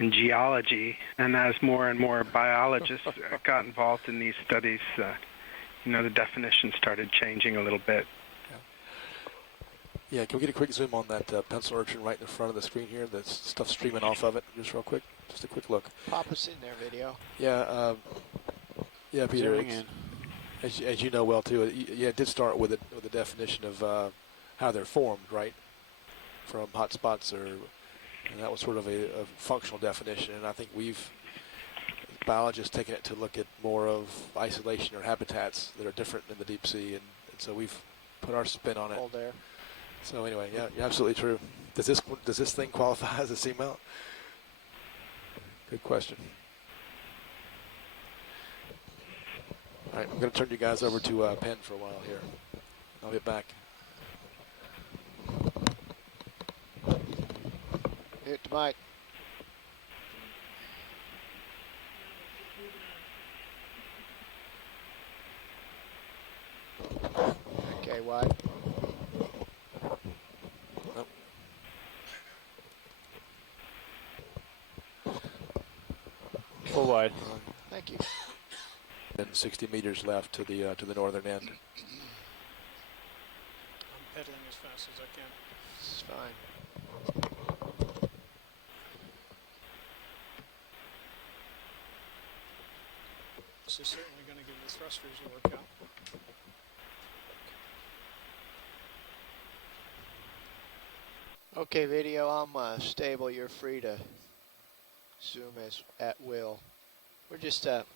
in geology, and as more and more biologists got involved in these studies, the definition started changing a little bit. Yeah, can we get a quick zoom on that pencil urchin right in the front of the screen here? That stuff streaming off of it, just real quick. Just a quick look. Pop us in there, video. Yeah, yeah, Peter. Zooming in. As you know well too, it did start with the definition of how they're formed, right? From hot spots, and that was sort of a functional definition. And I think we've biologists taken it to look at more of isolation or habitats that are different in the deep sea, and so we've put our spin on it. Hold there. So anyway, yeah, you're absolutely true. Does this thing qualify as a seamount? Good question. All right, I'm going to turn you guys over to Penn for a while here. I'll be back. Hit the mic. Okay, wide. Full wide. Thank you. And 60 meters left to the northern end. I'm pedaling as fast as I can. It's fine. This is certainly going to give the thrusters a workout. Okay, video, I'm stable. You're free to zoom as at will. We're just got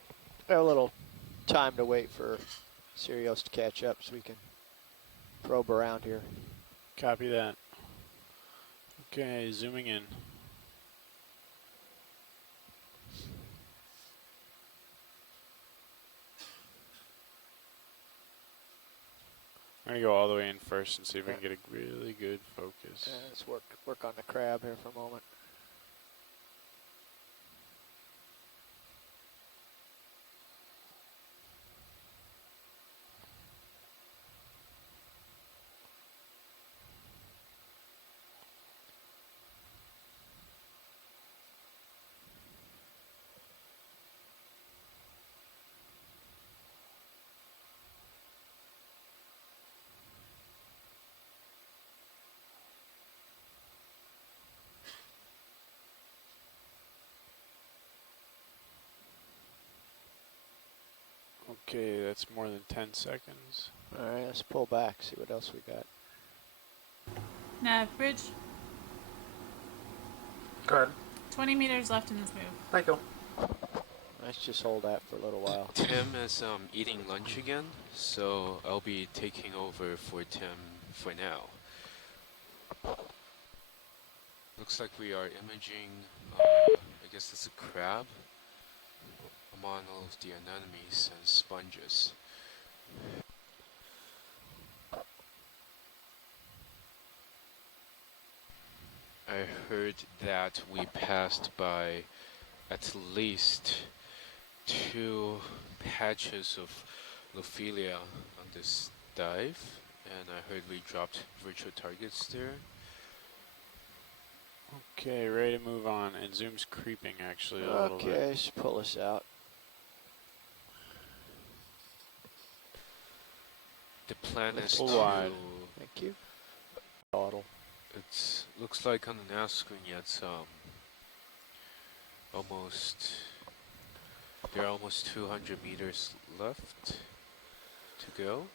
a little time to wait for Sirius to catch up so we can probe around here. Copy that. Okay, zooming in. I'm going to go all the way in first and see if we can get a really good focus. Let's work on the crab here for a moment. Okay, that's more than 10 seconds. All right, let's pull back, see what else we got. Nav, bridge. Go ahead. 20 meters left in this move. Thank you. Let's just hold that for a little while. Tim is eating lunch again, so I'll be taking over for Tim for now. Looks like we are imaging, I guess it's a crab, among all of the anemones and sponges. I heard that we passed by at least 2 patches of Lophelia on this dive, and I heard we dropped virtual targets there. Okay, ready to move on, and zoom's creeping actually a little bit. Okay, let's pull this out. The plan is Full to... wide. Thank you. Bottle. It looks like on the nav screen it's almost... There are almost 200 meters left to go.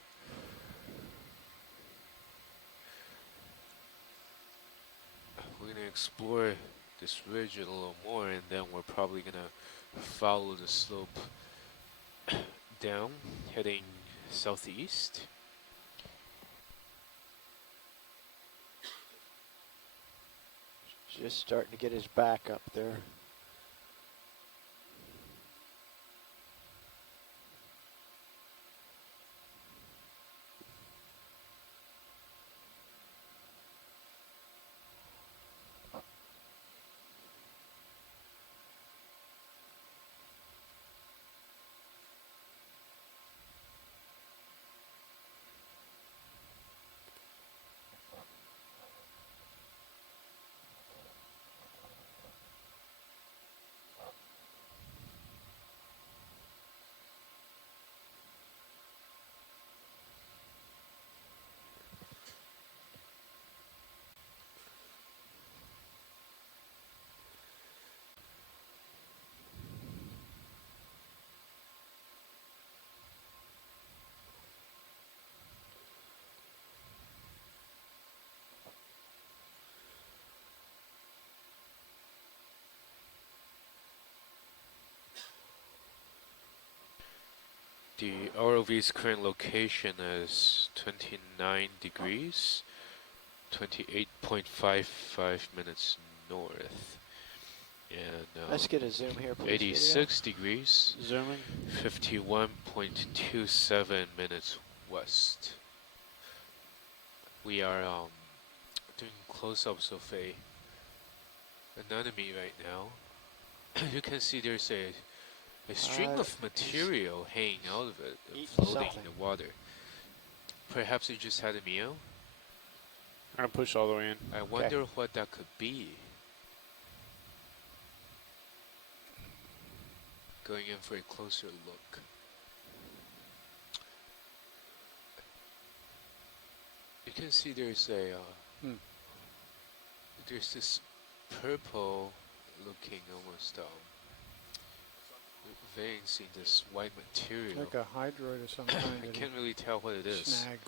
We're gonna explore this ridge a little more, and then we're probably gonna follow the slope down, heading southeast. Just starting to get his back up there. The ROV's current location is 29 degrees, 28.55 minutes north. And let's get a zoom here, please. 86 degrees, Zooming. 51.27 minutes west. We are doing close-ups of an enemy right now. You can see there's a string of material hanging out of it, floating in the water. Perhaps it just had a meal? I'm going to push all the way in. I wonder what that could be. Going in for a closer look. You can see there's a there's this purple looking almost veins in this white material. Like a hydroid of some kind. I can't really tell what it is. Snagged.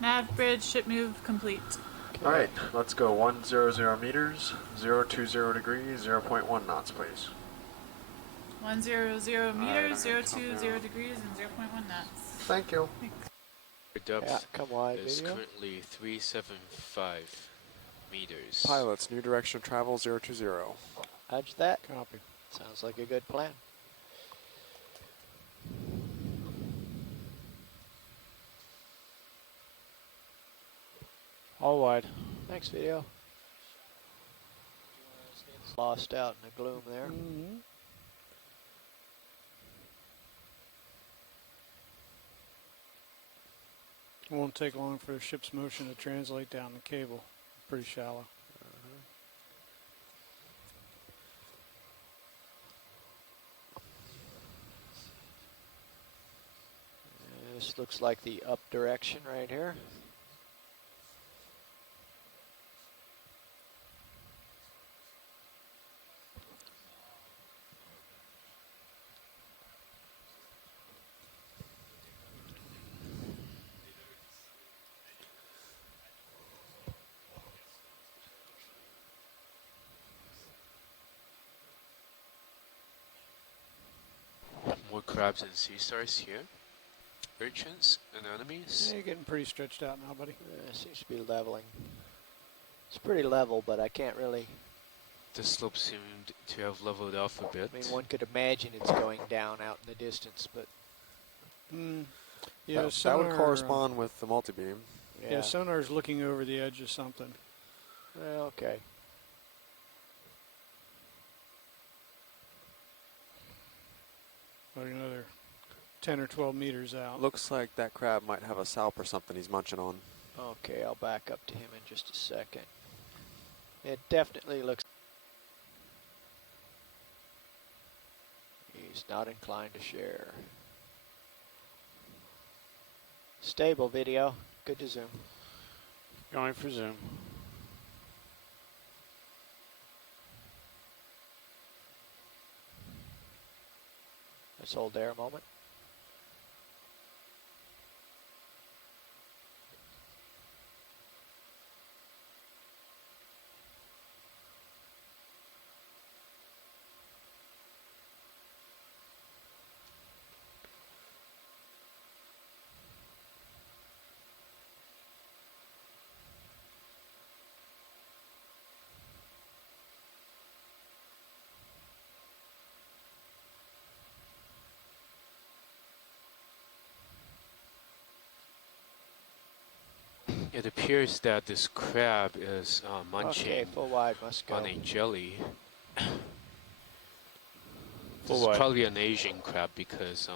Nav bridge, ship move complete. Alright, let's go 100 meters, 020 degrees, 0.1 knots, please. 100 meters, 020 degrees, and 0.1 knots. Thank you. The depth come wide, is video. currently 375 meters. Pilots, new direction of travel 020. Hodge that. Copy. Sounds like a good plan. All wide. Thanks, video. Lost out in the gloom there. Mm-hmm. It won't take long for the ship's motion to translate down the cable. Pretty shallow. This looks like the up direction right here. More crabs and sea stars here. Urchins, anemones. Yeah, you're getting pretty stretched out now, buddy. Seems to be leveling. It's pretty level, but I can't really... The slope seemed to have leveled off a bit. I mean, one could imagine it's going down out in the distance, but... Yeah, that would correspond with the multi-beam. Yeah, sonar's looking over the edge of something. Okay. About another 10 or 12 meters out. Looks like that crab might have a salp or something he's munching on. Okay, I'll back up to him in just a second. It definitely looks... He's not inclined to share. Stable video. Good to zoom. Going for zoom. Let's hold there a moment. It appears that this crab is munching full wide, must go. on a jelly. Full This is wide. probably an Asian crab because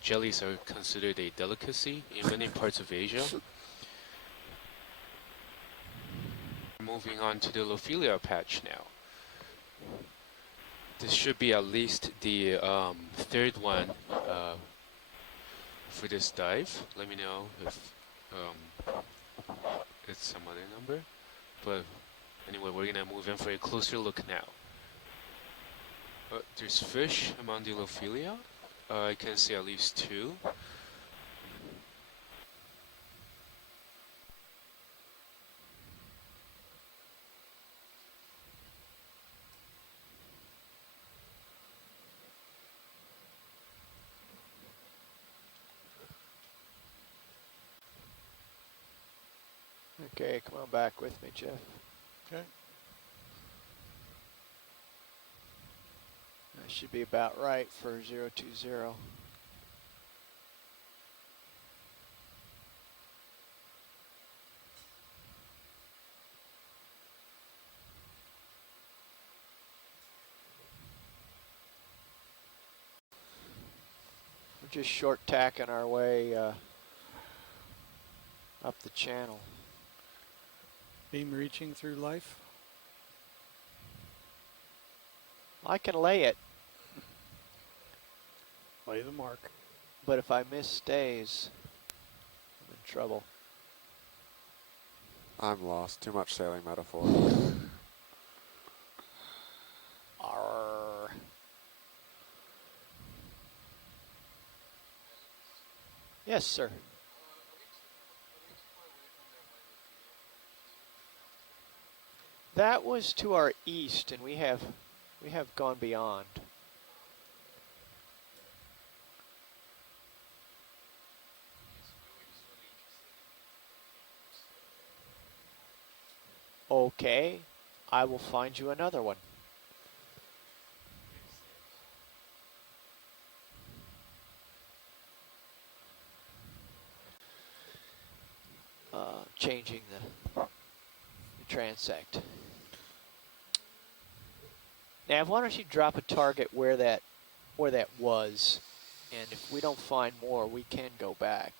jellies are considered a delicacy in many parts of Asia. Moving on to the Lophelia patch now. This should be at least the third one for this dive. Let me know if it's some other number. But anyway, we're gonna move in for a closer look now. There's fish among the Lophelia. I can see at least two. Okay, come on back with me, Jeff. Okay. That should be about right for 020. We're just short tacking our way up the channel. Beam reaching through life. I can lay it, Lay the mark. but if I miss stays, I'm in trouble. I'm lost. Too much sailing metaphor. Arr. Yes, sir. That was to our east, and we have gone beyond. Okay, I will find you another one. Changing the transect. Nav, why don't you drop a target where that was, and if we don't find more, we can go back.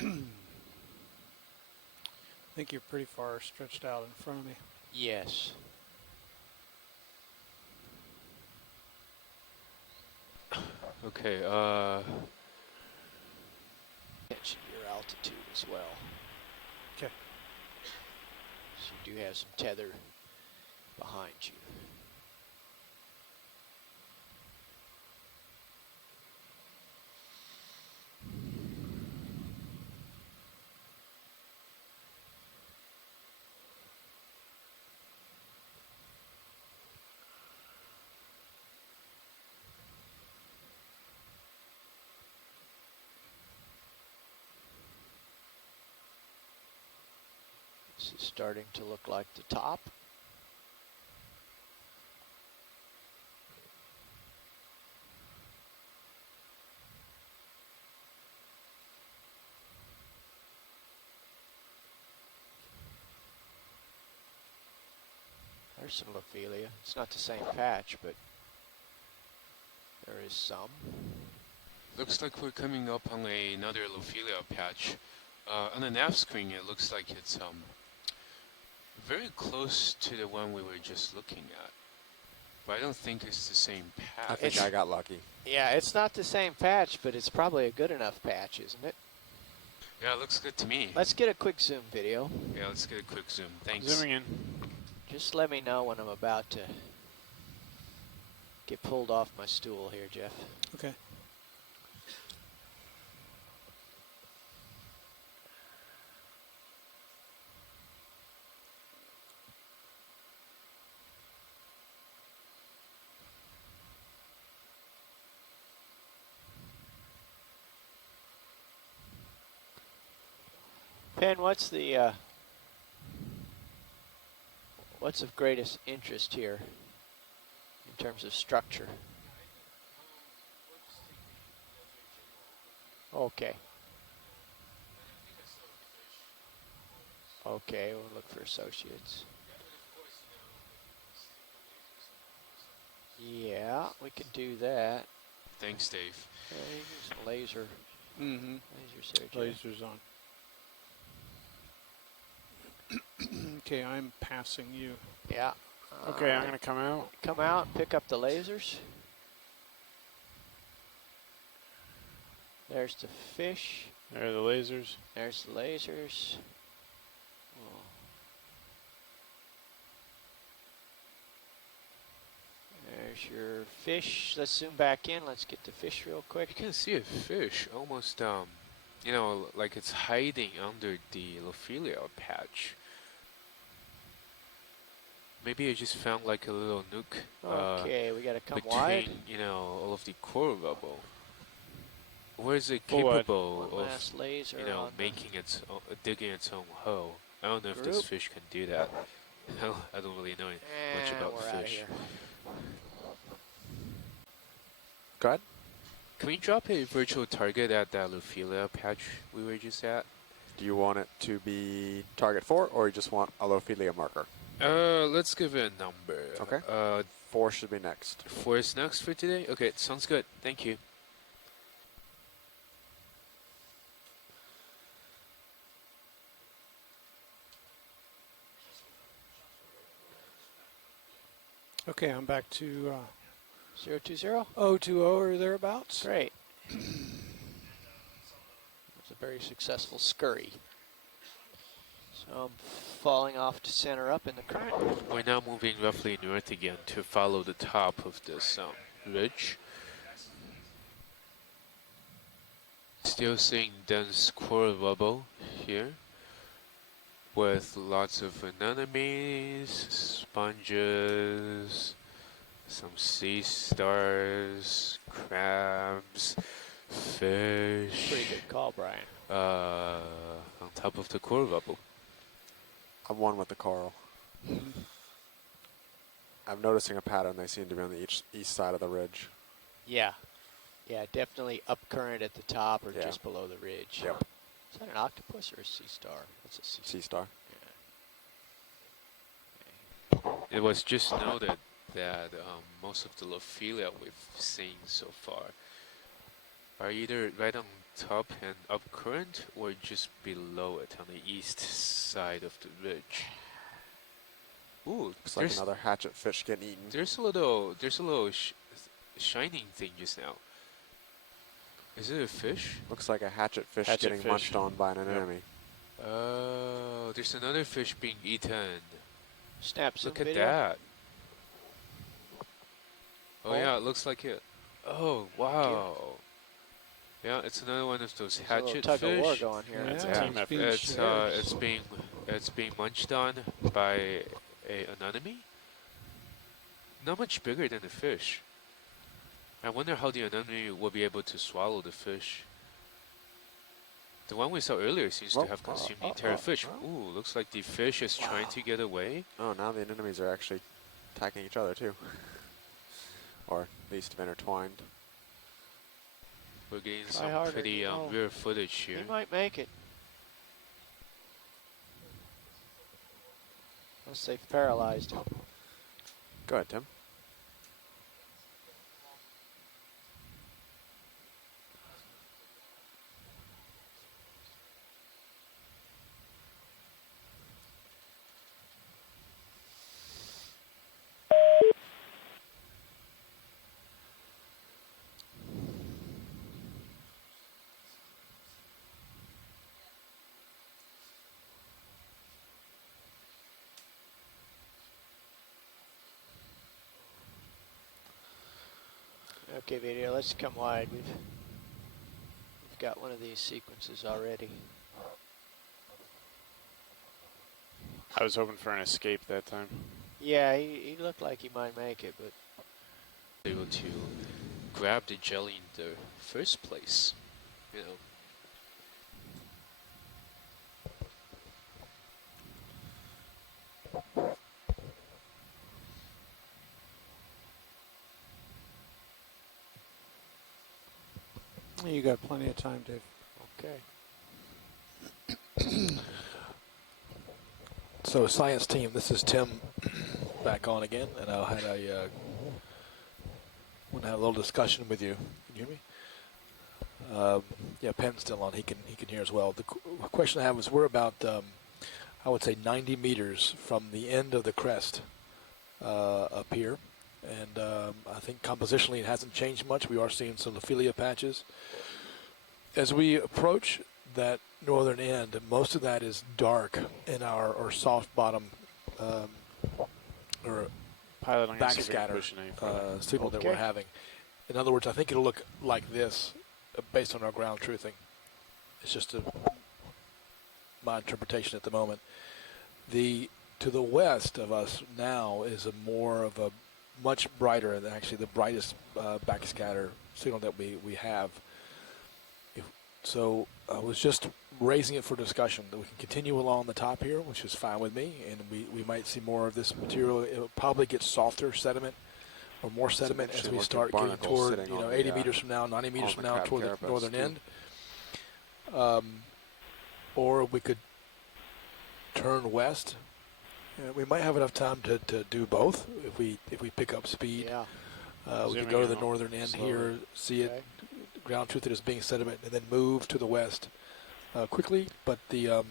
I think you're pretty far stretched out in front of me. Yes. Okay, Mention your altitude as well. Okay. So you do have some tether behind you. This is starting to look like the top. There's some Lophelia. It's not the same patch, but there is some. looks like we're coming up on another Lophelia patch. On the nav screen, it looks like it's very close to the one we were just looking at. But I don't think it's the same patch. I think I got lucky. Yeah, it's not the same patch, but it's probably a good enough patch, isn't it? Yeah, it looks good to me. Let's get a quick zoom video. Yeah, let's get a quick zoom. Thanks. Zooming in. Just let me know when I'm about to get pulled off my stool here, Jeff. Okay. Penn, what's of greatest interest here in terms of structure? Okay. Okay, we'll look for associates. Yeah, we can do that. Thanks, Dave. Okay, just laser. Mm-hmm. Laser surgery. Lasers on. Okay, I'm passing you. Yeah. Okay, I'm gonna come out. Come out and pick up the lasers. There's the fish. There are the lasers. There's the lasers. Oh. There's your fish. Let's zoom back in. Let's get the fish real quick. You can see a fish almost, you know, like it's hiding under the Lophelia patch. Maybe I just found like a little nook. Okay, we gotta come between, wide. you know, all of the coral bubble. Where is it Full wide. capable One of, last laser you know, on the making its own, digging its own hole? I don't know if this group. fish can do that. I don't really know much about we're outta fish. here. Go ahead. Can we drop a virtual target at that Lophelia patch we were just at? Do you want it to be target 4, or you just want a Lophelia marker? Let's give it a number. Okay. 4 should be next. 4 is next for today? Okay, sounds good. Thank you. Okay, I'm back to 020? 020 or thereabouts. Great. It was a very successful scurry. So I'm falling off to center up in the current. We're now moving roughly north again to follow the top of this ridge. Still seeing dense coral bubble here, with lots of anemones, sponges, some sea stars, crabs, fish. Pretty good call, Brian. On top of the coral bubble. I'm one with the coral. I'm noticing a pattern. They seem to be on the east side of the ridge. Yeah. Yeah, definitely up current at the top or Yeah. just below the ridge. Yep. Is that an octopus or a sea star? That's a sea star. It was just noted that most of the Lophelia we've seen so far are either right on top and up current or just below it on the east side of the ridge. Ooh, Looks like another hatchet fish getting eaten. There's a little shining thing just now. Is it a fish? Looks like a hatchet fish Hatchet getting fish. munched on by an enemy. Oh, there's another fish being eaten. Snap zoom Look at video. that. Oh Oh. yeah, it looks like it. Oh wow. Yeah, it's another one of those There's a little hatchet tug fish. of war going here. Yeah, it's a Yeah, team effort. it's being munched on by an anemone. Not much bigger than the fish. I wonder how the anemone will be able to swallow the fish. The one we saw earlier seems to have consumed the entire fish. Ooh, looks like the fish is trying to get away. Oh, now the anemones are actually attacking each other too. Or at least intertwined. We're getting Try some harder, pretty oh. rare footage here. He might make it. Unless they've paralyzed him. Go ahead, Tim. Okay, video, let's come wide. We've got one of these sequences already. I was hoping for an escape that time. Yeah, he looked like he might make it, but Able to grab the jelly in the first place, you know. You got plenty of time, Dave. okay. So, science team, this is Tim back on again, and I want to have a little discussion with you. Can you hear me? Yeah, Penn's still on. He can hear as well. The question I have is we're about I would say 90 meters from the end of the crest up here. And I think compositionally it hasn't changed much. We are seeing some Ophelia patches. As we approach that northern end, most of that is dark in our or soft bottom or Pilot, I'm gonna see if we can backscatter push it any further. signal that we're having. In other words, I think it'll look like this based on our ground truthing. It's just my interpretation at the moment. To the west of us now is a more of a much brighter, and actually the brightest backscatter signal that we have. So I was just raising it for discussion that we can continue along the top here, which is fine with me, and we might see more of this material. It will probably get softer sediment or more sediment as we start getting toward 80 meters from now, 90 meters from now toward the northern end. Or we could turn west. We might have enough time to do both if we pick up speed. Yeah. We could go to the northern end here, see it, ground truth it as being sediment, and then move to the west quickly. But the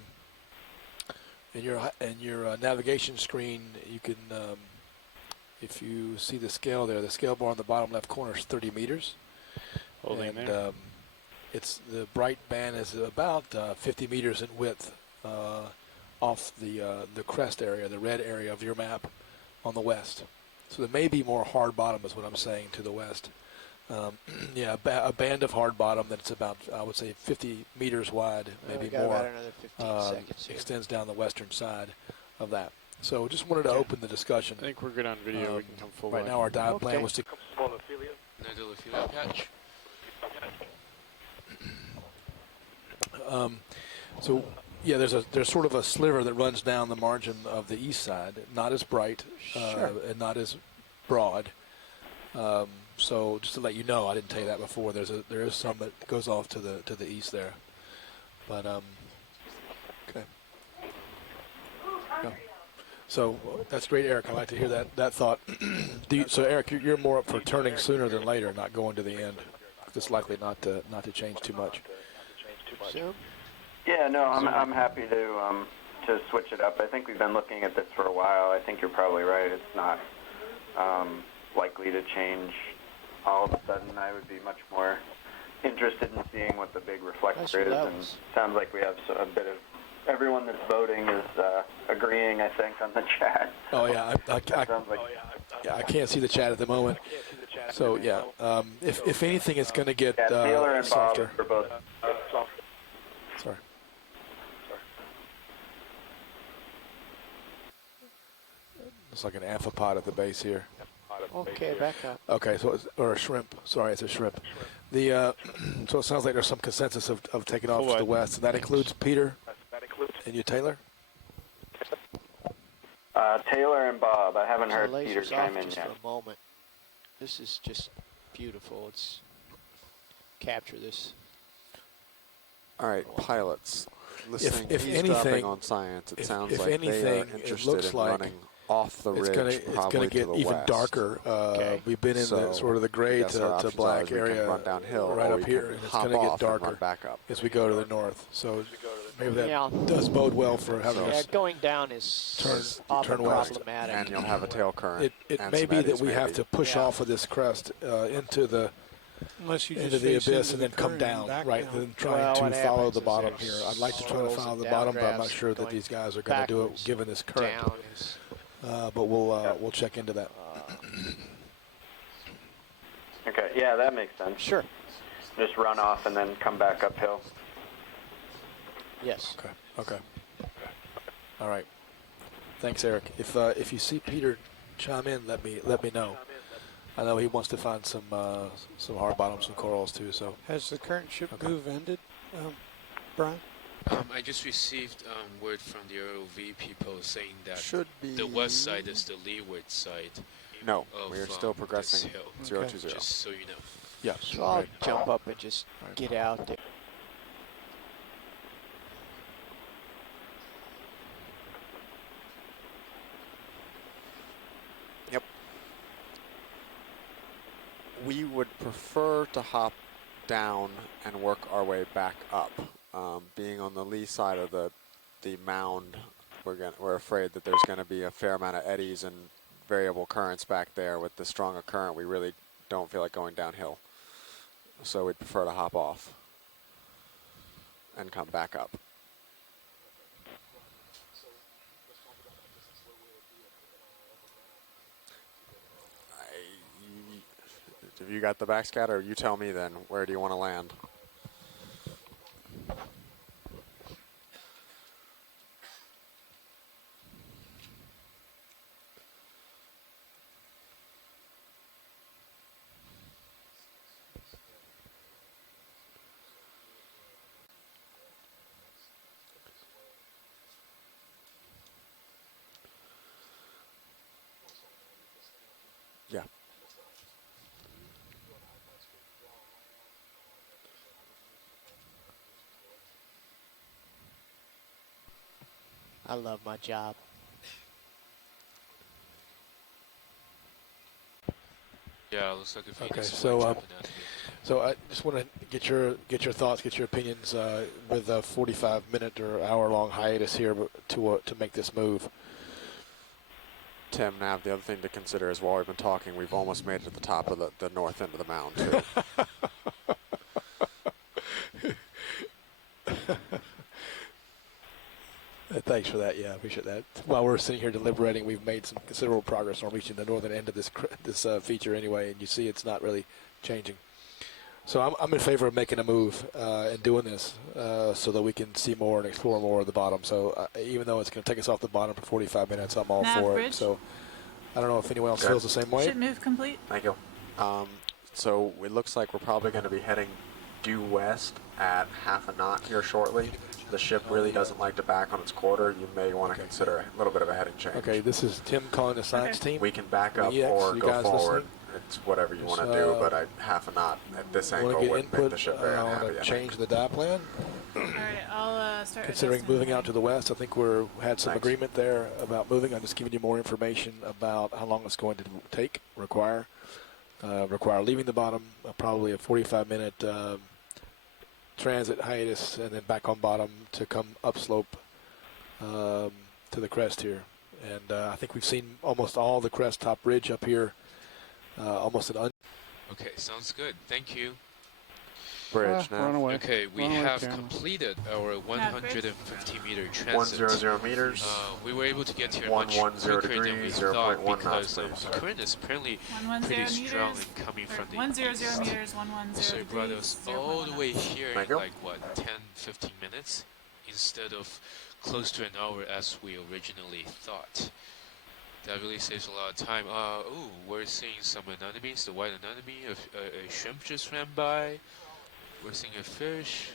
in your navigation screen, you can if you see the scale there, the scale bar on the bottom left corner is 30 meters. Holding and there. It's the bright band is about 50 meters in width off the crest area, the red area of your map on the west. So there may be more hard bottom is what I'm saying to the west. Yeah, a band of hard bottom that's about, I would say, 50 meters wide, maybe got more, about another 15 seconds here. extends down the western side of that. So just wanted to open the discussion. I think we're good on video. We can come full Right line. now our dive plan was to... Another Ophelia patch. So yeah, there's sort of a sliver that runs down the margin of the east side, not as bright and not as broad. So just to let you know, I didn't tell you that before. There is some that goes off to the east there, but okay. Yeah. So that's great, Eric. I like to hear that thought. So Eric, you're more up for turning sooner than later, not going to the end. It's likely not to change too much. Zoom? Yeah, no, I'm happy to switch it up. I think we've been looking at this for a while. I think you're probably right. It's not likely to change all of a sudden. I would be much more interested in seeing what the big reflector is. And sounds like we have a bit of everyone that's voting is agreeing, I think, on the chat. Oh yeah, I can't see the chat at the moment. So yeah, if anything, it's going to get Taylor and softer. Bob are both. Sorry. It's like an amphipod at the base here. Okay, back up. Okay, so or a shrimp. Sorry, it's a shrimp. The so it sounds like there's some consensus of taking off to the west. And that includes Peter and you, Taylor. Taylor and Bob. I haven't heard So Peter lasers chime off in just yet. for a moment. This is just beautiful. It's capture this. All right, pilots. Listening, if eavesdropping anything, on science, it sounds if like anything, they are it interested looks in like running off the ridge, it's probably gonna to get the even west. darker. We've been in the sort of the gray to black area run downhill, right or up we here, can and it's hop going to get off and run darker back up. as we go to the north. So maybe that Yeah. does bode well for having Yeah, us going down is often turn west. problematic. And you'll have a tail current. It and may some be that eddies, we have maybe. to push off of this crest into the Unless you into just the face abyss into and the then come current down, and back right? down. Then trying Well, to what follow happens the is bottom there's here. I'd like to try to swirls follow and the bottom, but I'm not downdrafts sure that going these guys are going to do it backwards. given this current. Down is, But we'll check into that. Okay, yeah, that makes sense. Sure. Just run off and then come back uphill. yes. Okay. All right. Thanks, Eric. If you see Peter chime in, let me know. I know he wants to find some hard bottoms, some corals too. So Has the current ship move ended, Brian? I just received word from the ROV people saying that Should be the west side is the leeward side. No, of, we are still this progressing hill. 020. Just so you know. yeah. So I'll jump up and just get out there. Yep. We would prefer to hop down and work our way back up. Being on the lee side of the mound we're afraid that there's going to be a fair amount of eddies and variable currents back there. With the stronger current, we really don't feel like going downhill. So we'd prefer to hop off and come back up. Have you got the backscatter? You tell me then. Where do you want to land? Yeah. I love my job. Yeah, looks like if Okay, so I just want to get your thoughts, get your opinions with a 45-minute or hour-long hiatus here to make this move. Tim, Nav, the other thing to consider is while we've been talking, we've almost made it to the top of the north end of the mound, too. Thanks for that. Yeah, I appreciate that. While we're sitting here deliberating, we've made some considerable progress on reaching the northern end of this feature anyway, and you see it's not really changing. So I'm in favor of making a move and doing this so that we can see more and explore more of the bottom. So even though it's going to take us off the bottom for 45 minutes, I'm all for it. So I don't know if anyone else feels the same way. Ship move complete. Thank you. So it looks like we're probably going to be heading due west at half a knot here shortly. The ship really doesn't like to back on its quarter. You may want to consider a little bit of a heading change. Okay, this is Tim calling the science team. We can back up EX, or go forward. Listening? It's whatever you want to do, but half a knot at this angle would make the ship very unhappy. To change the dive plan. All right, I'll start. Considering moving out to the west, I think had some agreement there about moving. I'm just giving you more information about how long it's going to require leaving the bottom, probably a 45-minute transit hiatus, and then back on bottom to come upslope to the crest here. And I think we've seen almost all the crest top ridge up here. Almost an Okay, sounds good. Thank you. Bridge now. Run away. Okay, we Run away, have Cameron. completed our 150-meter transit. 100 meters. We were able to get here 110 much quicker than we degrees, thought 0.1 knots, because the current is apparently 110 pretty strong meters, and coming from the 100 east. meters, 110 So it brought us all the way here in Thank you. like, what, 10, 15 minutes? Instead of close to an hour as we originally thought. That really saves a lot of time. Ooh, we're seeing some anemones, the white anemone. A shrimp just ran by. We're seeing a fish.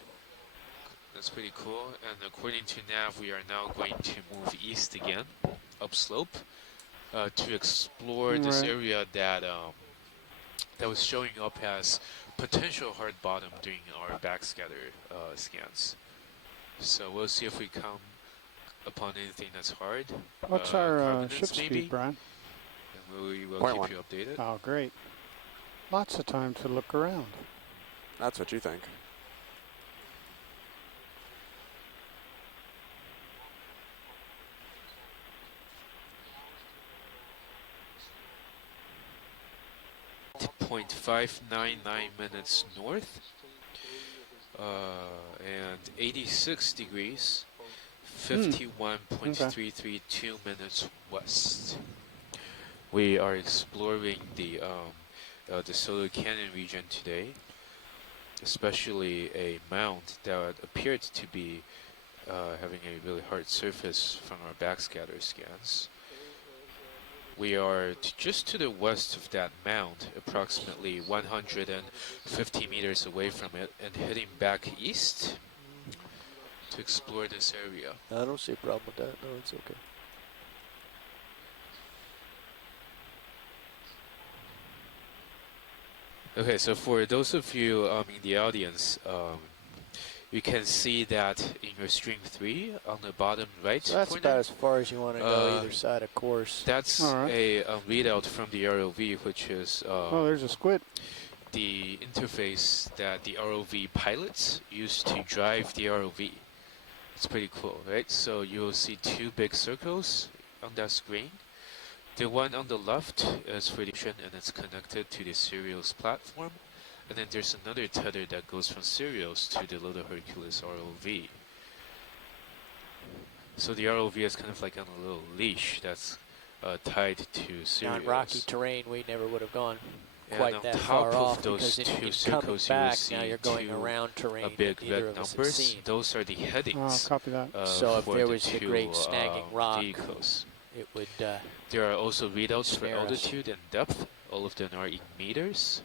That's pretty cool. And according to Nav, we are now going to move east again, upslope, to explore this area that that was showing up as potential hard bottom during our backscatter scans. So we'll see if we come upon anything that's hard. What's our carbonates ship maybe, speed, Brian? and we will Point keep one. you updated. Oh, great. Lots of time to look around. That's what you think. .599 minutes north and 86 degrees, 51.332 minutes west. We are exploring the DeSoto Canyon region today, especially a mound that appeared to be having a really hard surface from our backscatter scans. We are just to the west of that mound, approximately 150 meters away from it, and heading back east to explore this area. I don't see a problem with that. No, it's okay. Okay, so for those of you in the audience, you can see that in your stream 3 on the bottom right So that's corner. about as far as you want to go either side of course. That's a readout from the ROV, which is Oh, there's a squid. the interface that the ROV pilots use to drive the ROV. It's pretty cool, right? So you'll see two big circles on that screen. The one on the left is Fusion, and it's connected to the Sirius platform. And then there's another tether that goes from Sirius to the Little Hercules ROV. So the ROV is kind of like on a little leash that's tied to Sirius. On rocky terrain, we never would have gone And quite on that top far of off those because two in circles, coming you will back, see now you're going two around terrain big that neither red of us have numbers. seen. Those are the headings. Copy that. So if for there the was the two, great snagging rock, vehicles. it would There are also readouts for ensnare us. altitude and depth. All of them are in meters.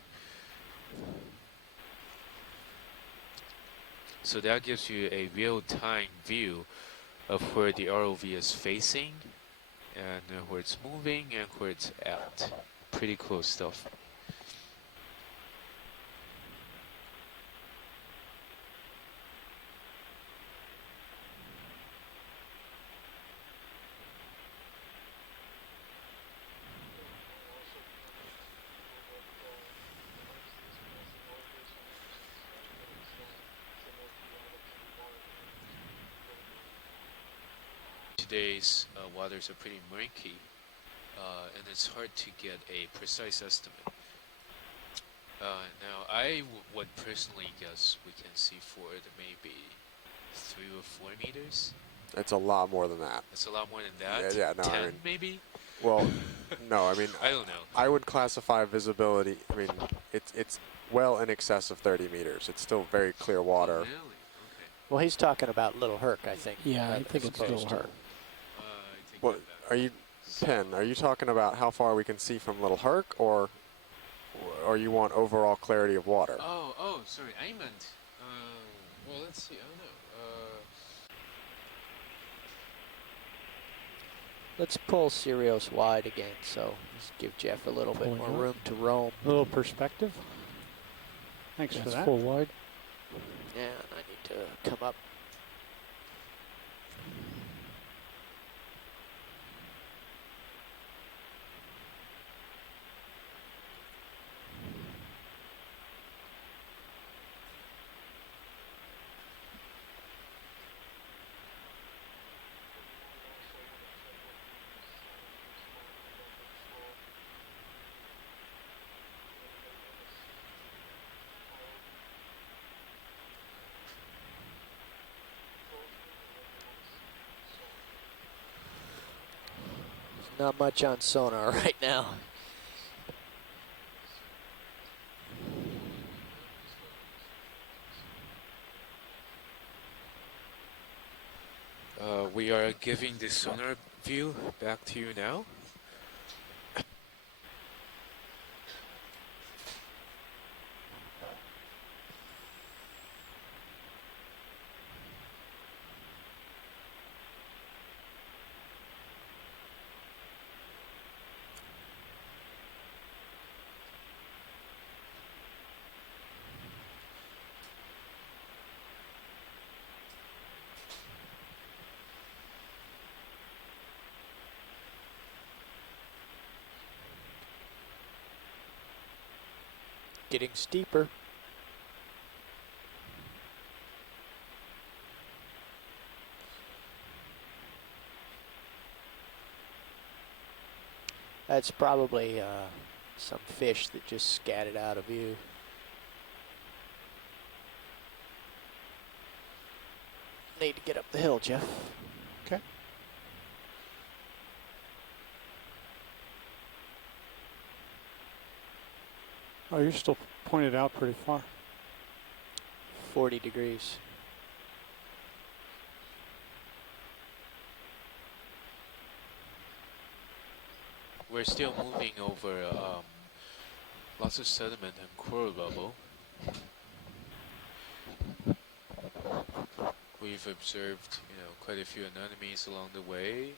So that gives you a real-time view of where the ROV is facing, and where it's moving, and where it's at. Pretty cool stuff. Today's waters are pretty murky, and it's hard to get a precise estimate. Now, I would personally guess we can see forward maybe 3 or 4 meters. It's a lot more than that. It's a lot more than that. Yeah, no, 10 I mean, maybe. well, no, I mean, I don't know. I would classify visibility. I mean, it's well in excess of 30 meters. It's still very clear water. Really? Okay. Well, he's talking about Little Herc, I think. Yeah, I think it's Little Herc. Well, are you, Penn? Are you talking about how far we can see from Little Herc, or you want overall clarity of water? Oh, sorry. I meant. Well, let's see. I don't know. Let's pull Sirius wide again, so just give Jeff a little bit Pulling more up. room to roam. A little perspective. Thanks for That's that. full wide. Yeah, and I need to come up. Not much on sonar right now. We are giving the sonar view back to you now. Getting steeper. That's probably some fish that just scattered out of view. Need to get up the hill, Jeff. Okay. Oh, you're still pointed out pretty far. 40 degrees. We're still moving over lots of sediment and coral rubble. We've observed, quite a few anemones along the way,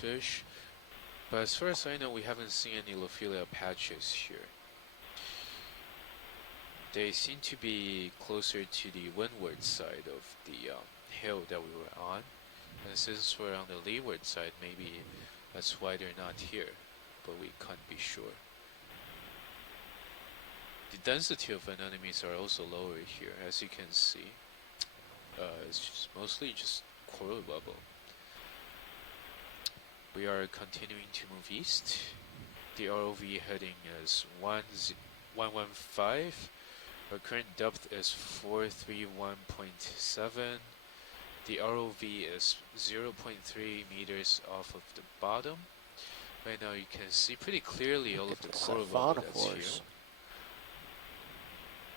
fish, but as far as I know, we haven't seen any Lophilia patches here. They seem to be closer to the windward side of the hill that we were on, and since we're on the leeward side, maybe that's why they're not here, but we can't be sure. The density of anemones are also lower here, as you can see. it's just mostly just coral bubble. We are continuing to move east. The ROV heading is 115. Our current depth is 431.7. The ROV is 0.3 meters off of the bottom. Right now you can see pretty clearly all of the coral bubble that's here.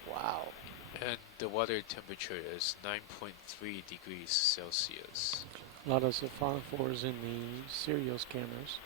Wow. And the water temperature is 9.3 degrees Celsius. A lot of siphonophores in the Sirius cameras.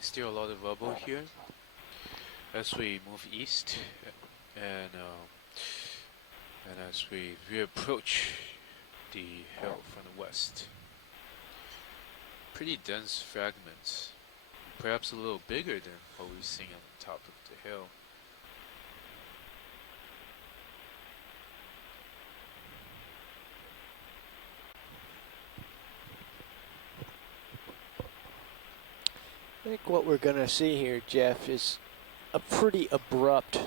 Still a lot of bubble here as we move east, and as we reapproach the hill from the west. Pretty dense fragments, perhaps a little bigger than what we've seen on the top of the hill. I think what we're going to see here, Jeff, is a pretty abrupt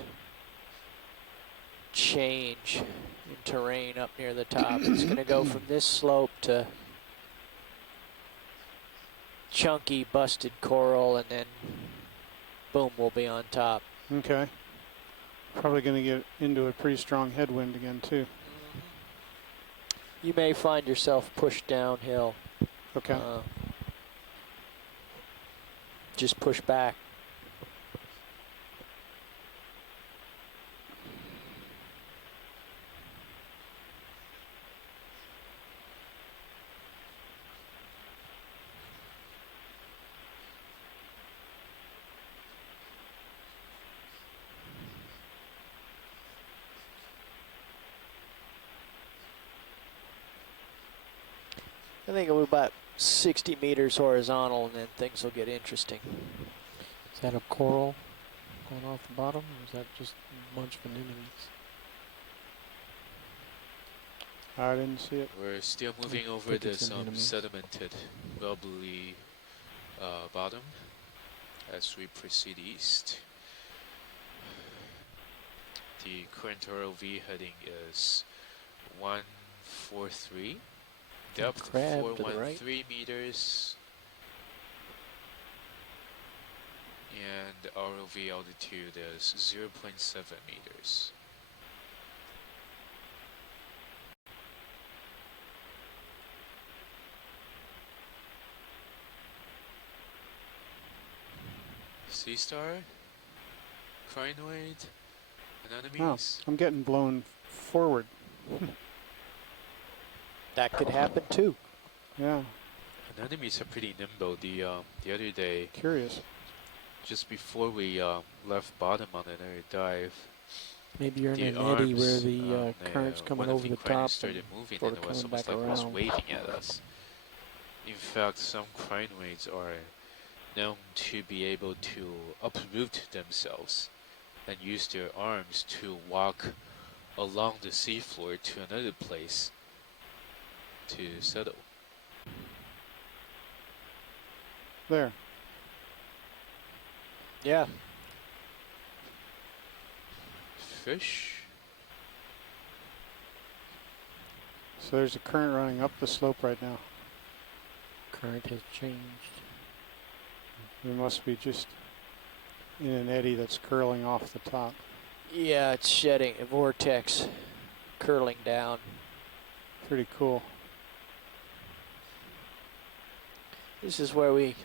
change in terrain up near the top. It's going to go from this slope to chunky, busted coral, and then boom, we'll be on top. Okay. Probably going to get into a pretty strong headwind again, too. You may find yourself pushed downhill. Okay. Just push back. I think we're about 60 meters horizontal, and then things will get interesting. Is that a coral going off the bottom, or is that just a bunch of anemones? I didn't see it. We're still moving over this sedimented, bubbly bottom as we proceed east. The current ROV heading is 143. Depth 413 meters, and ROV altitude is 0.7 meters. Sea Star, crinoid, Oh, anemones. I'm getting blown forward. That could happen too. Yeah. Anemones are pretty nimble. The other day, Curious. just before we left bottom on another dive, Maybe you're in the an eddy where arms, the current's coming one of over the the top crinoids started and moving, sort and of it was coming almost back like it was around. waving at us. In fact, some crinoids are known to be able to uproot themselves and use their arms to walk along the seafloor to another place to settle. There. Yeah. Fish? So there's a current running up the slope right now. Current has changed. We must be just in an eddy that's curling off the top. Yeah, it's shedding a vortex, curling down. Pretty cool. This is where we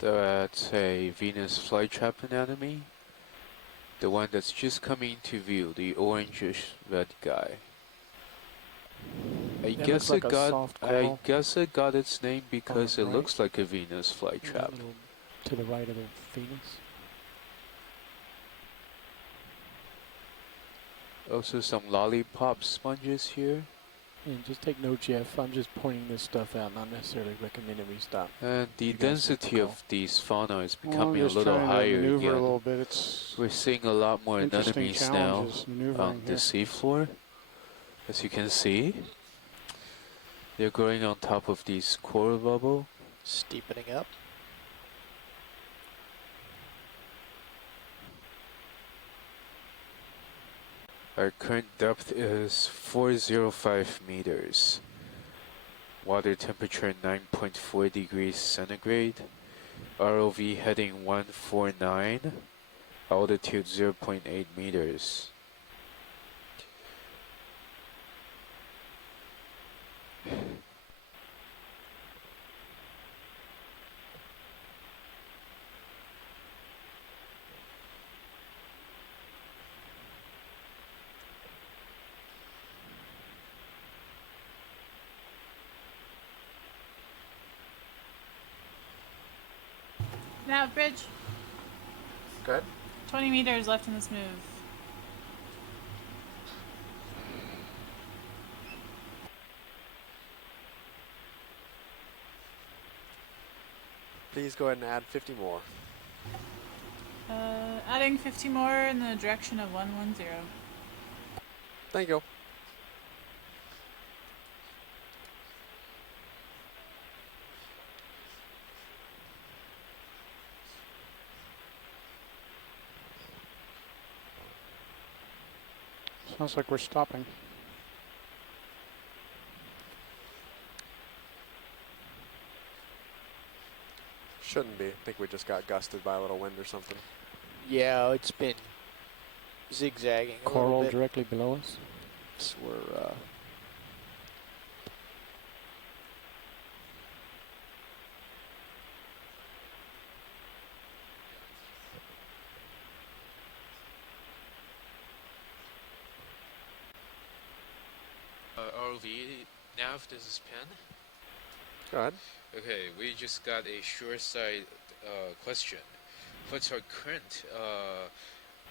That's a Venus flytrap anatomy. The one that's just coming to view, the orangish red guy. I That guess looks like it a got soft I coral. guess it got its name because it right. looks like a Venus A flytrap. little to the right of the Venus. Also some lollipop sponges here. And just take note, Jeff. I'm just pointing this stuff out, not necessarily recommending we stop. And the You guys density have to of these fauna is Well, I'm becoming a just little trying to higher maneuver again. a little bit. It's We're seeing a lot more interesting anemones now challenges on maneuvering the here. seafloor. As you can see, they're growing on top of these coral bubble. steepening up. Our current depth is 405 meters. Water temperature 9.4 degrees centigrade. ROV heading 149. Altitude 0.8 meters. Nav bridge. Good. 20 meters left in this move. Please go ahead and add 50 more. Adding 50 more in the direction of 110. Thank you. Sounds like we're stopping. Shouldn't be. I think we just got gusted by a little wind or something. Yeah, it's been zigzagging a Coral little bit. directly below us. So we're ROV, Nav, this is Penn. Go ahead. Okay, we just got a shoreside question. What's our current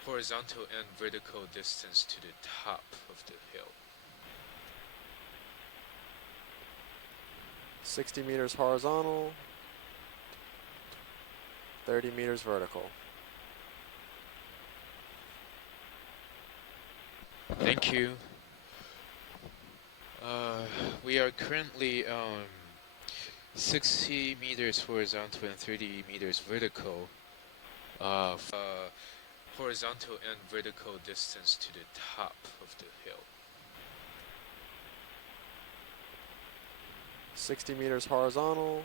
horizontal and vertical distance to the top of the hill? 60 meters horizontal, 30 meters vertical. Thank you. We are currently 60 meters horizontal and 30 meters vertical. Horizontal and vertical distance to the top of the hill. 60 meters horizontal,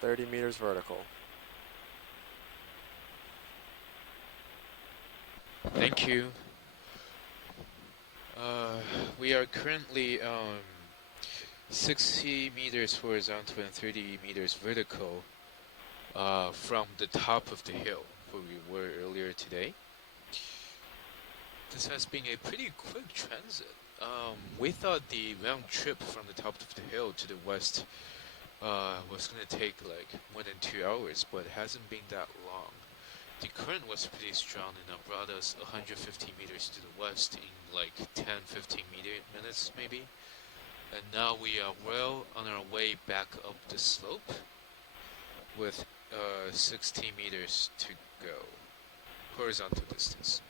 30 meters vertical. Thank you. We are currently 60 meters horizontal and 30 meters vertical from the top of the hill where we were earlier today. This has been a pretty quick transit. We thought the round trip from the top of the hill to the west was going to take like more than 2 hours, but it hasn't been that long. The current was pretty strong and it brought us 150 meters to the west in like 10-15 minutes maybe. And now we are well on our way back up the slope with 60 meters to go, horizontal distance.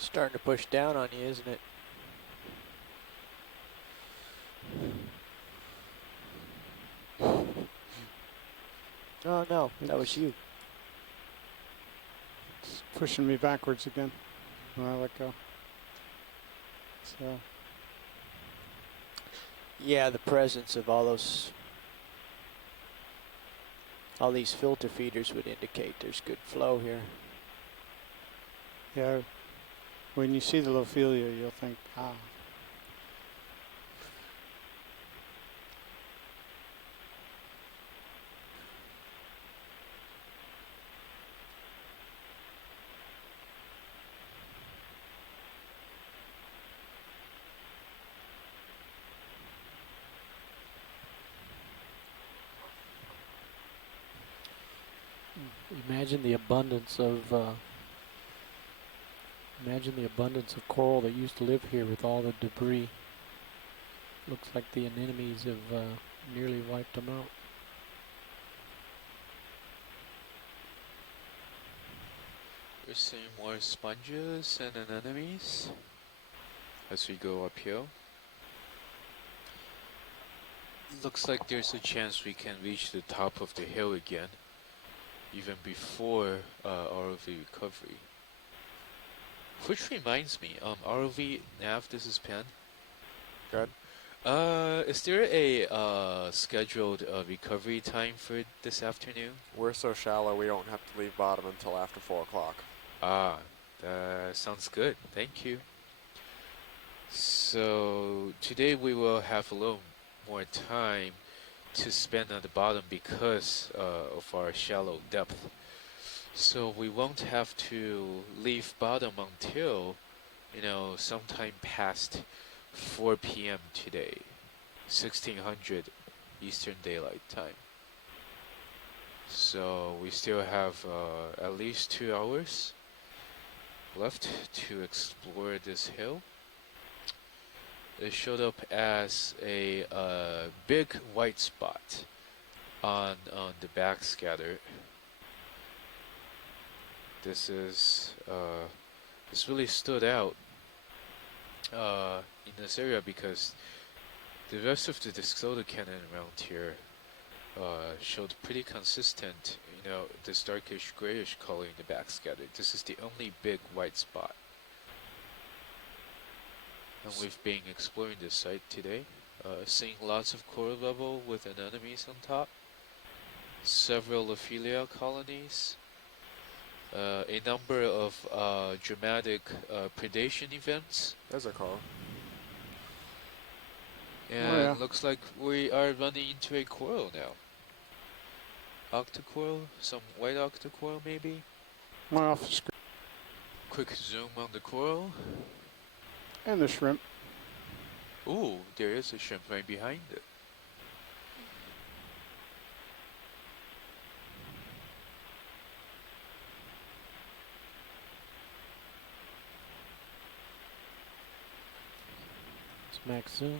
Starting to push down on you, isn't it? Oh no, that was you. It's pushing me backwards again when I let go. So. Yeah, the presence of all these filter feeders would indicate there's good flow here. Yeah, when you see the Lophelia, you'll think, ah. Imagine the abundance of coral that used to live here with all the debris. Looks like the anemones have nearly wiped them out. We're seeing more sponges and anemones as we go uphill. Looks like there's a chance we can reach the top of the hill again, even before ROV recovery. Which reminds me, ROV nav, this is Penn. Good. Is there a scheduled recovery time for this afternoon? We're so shallow we don't have to leave bottom until after 4 o'clock. Ah, that sounds good. Thank you. So today we will have a little more time to spend at the bottom because of our shallow depth. So we won't have to leave bottom until, sometime past 4 p.m. today, 1600 Eastern Daylight Time. So we still have at least 2 hours left to explore this hill. It showed up as a big white spot on the backscatter. This really stood out in this area because the rest of the DeSoto cannon around here showed pretty consistent, this darkish grayish color in the backscatter. This is the only big white spot. And we've been exploring this site today, seeing lots of coral level with anemones on top, several Lophelia colonies, a number of dramatic predation events. There's a coral. And looks like we are running into a coral now. Octocoral, some white octocoral maybe. One off the screen. Quick zoom on the coral. And the shrimp. Ooh, there is a shrimp right behind it. It's max zoom.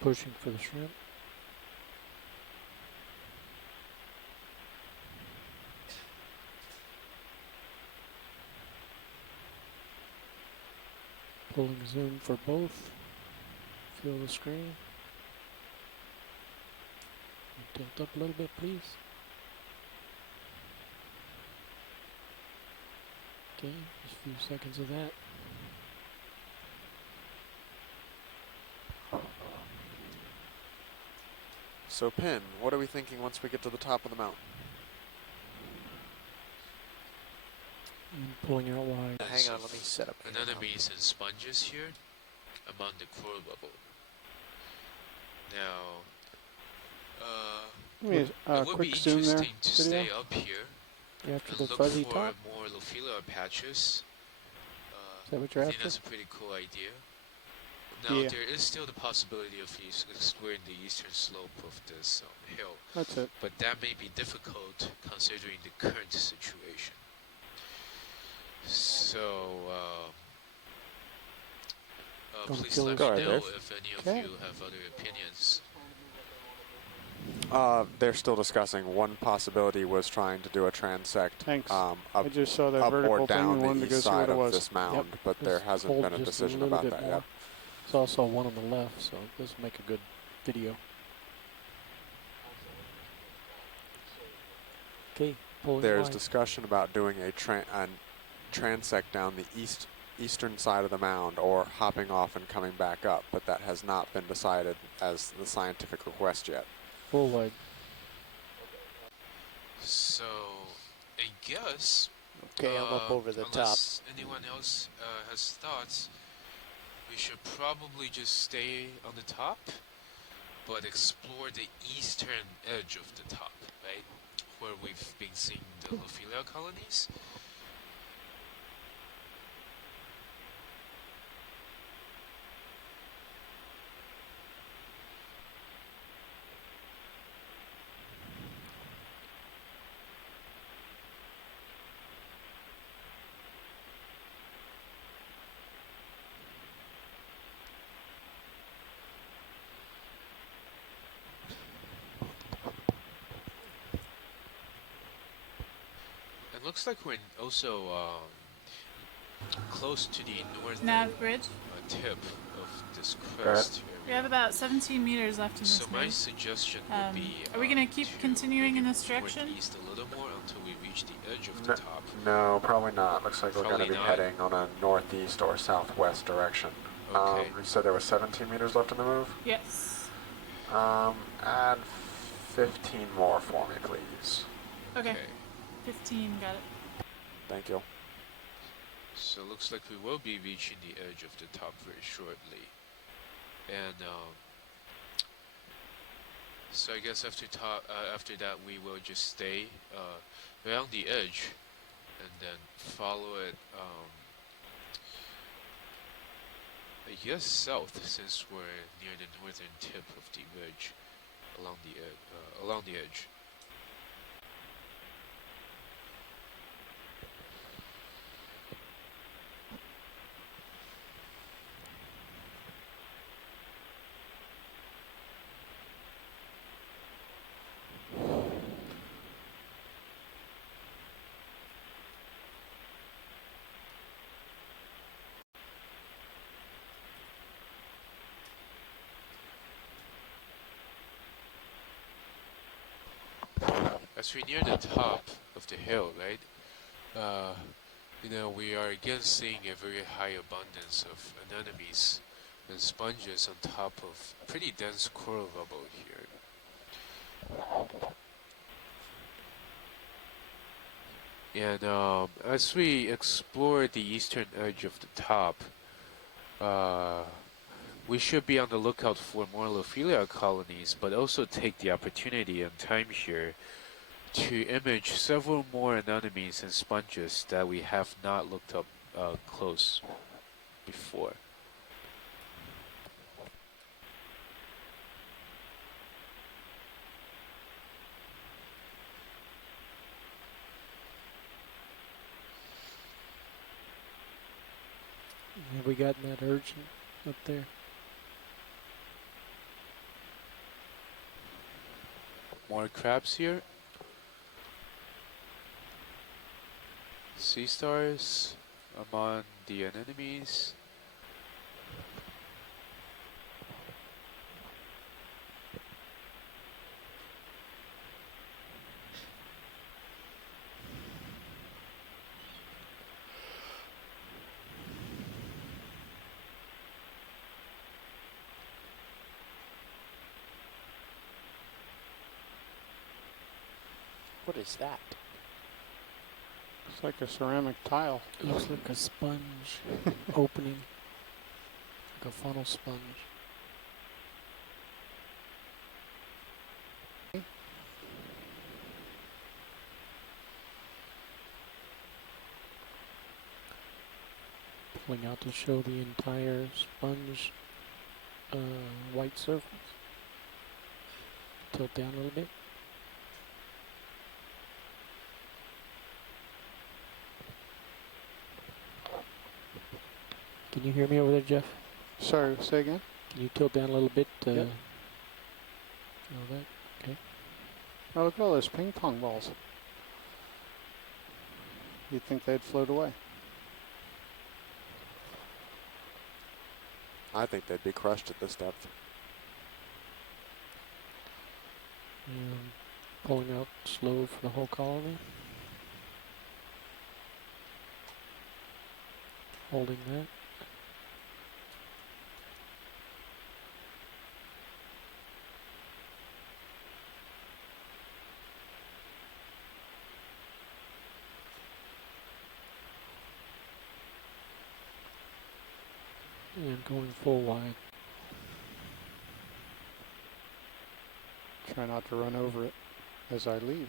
Pushing for the shrimp. Pulling zoom for both. Fill the screen. Tilt up a little bit, please. Okay, just a few seconds of that. So Pin, what are we thinking once we get to the top of the mountain? And pulling out wide. Hang on, let me set up. Anemones and sponges here among the coral bubble. Now, Give me a it would quick be zoom there, interesting to video. stay up here After and the look fuzzy for top. more Lophila patches. Is that what you're I think after? that's a pretty cool idea. Now, Yeah. there is still the possibility of exploring the eastern slope of this hill. That's it. But that may be difficult considering the current situation. So, please let me know if any of you have other opinions. They're still discussing. One possibility was trying to do a transect up, I just saw that up vertical or thing down and wanted the to go east see what side it of was. this mound, Yep. but there Just hasn't hold been a just decision little about bit that more. yet. There's also one on the left, so this will make a good video. Okay, pulling There's wide. discussion about doing a transect down the eastern side of the mound or hopping off and coming back up, but that has not been decided as the scientific request yet. Full wide. So, I guess. Okay, I'm up over the top. Unless anyone else has thoughts, we should probably just stay on the top, but explore the eastern edge of the top, right? Where we've been seeing the Lophila colonies. It looks like we're also close to the northern Nav bridge. tip of this crest We have about 17 meters left in this So my node. suggestion would be Are we going to keep continuing in this toward direction? east a little more until we reach the edge of the top. No, probably not. Looks like we're going to Probably be not. heading on a northeast or southwest direction. Okay. You said there was 17 meters left in the move? Yes. Add 15 more for me, please. Okay. 15, got it. Thank you. So it looks like we will be reaching the edge of the top very shortly. And so I guess after that we will just stay around the edge and then follow it I guess south, since we're near the northern tip of the ridge along the edge. As we near the top of the hill, right, you know, we are again seeing a very high abundance of anemones and sponges on top of pretty dense coral rubble here. And as we explore the eastern edge of the top, we should be on the lookout for more Lophila colonies, but also take the opportunity and time here to image several more anemones and sponges that we have not looked up close before. Have we gotten that urge up there? More crabs here. Sea stars among the anemones. What is that? It's like a ceramic tile. It looks like a sponge opening, like a funnel sponge. Pulling out to show the entire sponge white surface. Tilt down a little bit. Can you hear me over there, Jeff? Sorry, say again? Can you tilt down a little bit? Yep. All that? Okay. Oh, look at all those ping pong balls. You'd think they'd float away. I think they'd be crushed at this depth. And pulling out slow for the whole colony. Holding that. And going full wide. Try not to run over it as I leave.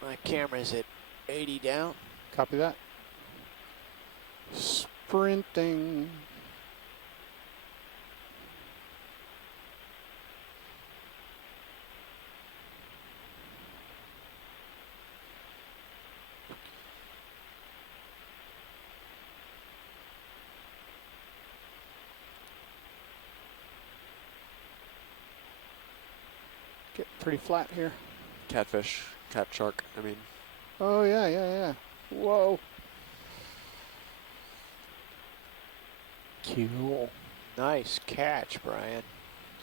My camera's at 80 down. Copy that. Sprinting. Get pretty flat here. Catfish, cat shark, I mean. Oh, yeah, yeah, yeah. Whoa. Cool. Nice catch, Brian.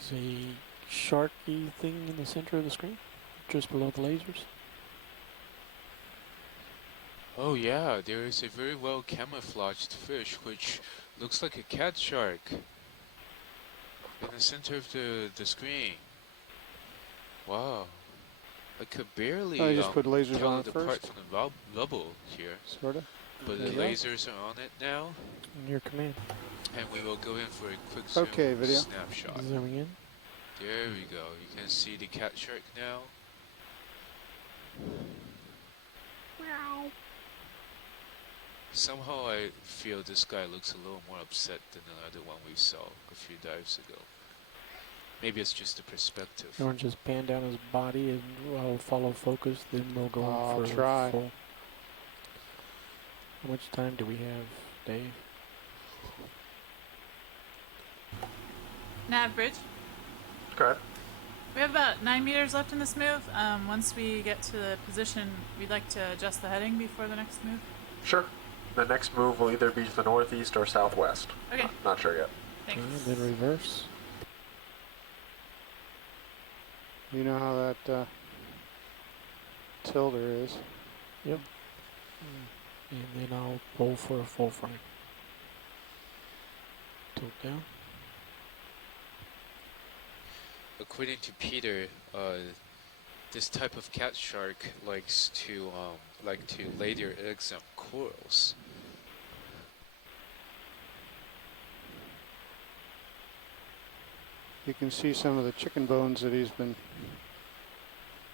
There's a sharky thing in the center of the screen, just below the lasers. Oh yeah, there is a very well camouflaged fish which looks like a cat shark in the center of the screen. Wow. I could barely I just put lasers tell on it it apart first. from the bubble here. Sort of. But There the you go. lasers are on it now. In your command. And we will go in for a quick zoom Okay, video. snapshot. Zooming in. There we go. You can see the cat shark now. Somehow I feel this guy looks a little more upset than the other one we saw a few dives ago. Maybe it's just the perspective. You want to just pan down his body and I'll follow focus, then we'll go I'll for try. full. How much time do we have, Dave? Nav bridge. Okay. We have about 9 meters left in this move. Once we get to the position, we'd like to adjust the heading before the next move. Sure. The next move will either be to the northeast or southwest. Okay. Not sure yet. Thanks. Okay, then reverse. You know how that tilder is. Yep. And then I'll pull for a full frame. Tilt down. According to Peter, this type of cat shark likes to lay their eggs on corals. You can see some of the chicken bones that he's been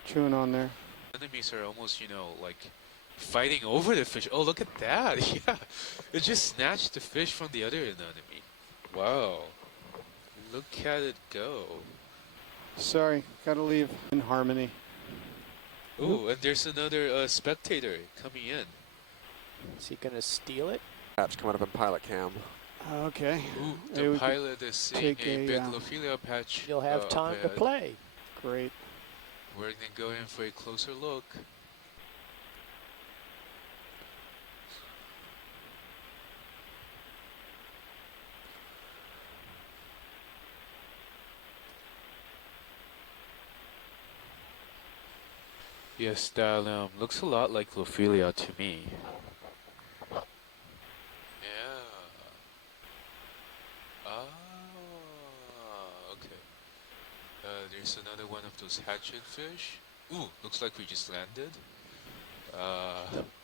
chewing on there. Enemies are almost, like fighting over the fish. Oh, look at that! Yeah, it just snatched the fish from the other enemy. Wow, look at it go. Sorry, gotta leave in harmony. Oh, and there's another spectator coming in. Is he gonna steal it? Patch coming up in pilot cam. Okay. Ooh, Maybe the we could pilot is seeing take a big a, Lophelia patch. You'll have time to ahead. play. Great. We're gonna go in for a closer look. Yes, that looks a lot like Lophelia to me. Yeah. Ah, there's another one of those hatchet fish. Ooh, looks like we just landed.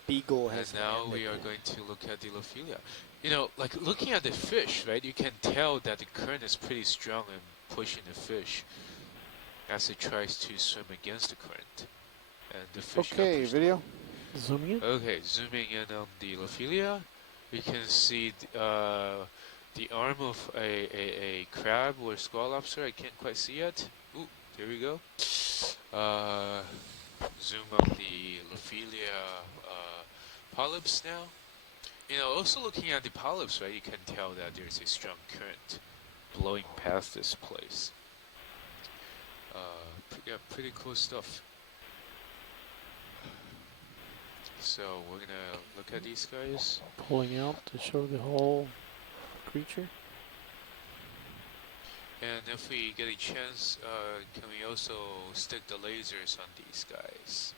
Beagle And has now landed. we are going to look at the Lophelia. You know, like looking at the fish, right? You can tell that the current is pretty strong and pushing the fish as it tries to swim against the current. And the fish Okay, video. Zooming in. Okay, zooming in on the Lophelia, we can see the arm of a crab or squall lobster. I can't quite see it. Ooh, there we go. Zoom on the Lophelia polyps now. You know, also looking at the polyps, right, you can tell that there's a strong current blowing past this place. Yeah, pretty cool stuff. So we're gonna look at these guys. Pulling out to show the whole creature. And if we get a chance, can we also stick the lasers on these guys?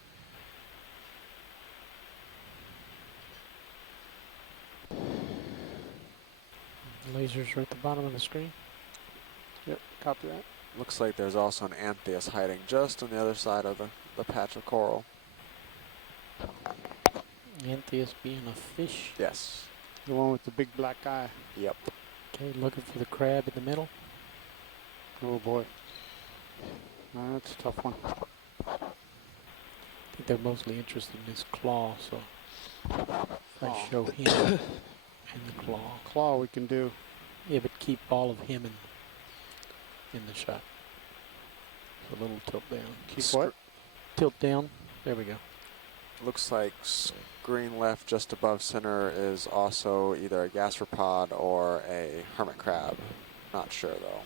Lasers right at the bottom of the screen. Yep, copy that. Looks like there's also an Antheus hiding just on the other side of the patch of coral. Antheus being a fish. Yes. The one with the big black eye. Yep. Okay, looking for the crab in the middle. Oh boy. That's a tough one. I think they're mostly interested in his claw, so if I show him in the claw. Claw we can do. Yeah, but keep all of him in the shot. So a little tilt down. Keep what? Tilt down. There we go. Looks like screen left just above center is also either a gastropod or a hermit crab. Not sure though.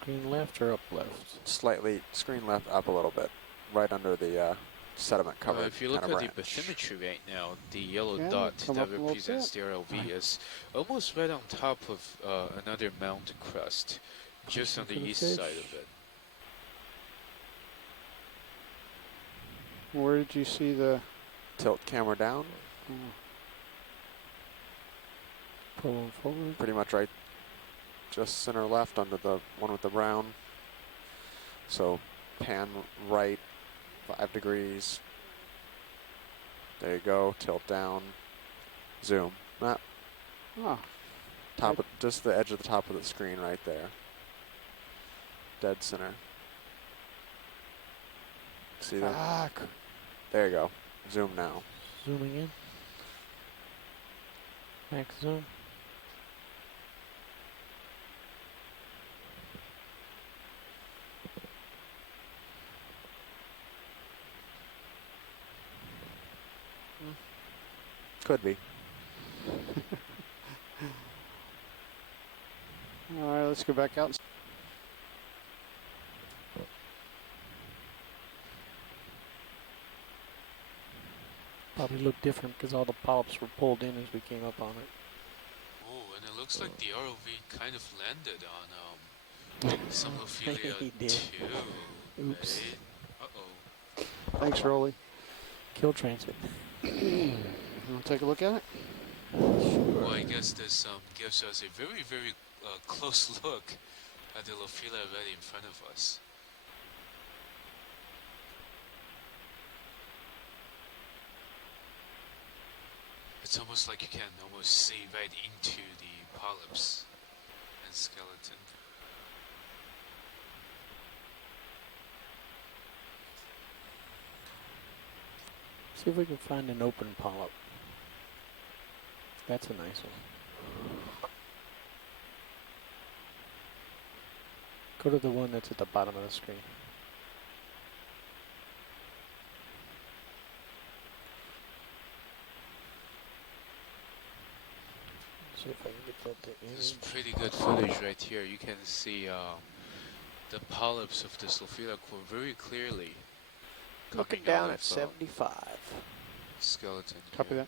Screen left or up left? Slightly screen left up a little bit, right under the sediment cover. If you look at branch. the bathymetry right now, the yellow Yeah, dot come that up a little represents bit. the RLV is almost right on top of another mountain crust, just on the for the east fish. side of it. Where did you see the... Tilt camera down. Pull him forward. Pretty much right, just center left under the one with the brown. So pan right 5 degrees. There you go. Tilt down. Zoom. Not Oh, top of, just the edge of the top of the screen right there. Dead center. See that? ah, There you go. Zoom now. Zooming in. Max zoom. Could be. all right, let's go back out. Probably look different because all the polyps were pulled in as we came up on it. Oh, and it looks like the ROV kind of landed on some Lophelia He did. too. Oops. Right? Uh-oh. Thanks, Rolly. Kill transit. You want to take a look at it? Well, I guess this gives us a very, very close look at the Lophelia right in front of us. It's almost like you can almost see right into the polyps and skeleton. See if we can find an open polyp. That's a nice one. Go to the one that's at the bottom of the screen. See if I can get that to This is image. pretty good footage right here. You can see the polyps of this Lophelia core very clearly. Looking coming down out at of, 75. skeleton. Copy here.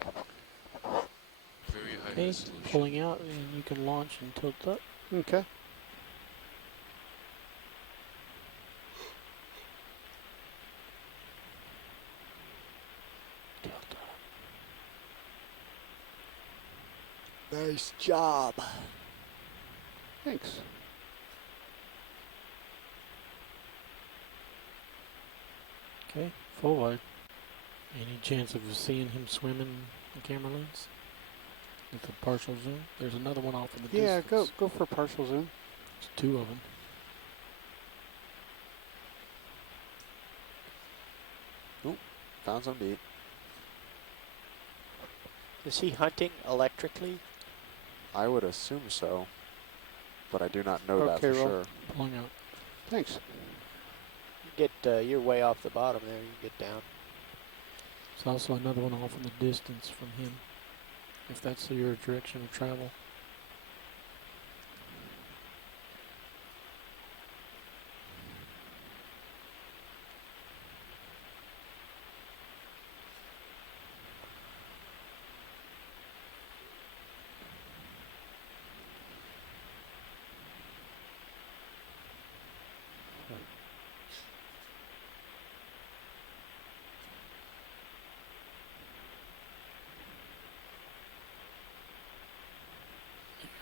that. Very high Okay, resolution. pulling out and you can launch and tilt up. Okay. Tilt up. Nice job. Thanks. Okay, full wide. Any chance of seeing him swim in the camera lens? With a partial zoom? There's another one off in the Yeah, distance. go for partial zoom. There's two of them. Nope, found some beat. Is he hunting electrically? I would assume so, but I do not know that Okay, for roll. sure. Pulling out. Thanks. You're way off the bottom there. You get down. There's also another one off in the distance from him, if that's your direction of travel.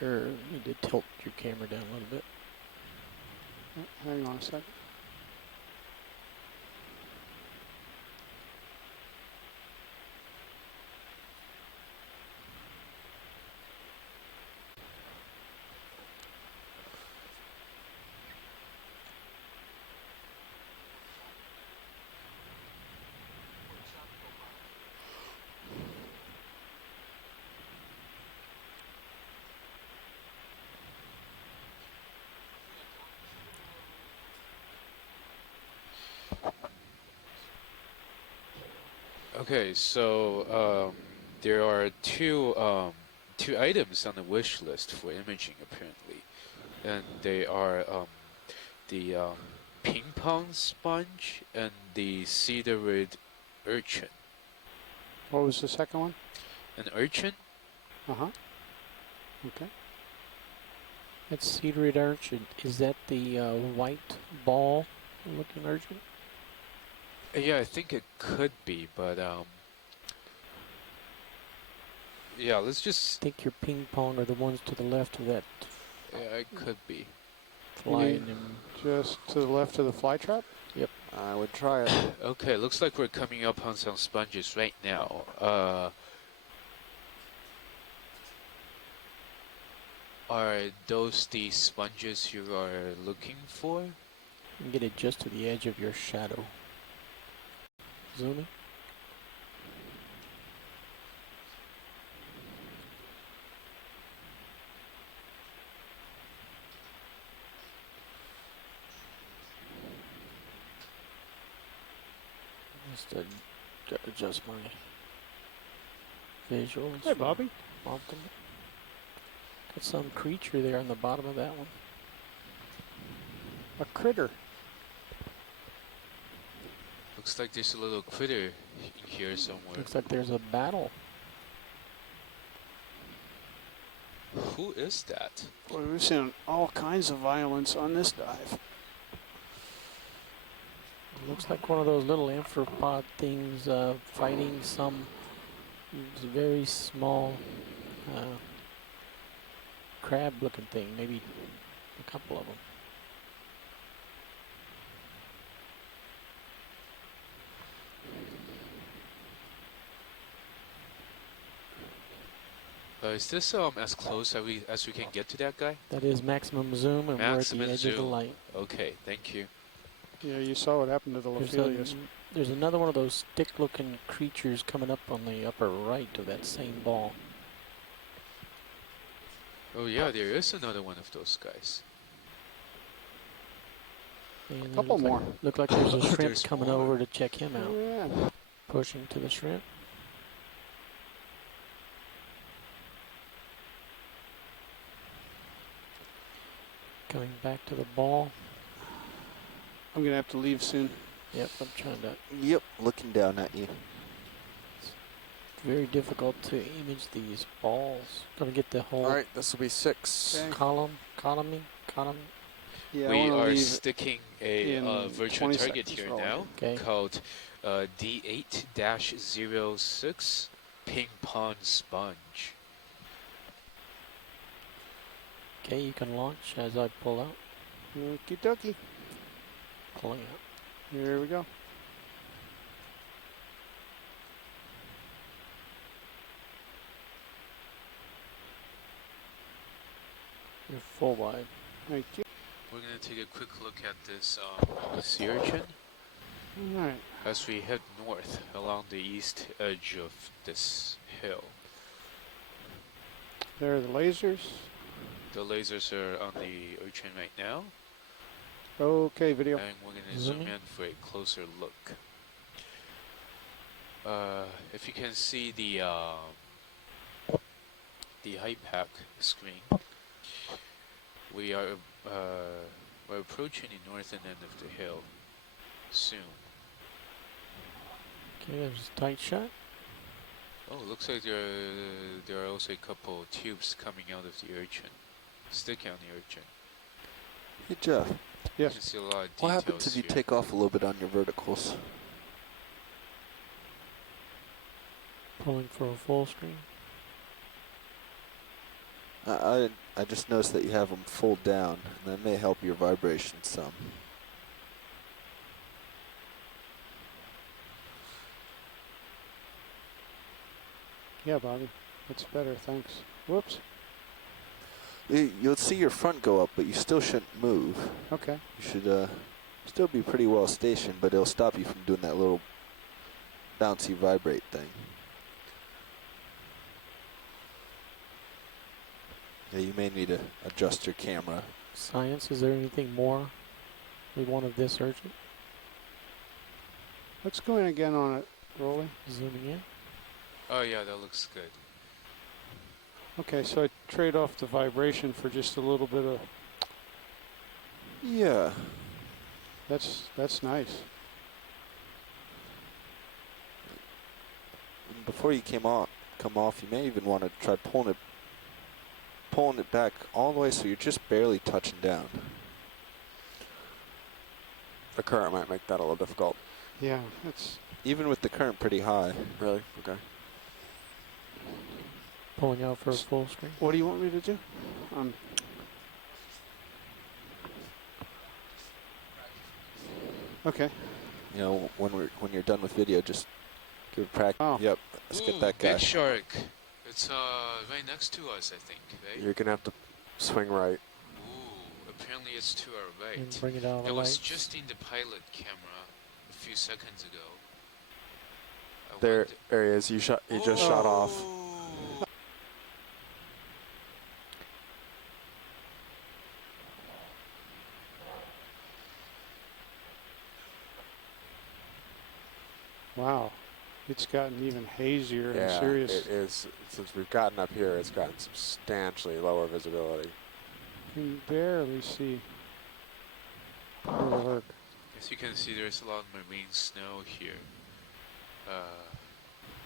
You need to tilt your camera down a little bit. Hang on a second. Okay, so there are two items on the wish list for imaging apparently, and they are the ping pong sponge and the cedarid urchin. What was the second one? An urchin? Uh-huh. Okay. That's cedarid urchin. Is that the white ball looking urchin? Yeah, I think it could be, but yeah, let's just. I think your ping pong are the ones to the left of that. Yeah, it could be. Flying them. Just to the left of the fly trap? Yep. I would try it. Okay, looks like we're coming up on some sponges right now. Are those the sponges you are looking for? You can get it just to the edge of your shadow. Zooming. Just to adjust my visuals. Hey, Bobby. Optimal. Got some creature there on the bottom of that one. A critter. Looks like there's a little critter in here somewhere. Looks like there's a battle. Who is that? Boy, we've seen all kinds of violence on this dive. Looks like one of those little amphipod things fighting some very small crab-looking thing, maybe a couple of them. Is this as close as we can get to that guy? That is maximum zoom, and Maximum we're at the edge zoom. of the light. Okay, thank you. Yeah, you saw what happened to the Lophelius. There's another one of those stick-looking creatures coming up on the upper right of that same ball. Oh yeah, there is another one of those guys. And Couple more. Look like there's a shrimp There's coming more. over to check him out. Yeah. Pushing to the shrimp. Coming back to the ball. I'm going to have to leave soon. Yep, I'm trying to. Yep, looking down at you. It's very difficult to image these balls. Gonna get the whole All right, this will be 6. Okay. column. Yeah, I We wanna are leave sticking a in virtual 20 target seconds here rolling. now Okay. called D8-06 Ping Pong Sponge. Okay, you can launch as I pull out. Okie dokie. Pulling out. Here we go. You're full wide. Thank you. We're going to take a quick look at this sea urchin All right. as we head north along the east edge of this hill. There are the lasers. The lasers are on the urchin right now. Okay, video. And we're going to zoom in for a closer look. If you can see the height pack screen, we're approaching the northern end of the hill soon. Okay, there's a tight shot. Oh, looks like there are also a couple tubes coming out of the urchin, sticking on the urchin. Hey, Jeff. You can see a lot of What happens details if you here. take off a little bit on your verticals? Pulling for a full screen. I just noticed that you have them fold down, and that may help your vibration some. Yeah, Bobby. That's better, thanks. Whoops. You'll see your front go up, but you still shouldn't move. Okay. You should still be pretty well stationed, but it'll stop you from doing that little bouncy vibrate thing. Yeah, you may need to adjust your camera. Science, is there anything more we want of this urchin? Let's go in again on it, Rolly. Zooming in. Oh yeah, that looks good. Okay, so I trade off the vibration for just a little bit of... Yeah. That's nice. And before you come off, you may even want to try pulling it back all the way so you're just barely touching down. The current might make that a little difficult. Yeah, that's... Even with the current pretty high. Really? Okay. Pulling out for a full screen. What do you want me to do? Okay. You know, when you're done with video, just give it practice. Oh. Yep. Let's get that guy. Big shark. It's right next to us, I think, right? You're gonna have to swing right. Ooh, apparently it's to our right. And bring it out of the It was lights. just in the pilot camera a few seconds ago. There he is. You just shot off. Wow. It's gotten even hazier and Yeah, serious. it is. Since we've gotten up here, it's gotten substantially lower visibility. You can barely see. Look. As you can see, there's a lot of marine snow here,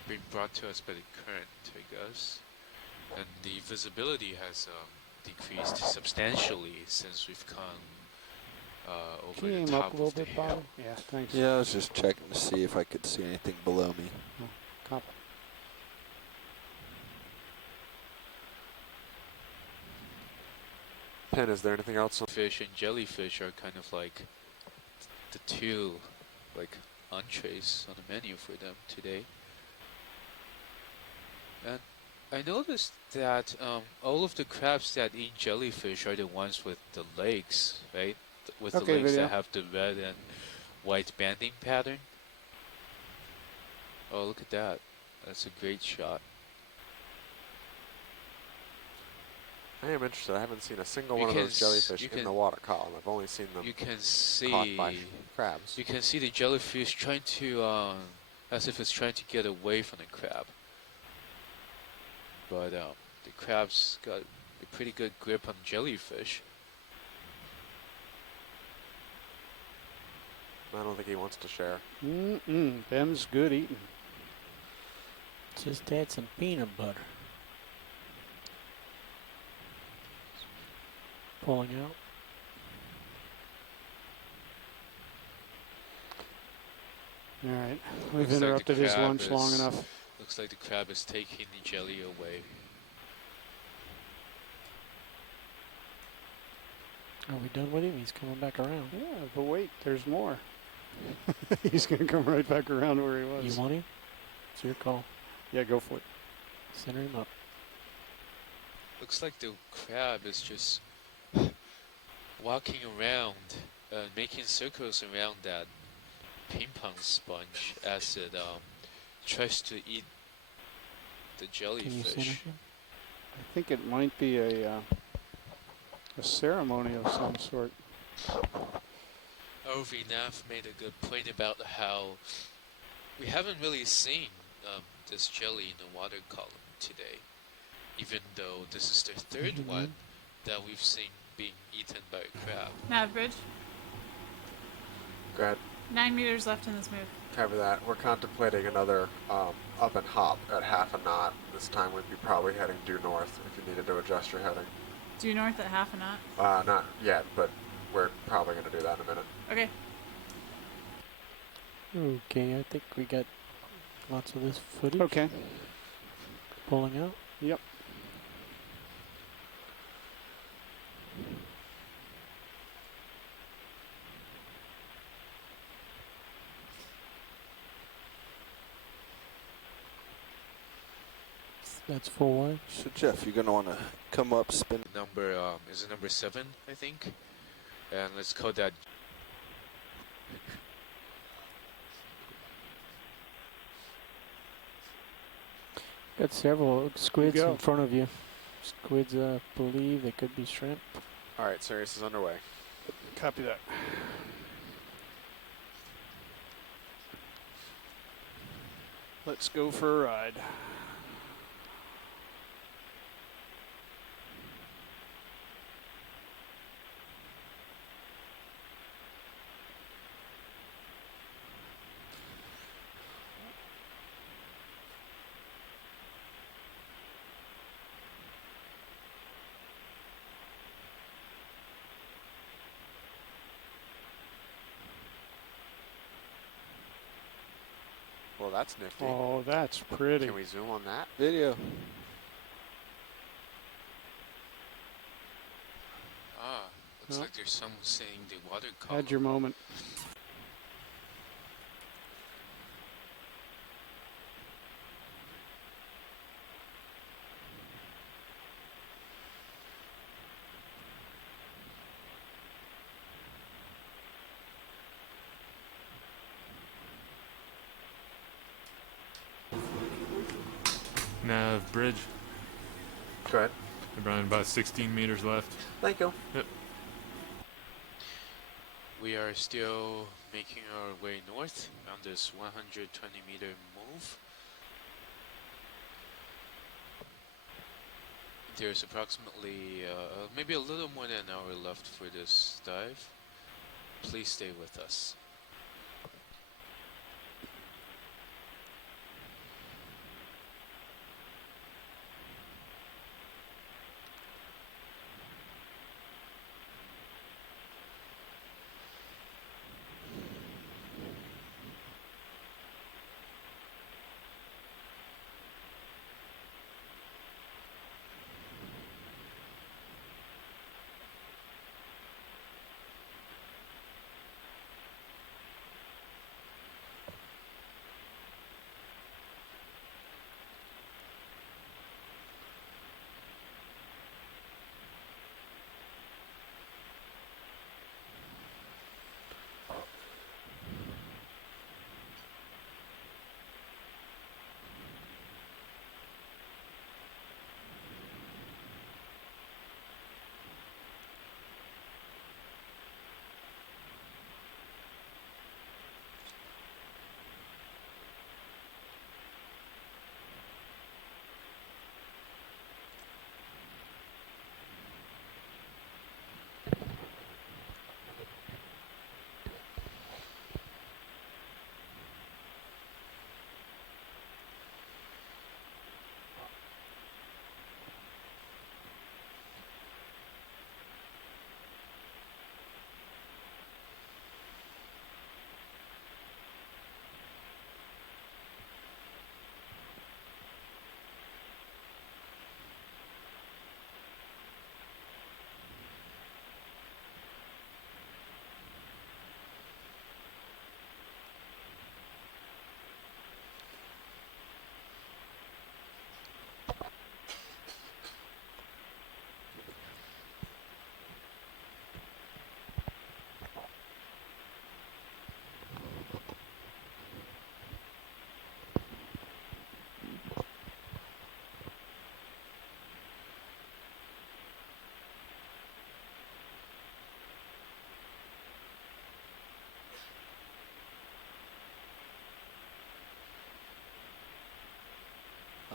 being brought to us by the current, I guess. And the visibility has decreased substantially since we've come over Can you the aim top up a little of the bit, hill. Bobby? Yeah, thanks. Yeah, I was just checking to see if I could see anything below me. Oh, copy. Pen, is there anything else? Fish and jellyfish are kind of like the two entrees on the menu for them today. And I noticed that all of the crabs that eat jellyfish are the ones with the legs, right? With the legs that have the red and white banding pattern. Oh, look at that. That's a great shot. I am interested. I haven't seen a single one of those jellyfish in the water column. I've only seen them caught by crabs. You can see the jellyfish trying to, as if it's trying to get away from the crab. But the crab's got a pretty good grip on jellyfish. I don't think he wants to share. Them's good eating. Just add some peanut butter. Pulling out. All right, we've Looks like the interrupted his crab lunch long enough. Looks like the crab is taking the jelly away. Are we done with him? He's coming back around. Yeah, but wait, there's more. He's going to come right back around where he was. You want him? It's your call. Yeah, go for it. Center him up. Looks like the crab is just walking around, making circles around that ping pong sponge as it tries to eat the jellyfish. I think it might be a ceremony of some sort. Nav made a good point about how we haven't really seen this jelly in the water column today, even though this is the third one that we've seen being eaten by a crab. Nav bridge. Go ahead. 9 meters left in this move. Cover that. We're contemplating another up and hop at half a knot. This time we'd be probably heading due north if you needed to adjust your heading. Due north at half a knot? Not yet, but we're probably going to do that in a minute. Okay. Okay, I think we got lots of this footage. Okay. Pulling out. Yep. That's full wide. So Jeff, you're gonna want to come up, spin. Number is it number 7, I think, and let's call that. Got several squids go. in front of you. Squids, I believe they could be shrimp. All right, Sirius is underway. Copy that. Let's go for a ride. Well, that's nifty. Oh, that's pretty. Can we zoom on that? Video. Looks like there's some saying the water column. Had your moment. Nav bridge. Go ahead. Around about 16 meters left. Thank you. Yep. We are still making our way north on this 120-meter move. There's approximately maybe a little more than an hour left for this dive. Please stay with us.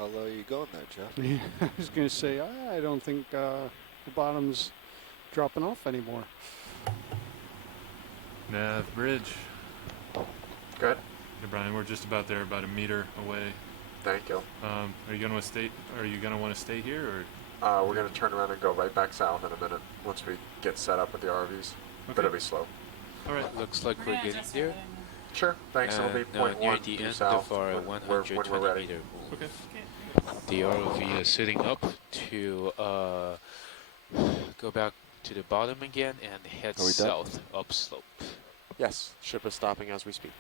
How low are you going there, Jeff? Yeah, I was going to say, I don't think the bottom's dropping off anymore. Nav bridge. Good. Hey Brian, we're just about there, about a meter away. Thank you. Are you gonna stay? Are you gonna want to stay here, or? We're going to turn around and go right back south in a minute once we get set up with the RVs. But it'll be slow. All right. Looks like we're getting there. Sure. Thanks. It'll be Near 0.1 the due end south of our when 120 we're ready. meter move. Okay. The ROV is sitting up to go back to the bottom again and head Are we done? south upslope. Yes, ship is stopping as we speak.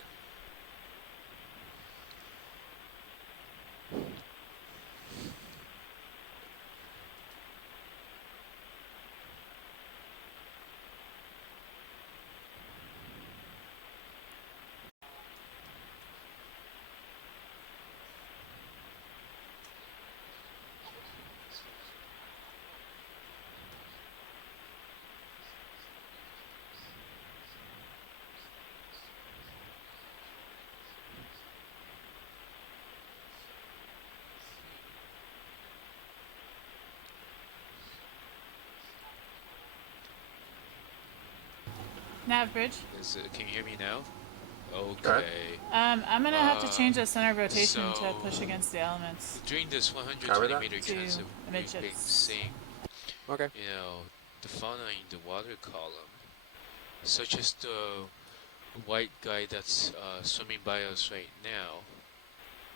Nav bridge. Can you hear me now? Okay. I'm gonna have to change the center of rotation to push against the elements. During this 120 meter To transit, we've been midship. seeing, you know, the fauna in the water column, such as the white guy that's swimming by us right now.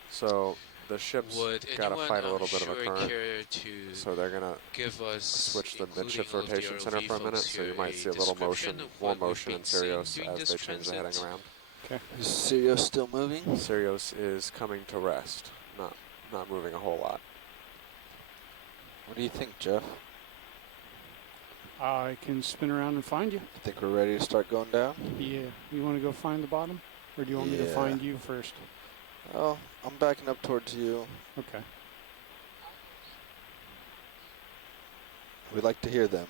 So the ship's Would got to anyone fight a little bit of a sure current. care to So they're going to give us, switch the including midship all of the rotation center ROV for a minute, folks so you here, might a see a little motion, description of more what we've motion in been seeing Sirius during as this they change the heading transit? around. Okay. Is Sirius still moving? Sirius is coming to rest, not moving a whole lot. What do you think, Jeff? I can spin around and find you. You think we're ready to start going down? Yeah. You want to go find the bottom? Or do you want me to Yeah. find you first? Oh, I'm backing up towards you. Okay. We'd like to hear them.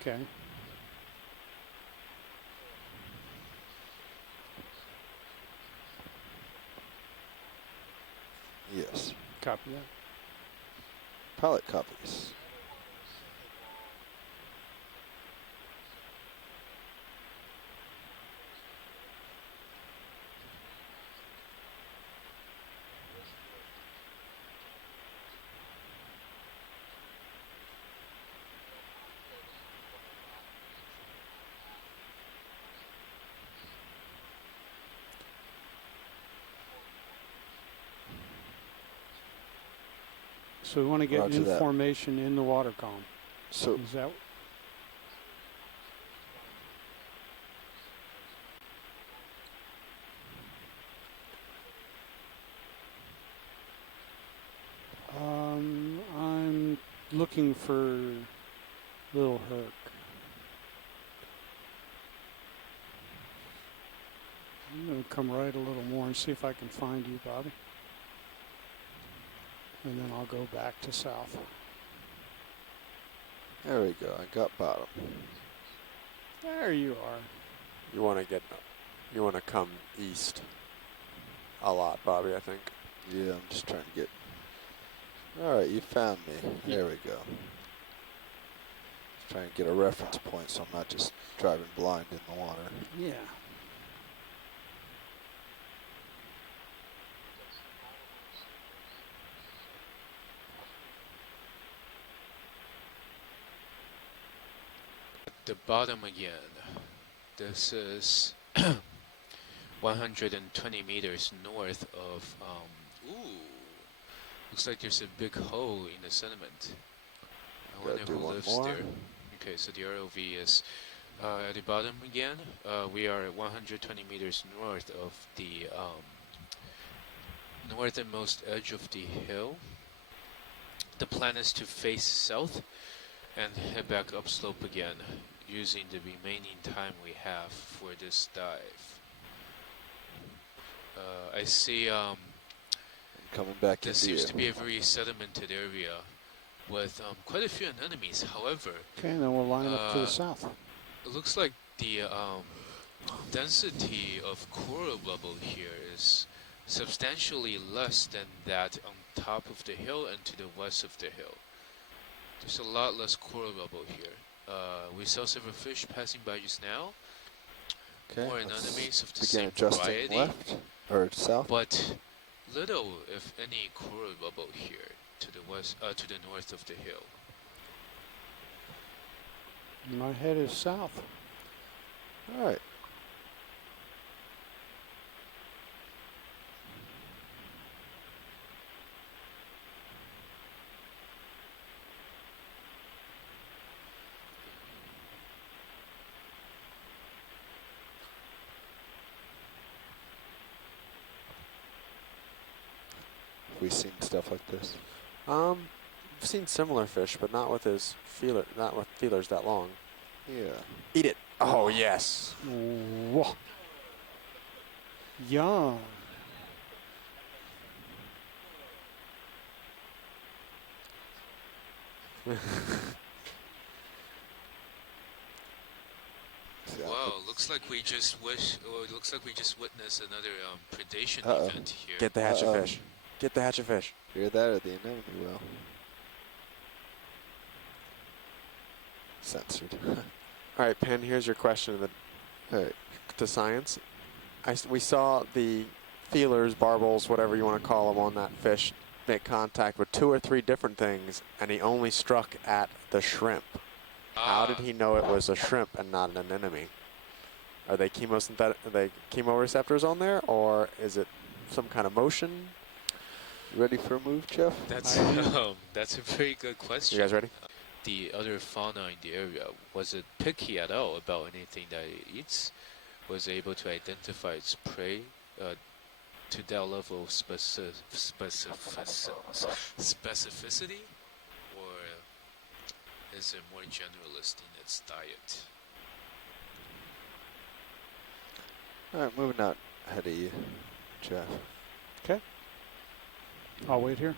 Okay. Yes. Copy that. Pilot copies. So we want to get Roger in that. formation in the water column. So Is that I'm looking for Little Herc. I'm going to come right a little more and see if I can find you, Bobby. And then I'll go back to south. there we go. I got bottom. There you are. You want to come east a lot, Bobby, I think. Yeah, I'm just trying to get. All right, you found me. There we go. Just trying to get a reference point so I'm not just driving blind in the water. Yeah. The bottom again. This is 120 meters north of, looks like there's a big hole in the sediment. I wonder do who one lives more. there. Okay, so the ROV is at the bottom again. We are at 120 meters north of the northernmost edge of the hill. The plan is to face south and head back upslope again. using the remaining time we have for this dive. I see coming back this seems to be a very sedimented area with quite a few anemones. However, Okay, then we'll line up to the south. it looks like the density of coral bubble here is substantially less than that on top of the hill and to the west of the hill. There's a lot less coral bubble here. We saw several fish passing by just now. Okay, More anemones of the begin same adjusting variety. left or south. But little, if any, coral bubble here to the west, to the north of the hill. My head is south. All right. We've seen stuff like this. I've seen similar fish, but not with his feeler, not with feelers that long. Yeah. Eat it. Oh yes. Whoa. Yum. Wow, looks like we just looks like we just witnessed another predation event here. Get the hatchet fish. Get the hatchet fish. Hear that or the anemone well. Censored. All right, Penn, here's your question to science. We saw the feelers, barbels, whatever you want to call them, on that fish make contact with 2 or 3 different things, and he only struck at the shrimp. How did he know it was a shrimp and not an anemone? Are they chemoreceptors on there, or is it some kind of motion? Ready for a move, Jeff? That's a very good question. You guys ready? The other fauna in the area, was it picky at all about anything that it eats? Was it able to identify its prey to that level of specificity? Or is it more generalist in its diet? All right, moving out ahead of you, Jeff. Okay. I'll wait here.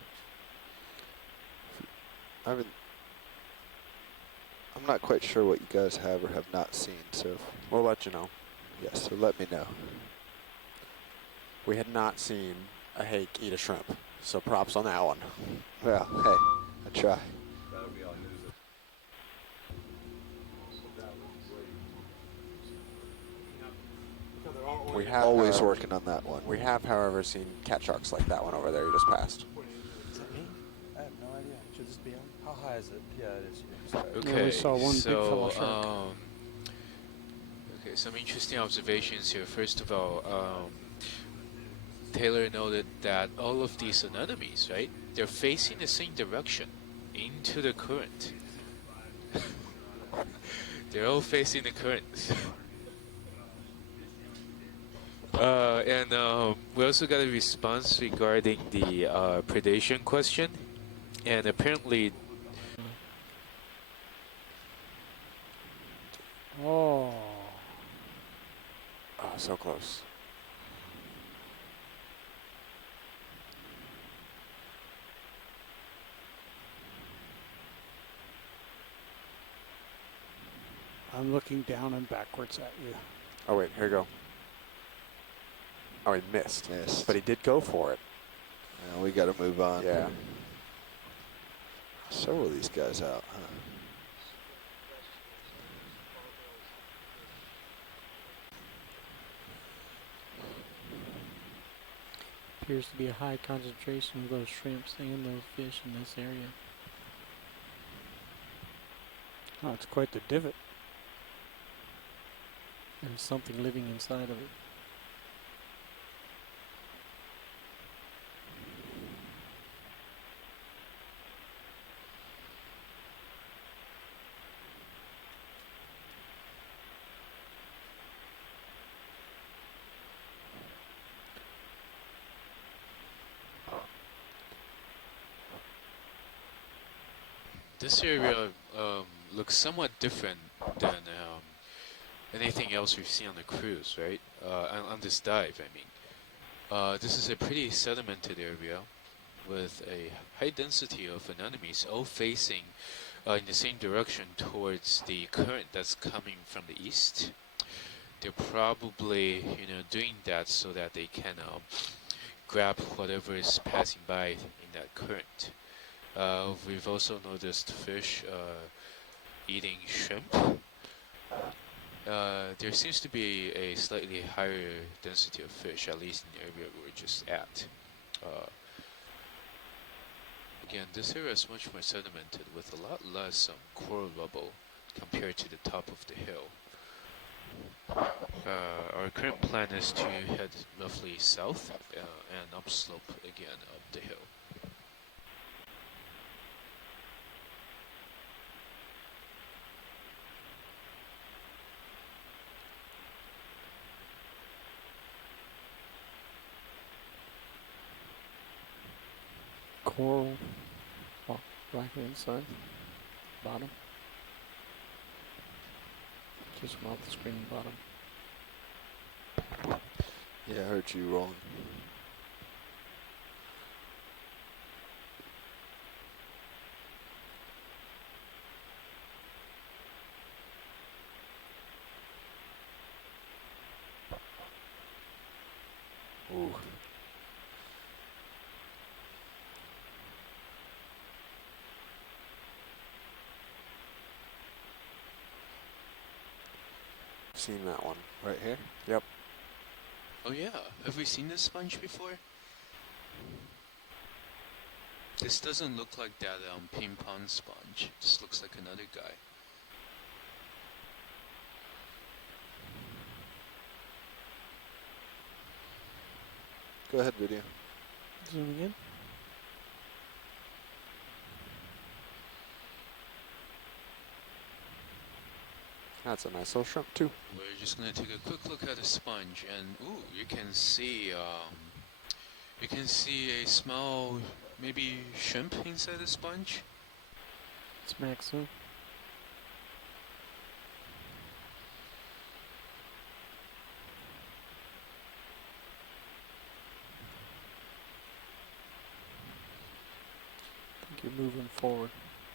I'm not quite sure what you guys have or have not seen, so we'll let you know. Yes, so let me know. We had not seen a hake eat a shrimp, so props on that one. Well, hey, I try. We have always working on that one. We have, however, seen cat sharks like that one over there you just passed. Is that me? I have no idea. Should this be on? How high is it? Yeah, it is. Okay, yeah, we saw one big fellow shark. Okay, some interesting observations here. First of all, Taylor noted that all of these anemones, right, they're facing the same direction, into the current. They're all facing the current. And we also got a response regarding the predation question, and apparently. Oh, so close. I'm looking down and backwards at you. Oh wait, here you go. Oh, he missed. Missed. But he did go for it. Yeah, we got to move on. Yeah. Several of these guys out, huh? Appears to be a high concentration of those shrimps and those fish in this area. Oh, it's quite the divot. There's something living inside of it. This area looks somewhat different than anything else we've seen on the cruise, right? On this dive, I mean. This is a pretty sedimented area with a high density of anemones all facing in the same direction towards the current that's coming from the east. They're probably, doing that so that they can grab whatever is passing by in that current. We've also noticed fish eating shrimp. There seems to be a slightly higher density of fish, at least in the area we were just at. Again, this area is much more sedimented with a lot less coral rubble compared to the top of the hill. Our current plan is to head roughly south and upslope again up the hill. Coral, right hand side, bottom. Just come off the screen, bottom. Yeah, I heard you rolling. Ooh. Seen that one. Right here? Yep. Oh yeah, have we seen this sponge before? This doesn't look like that ping pong sponge. This looks like another guy. Go ahead, video. Zooming in. That's a nice little shrimp too. We're just gonna take a quick look at the sponge, and ooh, you can see a small, maybe shrimp inside the sponge. It's max zoom. I think you're moving forward.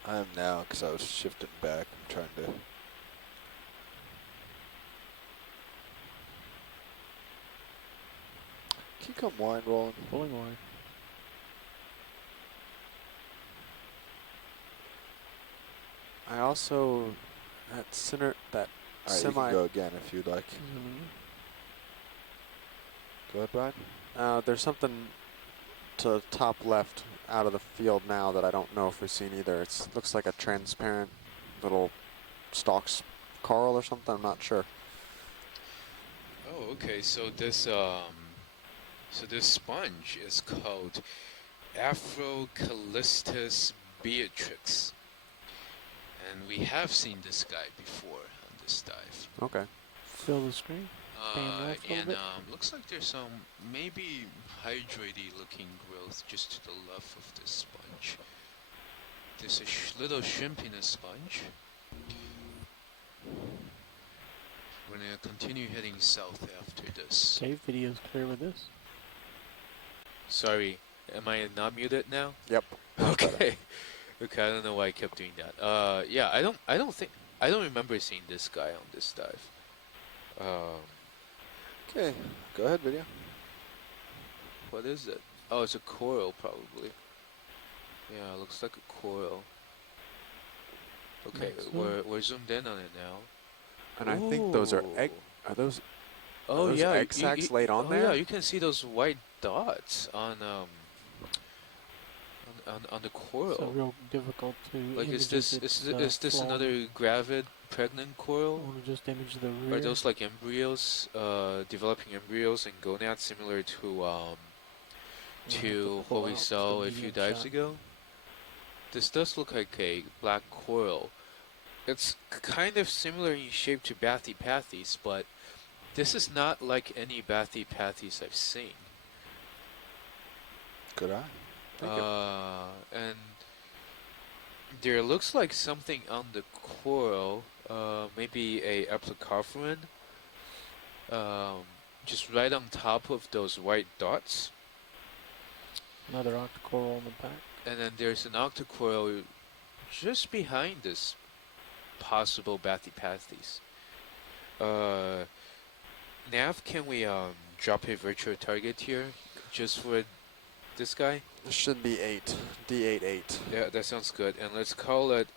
I am now because I was shifting back. I'm trying to. Keep on wine rolling. Pulling wine. I also that center that All right, semi. you can go again if you'd like. Go ahead, Brian. There's something to the top left out of the field now that I don't know if we've seen either. It looks like a transparent little stalks coral or something. I'm not sure. Oh, okay. So this sponge is called Afrocalistus beatrix, and we have seen this guy before on this dive. Okay. Fill the screen. And looks like there's some maybe hydrated looking growth just to the left of this sponge. There's a little shrimp in a sponge. We're gonna continue heading south after this. Okay, video's clear with this. Sorry, am I not muted now? Yep. Okay. Okay, I don't know why I kept doing that. Yeah, I don't remember seeing this guy on this dive. Okay, go ahead, video. What is it? Oh, it's a coral, probably. Yeah, it looks like a coral. Okay, we're zoomed in on it now. And I think those are egg. Are those? Oh are those yeah, egg sacs laid on there. Yeah, you can see those white dots on the coral. It's real difficult to. Like, is this another gravid pregnant coral? I want to just image the rear. Are those like embryos, developing embryos and gonads, similar to what we saw a few dives ago? This does look like a black coral. It's kind of similar in shape to Bathypathes, but this is not like any Bathypathes I've seen. Good eye. And There looks like something on the coral, maybe a applicarpharin, just right on top of those white dots. Another octocoral on the back. And then there's an octocoral just behind this possible bathypathes. Nav, can we drop a virtual target here just for this guy? This should be 8. D88. Yeah, that sounds good. And let's call it,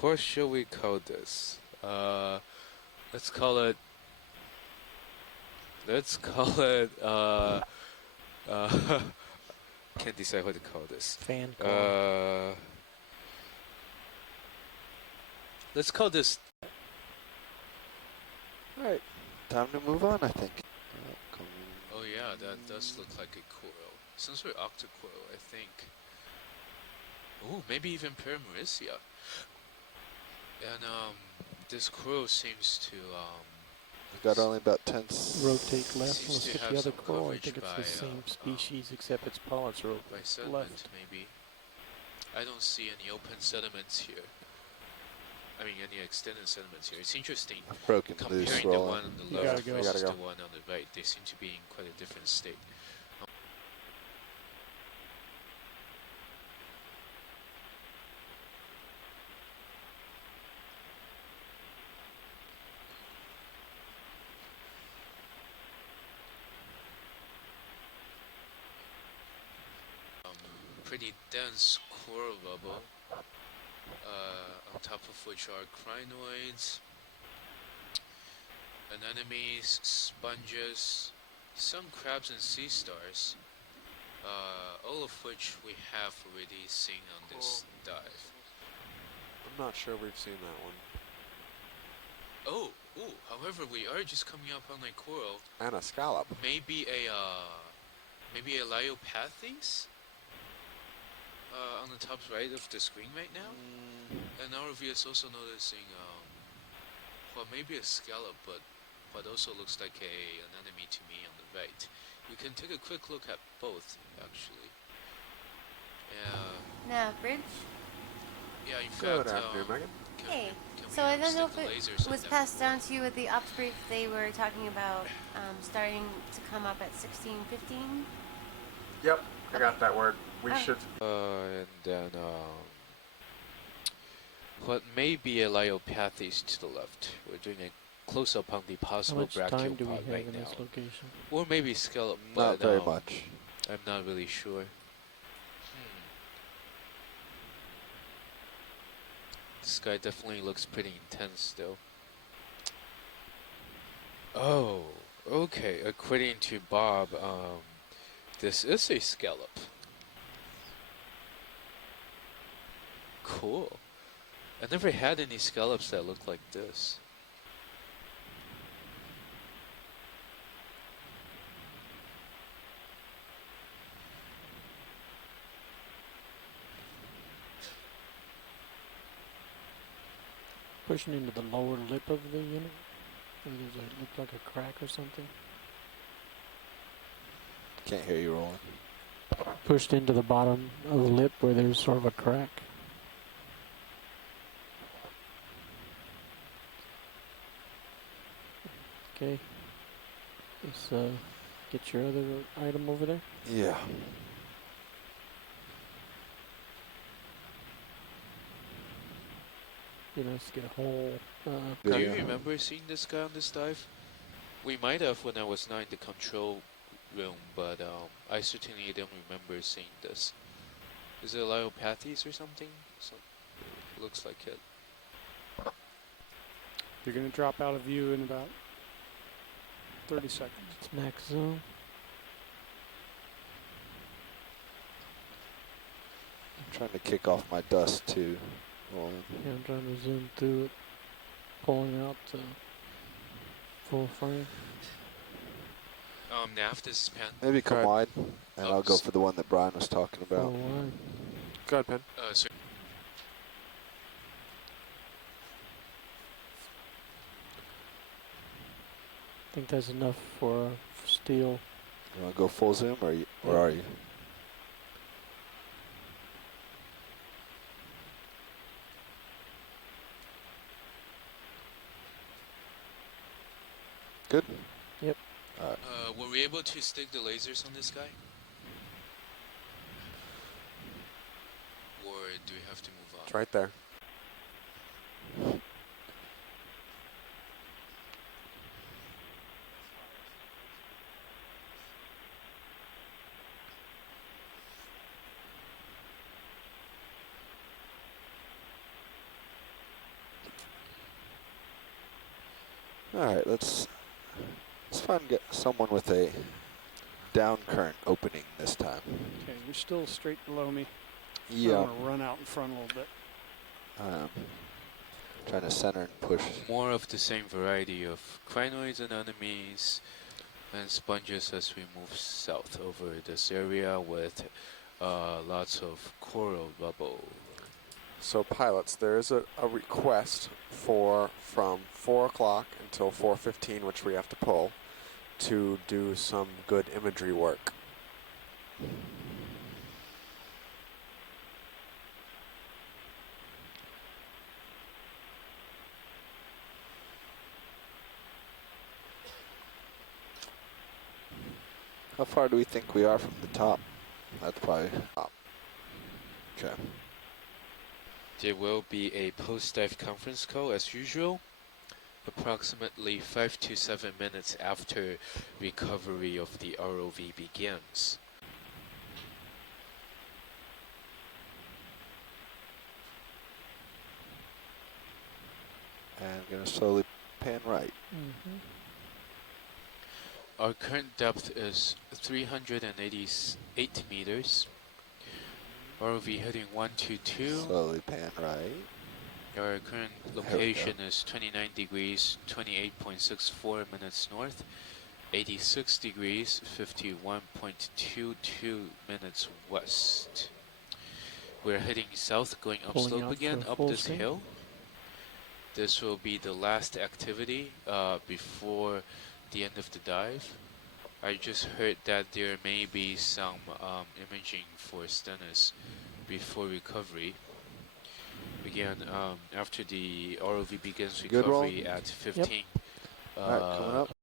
what shall we call this? Let's call it, can't decide what to call this. Fan call. Let's call this. Alright, time to move on, I think. Oh yeah, that does look like a coral. Since we're octocoral, I think. Oh, maybe even Paramaricia. And this coral seems to We've got only about 10 Rotate left. seems Let's to hit have the other some coral. I coverage think it's the by, same species, except its pollets are by open sediment, left. maybe. I don't see any open sediments here. I mean, any extended sediments here. It's interesting Broken comparing loose, the rolling. one on the You left gotta go. versus You the gotta go. one on the right. They seem to be in quite a different state. Pretty dense coral bubble, on top of which are crinoids, anemones, sponges, some crabs and sea stars, all of which we have already seen on this dive. I'm not sure we've seen that one. However, we are just coming up on a coral. And a scallop. Maybe a Leiopathes? On the top right of the screen right now. And ROV is also noticing, maybe a scallop, but also looks like an anemone to me on the right. We can take a quick look at both, actually. Now, Bridge? Yeah, in Good fact, afternoon, Megan. Hey. So I don't know if it was passed down to you with the ops brief. They were talking about starting to come up at 16:15. Yep, I got that word. We Oh. should. And then, what may be a Leiopathes to the left. We're doing a close-up on the How possible much time do we brachiopod have right in now. this location? Or maybe scallop, Not but very much. I'm not really sure. This guy definitely looks pretty intense though. Oh, okay. According to Bob, this is a scallop. Cool. I never had any scallops that look like this. Pushing into the lower lip of the unit. Does it look like a crack or something? Can't hear you rolling. Pushed into the bottom of the lip where there's sort of a crack. Okay. Let's get your other item over there. Yeah. You know, let's get a whole. Do you remember seeing this guy on this dive? We might have when I was not in the control room, but I certainly don't remember seeing this. Is it Leiopathes or something? Looks like it. You're going to drop out of view in about 30 seconds. It's max zone. I'm trying to kick off my dust too. Rolling. Yeah, I'm trying to zoom through it, pulling out full frame. Nav, this is Pen. Maybe come wide, and I'll go for the one that Brian was talking about. Full wide. Go ahead, Pen. Sorry. I think that's enough for steel. You want to go full zoom, or where are you? Good? Yep. Were we able to stick the lasers on this guy? Or do we have to move on? It's right there. All right, let's find someone with a down current opening this time. Okay, you're still straight below me. Yeah. I'm going to run out in front a little bit. Trying to center and push. More of the same variety of crinoids, anemones, and sponges as we move south over this area with lots of coral bubble. So pilots, there is a request from 4 o'clock until 4:15, which we have to pull, to do some good imagery work. How far do we think we are from the top? That's probably top. Okay. There will be a post-dive conference call as usual, approximately 5 to 7 minutes after recovery of the ROV begins. And gonna slowly pan right. Our current depth is 388 meters. ROV heading 122. Slowly pan right. Our current location is 29 degrees, 28.64 minutes north, 86 degrees, 51.22 minutes west. We're heading south, going upslope again, up this hill. This will be the last activity before the end of the dive. I just heard that there may be some imaging for Stennis before recovery. Again, after the ROV begins recovery at 15. All right, coming up.